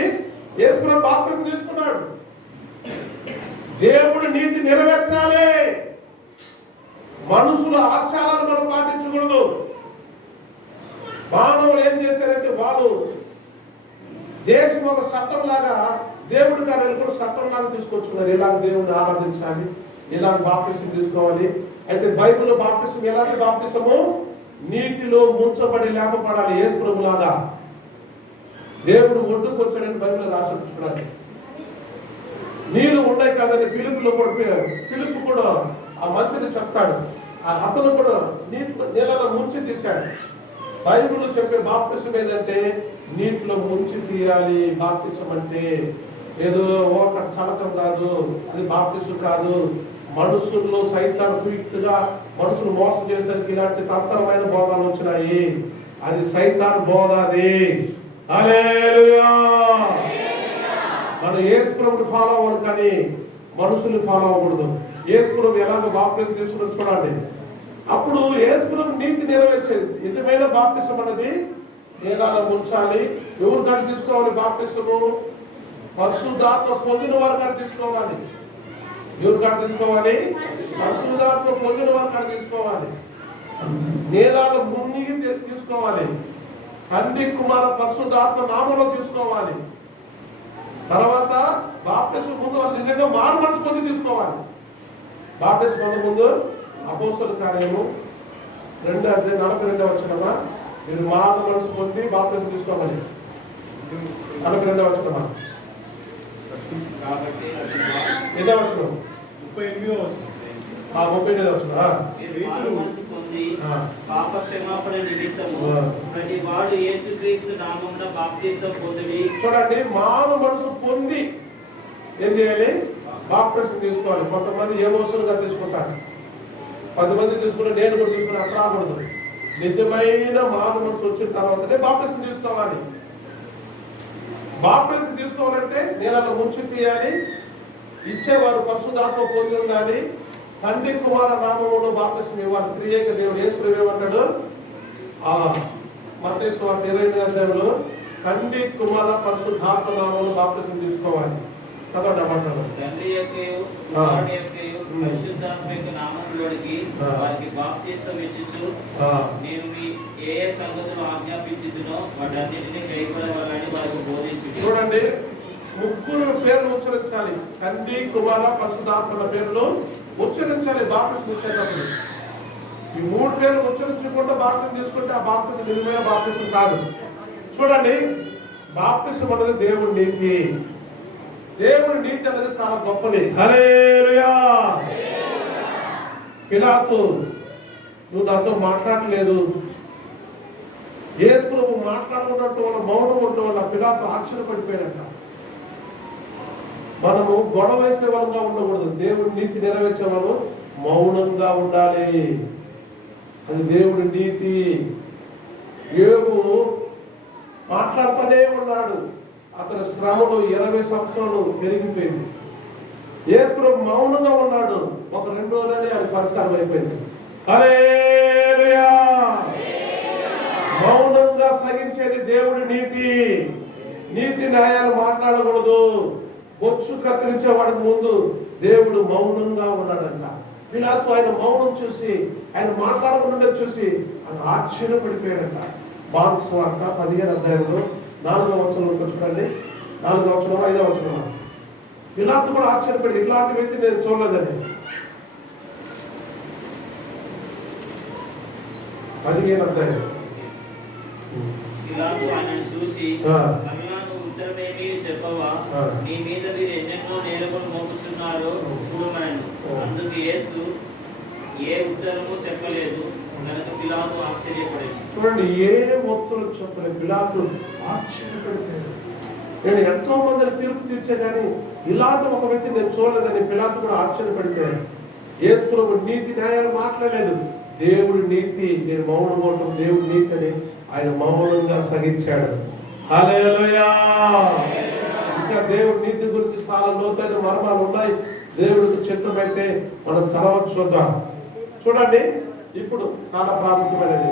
యేసు ప్రభు బాప్టిజం తీసుకున్నాడు. దేవుడు నీతి నెరవేర్చాలి. మనుషుల ఆచారాలు మనం పాటించకూడదు. మానవులు ఏం చేశారంటే, వాళ్ళు దేశం ఒక చట్టం లాగా దేవుడి కార్యాలు కూడా చట్టం లాగా తీసుకొచ్చుకున్నారు. ఇలాగ దేవుడిని ఆరాధించాలి, ఇలాగ బాప్టిజం తీసుకోవాలి. అయితే బైబిల్లో బాప్టిజం ఎలాంటి బాప్టిజము? నీటిలో ముంచబడి లేపబడాలి. యేసు ప్రభులాగా దేవుడు ఒడ్డుకు వచ్చాడని బైబిల్లో రాసి చూడాలి. నీళ్లు ఉన్నాయి కదని పిలుపు కూడా ఆ మంత్రిని చెప్తాడు. అతను కూడా నీళ్ళలో ముంచి తీశాడు. బైబిల్ చెప్పే బాప్టిజం ఏదంటే నీటిలో ముంచి తీయాలి. బాప్టిజం అంటే ఏదో ఒక చలకం కాదు, అది బాప్టిజం కాదు. మనుషుల్లో సైతాను కుయుక్తిగా మనుషులు మోసం చేసరికి ఇలాంటి తంత్రమైన బోధాలు వచ్చినాయి. అది సైతాను బోధ. అది హల్లెలూయా. మనం యేసు ప్రభుని ఫాలో అవ్వాలి కానీ మనుషుల్ని ఫాలో అవ్వకూడదు. యేసు ప్రభు ఎలాగ బాప్టిజం తీసుకుని చూడండి. అప్పుడు యేసు ప్రభు నీతి నెరవేర్చేది. నిజమైన బాప్టిజం అనేది నీళ్ళలో ముంచాలి. ఎవరు కాడ తీసుకోవాలి బాప్టిజము? పరిశుద్ధాత్మ పొందిన వారి కాడ తీసుకోవాలి. ఎవరు కాడ తీసుకోవాలి? పరిశుద్ధాత్మ పొందిన వారి కాడ తీసుకోవాలి. నీళ్ళలో మునిగి తీసుకోవాలి. తండ్రి కుమార పరిశుద్ధాత్మ నామలో తీసుకోవాలి. తర్వాత బాప్టిజం ముందు వాళ్ళు నిజంగా మారు మనసు పొంది తీసుకోవాలి. బాప్టిజం పొంద ముందు అపోస్తలుల కార్యము 2:42 వచనమా, మీరు మారు మనసు పొంది బాప్టిజం తీసుకోవాలి. 42 వచనమా, 8వ వచనం, 38వ వచనం, 38వ వచనం. పాప క్షమాపణ నిమిత్తము ప్రతి వాడు యేసుక్రీస్తు నామమున బాప్తిసం పొందుడి. చూడండి, మారు మనసు పొంది ఏం చేయాలి? బాప్టిజం తీసుకోవాలి. కొంతమంది ఎమోషనల్గా తీసుకుంటారు. 10 మంది తీసుకుంటే నేను కూడా తీసుకుని అట్లా రాకూడదు. నిజమైన మారు మనసు వచ్చిన తర్వాతనే బాప్టిజం తీసుకోవాలి. బాప్టిజం తీసుకోవాలంటే నీళ్ళలో ముంచి తీయాలి. ఇచ్చేవారు పరిశుద్ధాత్మ పొంది ఉండాలి. తండ్రి కుమార నామములో బాప్టిజం ఇవ్వాలి. త్రియేక దేవుడు యేసు ప్రభు ఏమంటాడు? మత్తయి సువార్త 28వ అధ్యాయంలో తండ్రి కుమార పరిశుద్ధాత్మ నామములో బాప్టిజం తీసుకోవాలి. చదవండి అన్నమాట. తండ్రి యొక్కయు కుమారుని యొక్కయు పరిశుద్ధాత్మ యొక్క నామములోనికి వారికి బాప్తిసం ఇచ్చుచు నేను మీ ఏ సంగతులు ఆజ్ఞాపించుదునో వాటన్నిటిని కైకొనవాలని వారికి బోధించుచు. చూడండి, 3 పేర్లు ఉచ్చరించాలి. తండ్రి కుమార పరిశుద్ధాత్మల పేర్లు ఉచ్చరించాలి బాప్టిజం ఇచ్చేటప్పుడు. ఈ 3 పేర్లు ఉచ్చరించకుండా బాప్టిజం తీసుకుంటే ఆ బాప్టిజం నిజమైన బాప్టిజం కాదు. చూడండి, బాప్టిజం అనేది దేవుడి నీతి. దేవుడి నీతి అనేది చాలా గొప్పది. హల్లెలూయా. పిలాతు నువ్వు నాతో మాట్లాడలేదు. యేసు ప్రభు మాట్లాడుకున్నట్టు వాళ్ళ మౌనం ఉండటం వల్ల పిలాతు ఆశ్చర్యపడిపోయాడంట. మనము గొడవ వేసే వాళ్ళంగా ఉండకూడదు. దేవుడి నీతి నెరవేర్చే వాళ్ళు మౌనంగా ఉండాలి. అది దేవుడి నీతి. యోబు మాట్లాడుతూనే ఉన్నాడు. అతని శ్రమలు 20 సంవత్సరాలు పెరిగిపోయింది. యేసు ప్రభు మౌనంగా ఉన్నాడు. ఒక 2 రోజులనే అది పరిష్కారం అయిపోయింది. హల్లెలూయా. మౌనంగా సహించేది దేవుడి నీతి. నీతి న్యాయాలు మాట్లాడకూడదు. బొచ్చు కత్తిరించే వాడికి ముందు దేవుడు మౌనంగా ఉన్నాడంట. పిలాతు ఆయన మౌనం చూసి, ఆయన మాట్లాడకుండా చూసి ఆయన ఆశ్చర్యపడిపోయాడంట. మార్క్స్ వార్త 15వ అధ్యాయంలో 4వ వచనంలో చూడండి. 4వ వచనం 5వ వచనం. పిలాతు కూడా ఆశ్చర్యపడి, ఇలాంటి వ్యక్తి నేను చూడలేదని. 15వ అధ్యాయం. పిలాతు ఆయనను చూసి, కన్నులను ఉత్తరమేమీ చెప్పవా? నీ మీద మీరు ఎన్నెన్నో నేరములు మోపుచున్నారో చూడమనను. అందుకు యేసు ఏ ఉత్తరము చెప్పలేదు. కనుక పిలాతు ఆశ్చర్యపడింది. చూడండి, ఏ ఉత్తరం చెప్పలేదు. పిలాతు ఆశ్చర్యపడిపోయాడు. నేను ఎంతో మందిని తీర్పు తీర్చా కానీ ఇలాంటి ఒక వ్యక్తి నేను చూడలేదని పిలాతు కూడా ఆశ్చర్యపడిపోయాడు. యేసు ప్రభు నీతి న్యాయాలు మాట్లాడలేదు. దేవుడి నీతి, నేను మౌనం ఉండటం దేవుడి నీతి అని ఆయన మౌనంగా సహించాడు. హల్లెలూయా. ఇంకా దేవుడి నీతి గురించి చాలా లోతైన మర్మాలు ఉన్నాయి. దేవుడికి చిత్తమైతే మనం తర్వాత చూద్దాం. చూడండి, ఇప్పుడు చాలా ప్రాముఖ్యమైనది.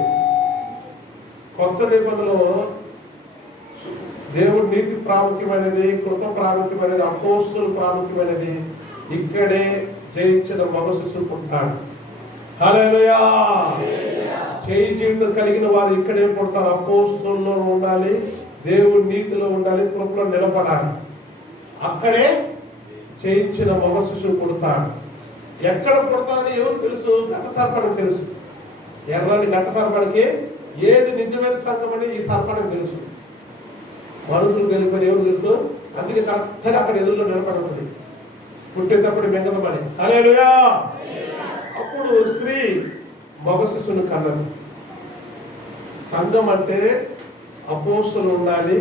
కొత్త నిబంధనలో దేవుడి నీతి ప్రాముఖ్యమైనది, కృప ప్రాముఖ్యమైనది, అపోస్తులు ప్రాముఖ్యమైనది. ఇక్కడే జయించిన మగ శిశువు పుట్టాడు. హల్లెలూయా. చేయి జీవితం కలిగిన వారు ఇక్కడే పుడతారు. అపోస్తుల్లో ఉండాలి, దేవుడి నీతిలో ఉండాలి, కృపలో నిలబడాలి. అక్కడే చేయించిన మగ శిశువు పుడతాడు. ఎక్కడ పుడతాడని ఎవరు తెలుసు? ఘట సర్పణకు తెలుసు. ఎర్రని ఘట సర్పణకి ఏది నిజమైన సంఘం అని ఈ సర్పణకు తెలుసు. మనుషులు తెలిపని ఎవరు తెలుసు? అందుకే కరెక్ట్గా అక్కడ ఎదురులో నిలబడుతుంది. పుట్టేటప్పుడు మింగదమని. హల్లెలూయా. అప్పుడు స్త్రీ మగ శిశువును కన్నది. సంఘం అంటే అపోస్తులు ఉండాలి,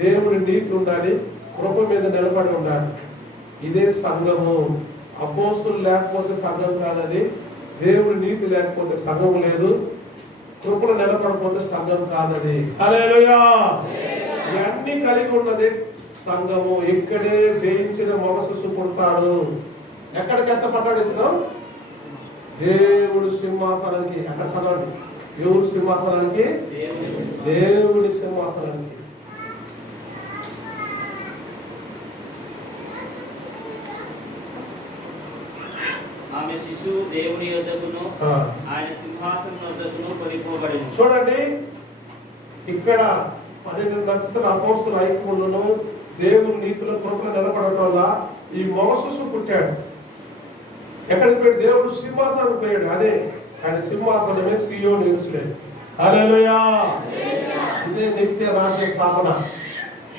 దేవుడి నీతి ఉండాలి, కృప మీద నిలబడి ఉండాలి. ఇదే సంఘము. అపోస్తులు లేకపోతే సంఘం కాదని, దేవుడి నీతి లేకపోతే సంఘం లేదు, కృపలు నిలబడకపోతే సంఘం కాదని. హల్లెలూయా. ఇవన్నీ కలిగి ఉన్నది సంఘము. ఇక్కడే జయించిన మగ శిశువు పుడతాడు. ఎక్కడికి ఎత్తపడ్డాడు? ఇతను దేవుడి సింహాసనానికి. అక్కడ చదవండి, దేవుడి సింహాసనానికి, దేవుడి సింహాసనానికి. ఆమె శిశువు దేవుని యొద్దకును ఆయన సింహాసనం యొద్దకును కొనిపోబడెను. చూడండి, ఇక్కడ 12 నక్షత్రాల అపోస్తుల ఐక్యములను దేవుని నీతిలో కృపలో నిలబడటం వల్ల ఈ మగ శిశువు పుట్టాడు. ఎక్కడికి పోయి? దేవుడు సింహాసనం పోయాడు. అదే ఆయన సింహాసనమే సీయోను యెరూషలేము. హల్లెలూయా. ఇదే నిత్య రాజ్య స్థాపన.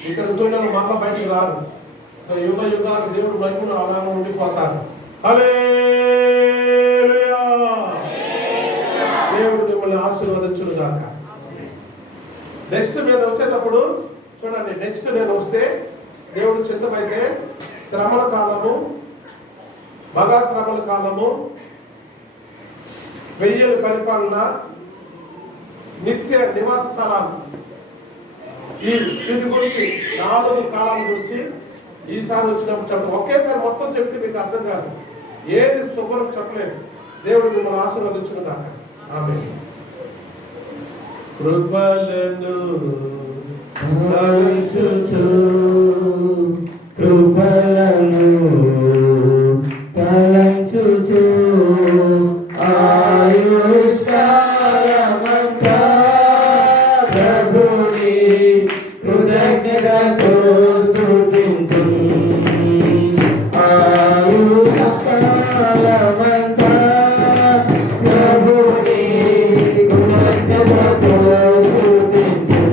ఇక్కడ పోయిన మళ్ళా బయటకు రారు. యుగ యుగాలు దేవుడు మహిమను అలాగే ఉండిపోతారు. హల్లెలూయా. దేవుడు మిమ్మల్ని ఆశీర్వదించును గాక. నెక్స్ట్ నేను వచ్చేటప్పుడు చూడండి, నెక్స్ట్ నేను వస్తే దేవుడు చిత్తమైతే శ్రమల కాలము, మగా శ్రమల కాలము, 1000 ఏళ్ళ పరిపాలన, నిత్య నివాస స్థలాలు, ఈ వీటి గురించి 4 కాలాల గురించి ఈసారి వచ్చినప్పుడు చెప్తాం. ఒకేసారి మొత్తం చెప్తే మీకు అర్థం కాదు. ఏది శుభ్రం చెప్పలేదు. దేవుడు మిమ్మల్ని ఆశీర్వదించును గాక. ఆమేన్. కృపలను తలంచుచు, కృపలను తలంచుచు, ఆయుష్కాలమంతా ప్రభుని కృతజ్ఞతతో స్తుతింతుం. ఆయుష్కాలమంతా ప్రభుని కృతజ్ఞతతో స్తుతింతుం.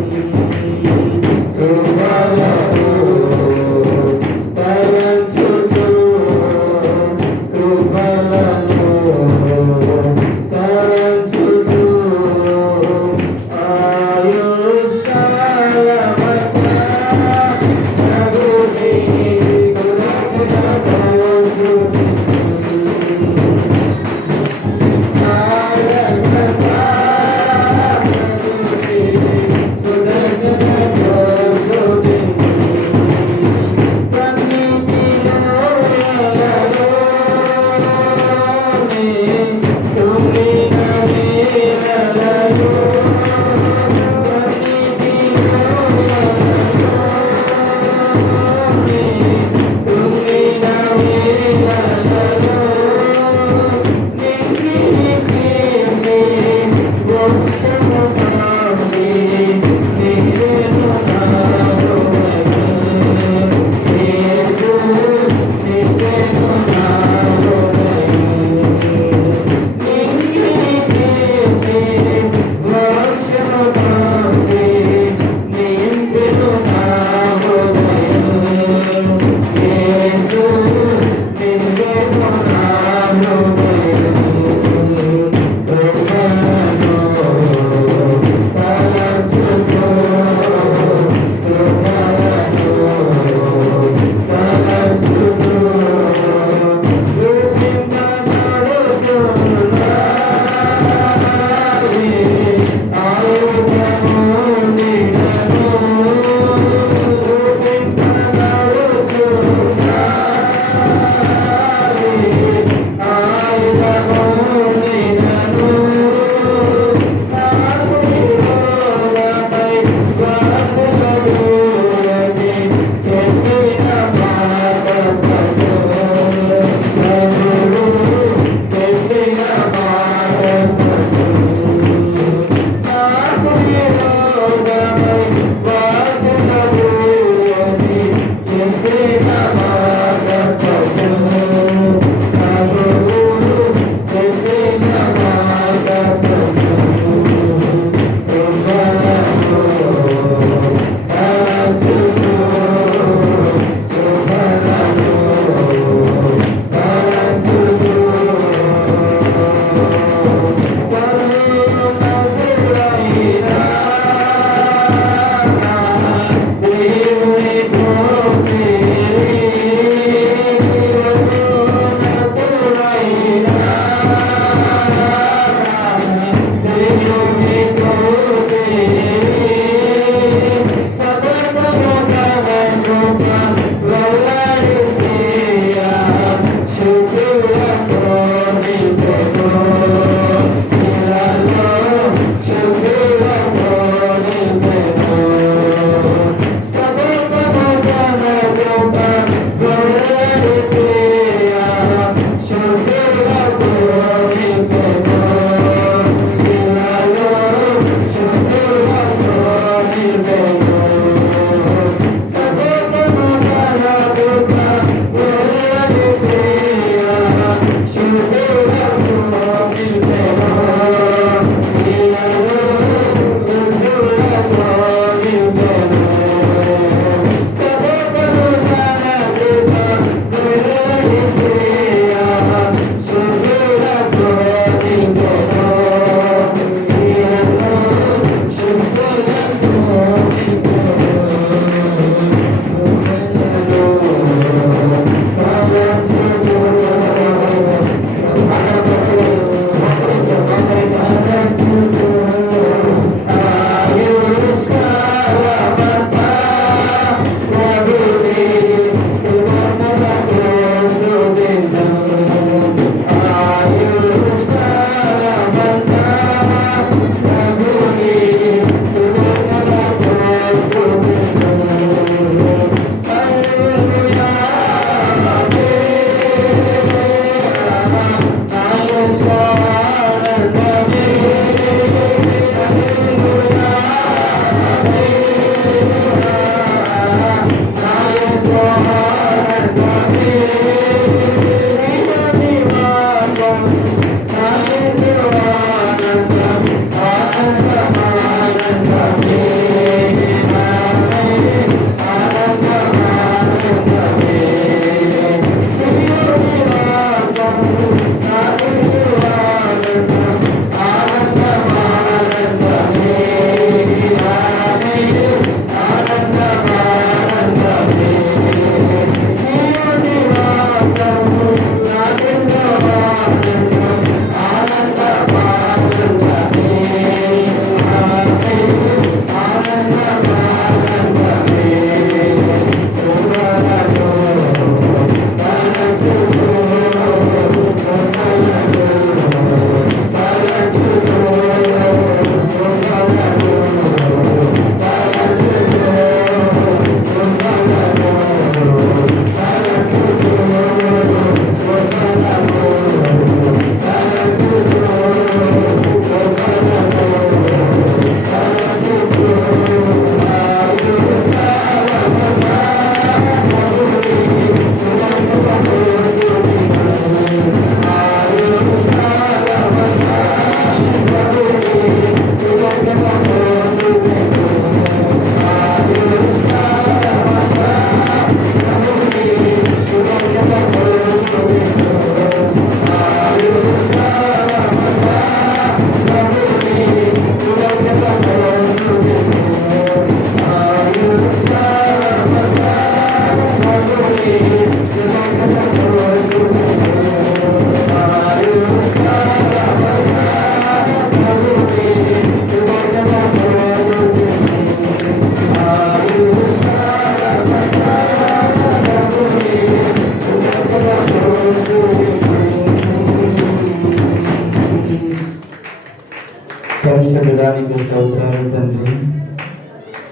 స్తోత్రాలు తండ్రి.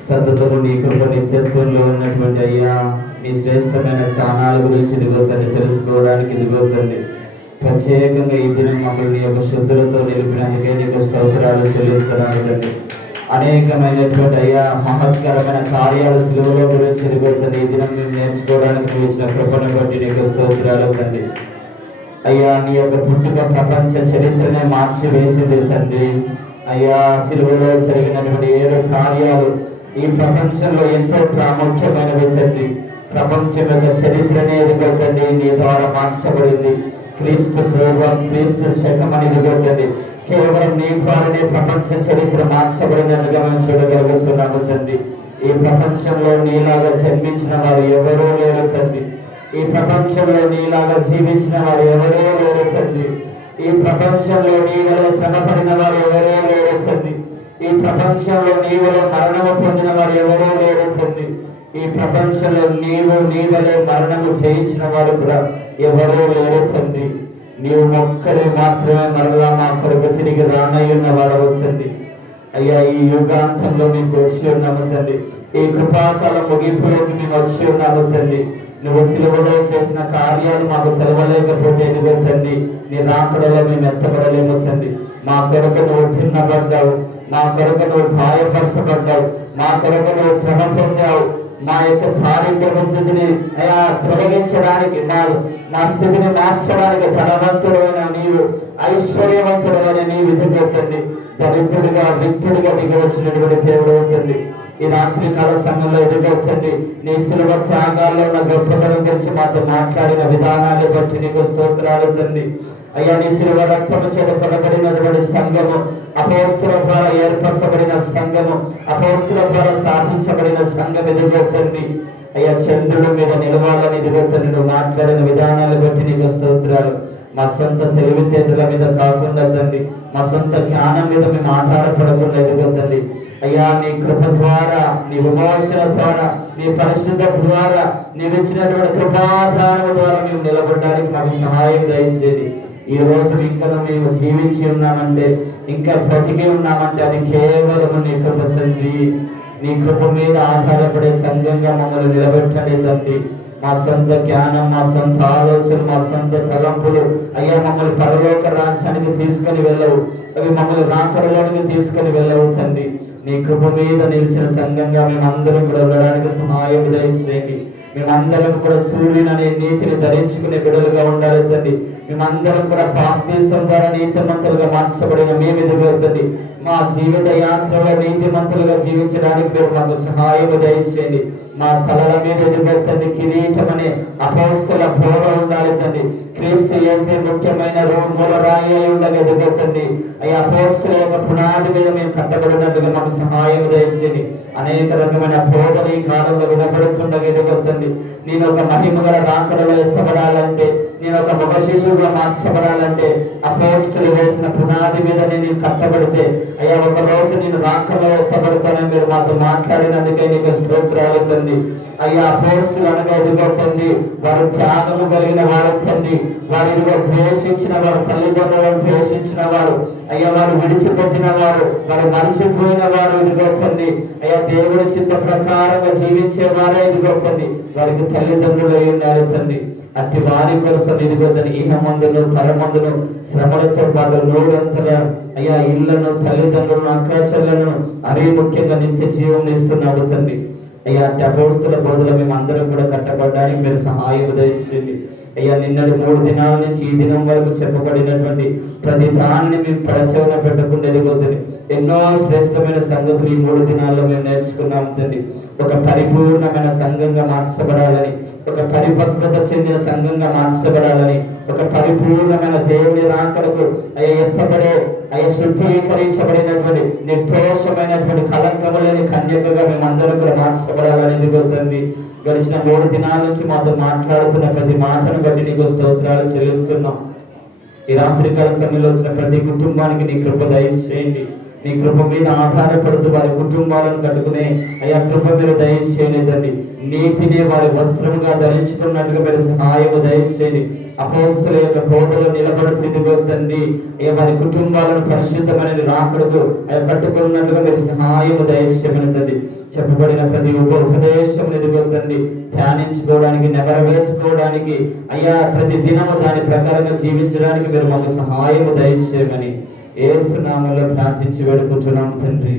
సతతము నీ కృప నిత్యత్వంలో ఉన్నటువంటి అయ్యా నీ శ్రేష్టమైన స్థానాల గురించి ఇదిగో తండ్రి తెలుసుకోవడానికి ఇదిగో తండ్రి ప్రత్యేకంగా ఈ దినం మమ్మల్ని నీ యొక్క శుద్ధులతో నిలిపినందుకే నీకు స్తోత్రాలు చెల్లిస్తున్నాను తండ్రి. అనేకమైనటువంటి అయ్యా మహత్కరమైన కార్యాలు సిలువలో గురించి ఇదిగో తండ్రి ఈ దినం మేము నేర్చుకోవడానికి ఇచ్చిన కృపను బట్టి నీకు స్తోత్రాలు తండ్రి. అయ్యా నీ యొక్క పుట్టుక ప్రపంచ చరిత్రనే మార్చి వేసింది తండ్రి. అయ్యా సిలువలో జరిగినటువంటి 7 కార్యాలు ఈ ప్రపంచంలో ఎంతో ప్రాముఖ్యమైనవి తండ్రి. ప్రపంచం యొక్క చరిత్రనే ఎదుగుతండి నీ ద్వారా మార్చబడింది. క్రీస్తు పూర్వం క్రీస్తు శకం అని ఎదుగుతండి. కేవలం నీ ద్వారానే ప్రపంచ చరిత్ర మార్చబడినట్టుగా మేము చూడగలుగుతున్నాము తండ్రి. ఈ ప్రపంచంలో నీలాగా జన్మించిన వారు ఎవరూ లేరు తండ్రి. ఈ ప్రపంచంలో నీలాగా జీవించిన వారు ఎవరో లేరు తండ్రి. ఈ ప్రపంచంలో నీవలో శ్రమపడిన వారు ఎవరో లేరు తండ్రి. ఈ ప్రపంచంలో నీవలో మరణము పొందిన వారు ఎవరో లేరు తండ్రి. ఈ ప్రపంచంలో నీవలే మరణము చేయించిన వారు కూడా ఎవరో లేరు తండ్రి. నీవు ఒక్కడే మాత్రమే మరలా మా కొరకు తిరిగి రానయ్యున్న వాడవు తండ్రి. అయ్యా ఈ యుగాంతంలో మీకు వచ్చి ఉన్నాము తండ్రి. ఈ కృపాకాలం ముగింపులోకి మేము వచ్చి ఉన్నాము తండ్రి. నువ్వు సిలువలో చేసిన కార్యాలు మాకు తెలవలేకపోతే ఎదుగు తండ్రి నీ రాకడలో మేము ఎత్తబడలేము తండ్రి. మా కొరకు నువ్వు తిన్నబడ్డావు, మా కొరకు నువ్వు గాయపరచబడ్డావు, మా కొరకు నువ్వు శ్రమ పొందావు. మా యొక్క దారిద్ర్య స్థితిని అయా తొలగించడానికి మా స్థితిని మార్చడానికి ధనవంతుడైన నీవు ఐశ్వర్యవంతుడైన నీ విధంగా తండ్రి దరిద్రుడిగా వ్యక్తుడిగా దిగి వచ్చినటువంటి దేవుడు అవుతుంది. ఈ రాత్రి కాల సమయంలో ఎదుగవుతుంది నీ సిలువ త్యాగాల్లో ఉన్న గొప్పతనం గురించి మాతో మాట్లాడిన విధానాన్ని బట్టి నీకు స్తోత్రాలు తండ్రి. అయ్యా నీ సిలువ రక్తము చేత కొనబడినటువంటి సంఘము, అపోస్తుల ద్వారా ఏర్పరచబడిన సంఘము, అపోస్తుల ద్వారా స్థాపించబడిన సంఘం ఎదుగవుతుంది. అయ్యా చంద్రుడి మీద నిలవాలని ఎదుగవుతుంది నువ్వు మాట్లాడిన విధానాన్ని బట్టి నీకు స్తోత్రాలు. మా సొంత తెలివితేటల మీద కాకుండా తండ్రి, మా సొంత జ్ఞానం మీద మేము ఆధారపడకుండా ఎదుగుతుంది. అయ్యా నీ కృప ద్వారా, నీ విమోచన ద్వారా, నీ పరిశుద్ధ ద్వారా, నీవు ఇచ్చినటువంటి కృపాధారణ ద్వారా మేము నిలబడడానికి మాకు సహాయం దయచేది. ఈ రోజు ఇంకా మేము జీవించి ఉన్నామంటే, ఇంకా బ్రతికి ఉన్నామంటే అది కేవలం నీ కృప తండ్రి. నీ కృప మీద ఆధారపడే సంఘంగా మమ్మల్ని నిలబెట్టండి తండ్రి. మా సొంత జ్ఞానం, మా సొంత ఆలోచన, మా సొంత తలంపులు అయ్యా మమ్మల్ని పరలోక రాజ్యానికి తీసుకొని వెళ్ళవు. అవి మమ్మల్ని రాకడలోనికి తీసుకొని వెళ్ళవు తండ్రి. నీ కృప మీద నిలిచిన సంఘంగా మేమందరం కూడా ఉండడానికి సహాయం దయచేయండి. మేమందరం కూడా సూర్యుని అనే నీతిని ధరించుకునే బిడ్డలుగా ఉండాలి తండ్రి. మేమందరం కూడా బాప్తిసం ద్వారా నీతిమంతులుగా మార్చబడిన మేము ఎదుగుతుంది. మా జీవిత యాత్రలో నీతిమంతులుగా జీవించడానికి మీరు మాకు సహాయం దయచేయండి. మా తలల మీద ఎదుగుతుంది కిరీటం అనే అపోస్తుల బోధ ఉండాలి తండ్రి. క్రీస్తు యేసే ముఖ్యమైన మూలరాయి అయి ఉండగా ఎదుగుతుంది. అయ్యా అపోస్తుల యొక్క పునాది మీద మేము కట్టబడినట్టుగా మాకు సహాయం దయచేయండి. అనేక రకమైన బోధన ఈ కాలంలో వినపడుతుండగా ఎదుగుతుంది. నేను ఒక మహిమ గల రాకడలో ఎత్తబడాలంటే, నేను ఒక మగ శిశువుగా మార్చబడాలంటే అపోస్తులు వేసిన పునాది మీద నేను కట్టబడితే అయ్యా ఒక రోజు నేను రాకడలో ఎత్తబడతానని మీరు మాతో మాట్లాడినందుకే నీకు స్తోత్రాలు తండ్రి. అయ్యా అపోస్తులు అనగా ఎదుగుతుంది వారు త్యాగము కలిగిన వారు తండ్రి. వారు ఇదిగో ద్వేషించిన వారు, తల్లిదండ్రులను ద్వేషించిన వారు, అయ్యా వారు విడిచిపెట్టిన వారు, వారు మరిచిపోయిన వారు ఇదిగొప్పండి. అయ్యా దేవుని చిత్త ప్రకారంగా జీవించే వారే ఇదిగొప్పండి. వారికి తల్లిదండ్రులు అయి ఉన్నారు తండ్రి. అట్టి వారి కోసం ఇదిగొద్దని ఈహమందును పరమందును శ్రమలతో పాటు నూరంతగా అయ్యా ఇళ్లను, తల్లిదండ్రులను, అక్కాచెలను అరీ ముఖ్యంగా నిత్య జీవం ఇస్తున్నాడు తండ్రి. అయ్యా అట్టి అపోస్తుల బోధలో మేము అందరం కూడా కట్టబడడానికి మీరు సహాయం దయచేయండి. అయ్యా నిన్నటి 3 దినాల నుంచి ఈ దినం వరకు చెప్పబడినటువంటి ప్రతి దానిని మేము పడచెవిన పెట్టకుండా ఎదిగొద్దని ఎన్నో శ్రేష్టమైన సంగతులు ఈ 3 దినాల్లో మేము నేర్చుకున్నాం తండ్రి. ఒక పరిపూర్ణమైన సంఘంగా మార్చబడాలని, ఒక పరిపక్వత చెందిన సంఘంగా మార్చబడాలని, ఒక పరిపూర్ణమైన దేవుని రాకడకు అయ్యా ఎత్తబడే అయ్యా శుద్ధీకరించబడినటువంటి నిర్దోషమైనటువంటి కలంకము లేని కన్యకగా మేమందరం కూడా మార్చబడాలని ఎదుగుతుంది. గడిచిన 3 దినాల నుంచి మాతో మాట్లాడుతున్న ప్రతి మాటను బట్టి నీకు స్తోత్రాలు చెల్లిస్తున్నాం. ఈ రాత్రికాల సమయంలో వచ్చిన ప్రతి కుటుంబానికి నీ కృప దయచేయండి. నీ కృప మీద ఆధారపడుతూ వారి కుటుంబాలను కట్టుకునే అయ్యా కృప మీరు దయచేయండి తండ్రి. నీతిని వారి వస్త్రముగా ధరించుకున్నట్టుగా మీరు సహాయము దయచేయండి. అపోస్తలుల యొక్క బోధలో నిలబడుతుందిగో తండ్రి అయ్యా వారి కుటుంబాలను పరిశుద్ధమైన రాకడకు కట్టుకున్నట్టుగా మీరు సహాయము దయచేయమని తండ్రి. చెప్పబడిన ప్రతి ఉపదేశం ఎదుగో తండ్రి ధ్యానించుకోవడానికి, నెరవేర్చుకోవడానికి అయ్యా ప్రతి దినము దాని ప్రకారంగా జీవించడానికి మీరు మాకు సహాయము దయచేయమని యేసు నామములో ప్రార్థించి వేడుకుంటున్నాం తండ్రి.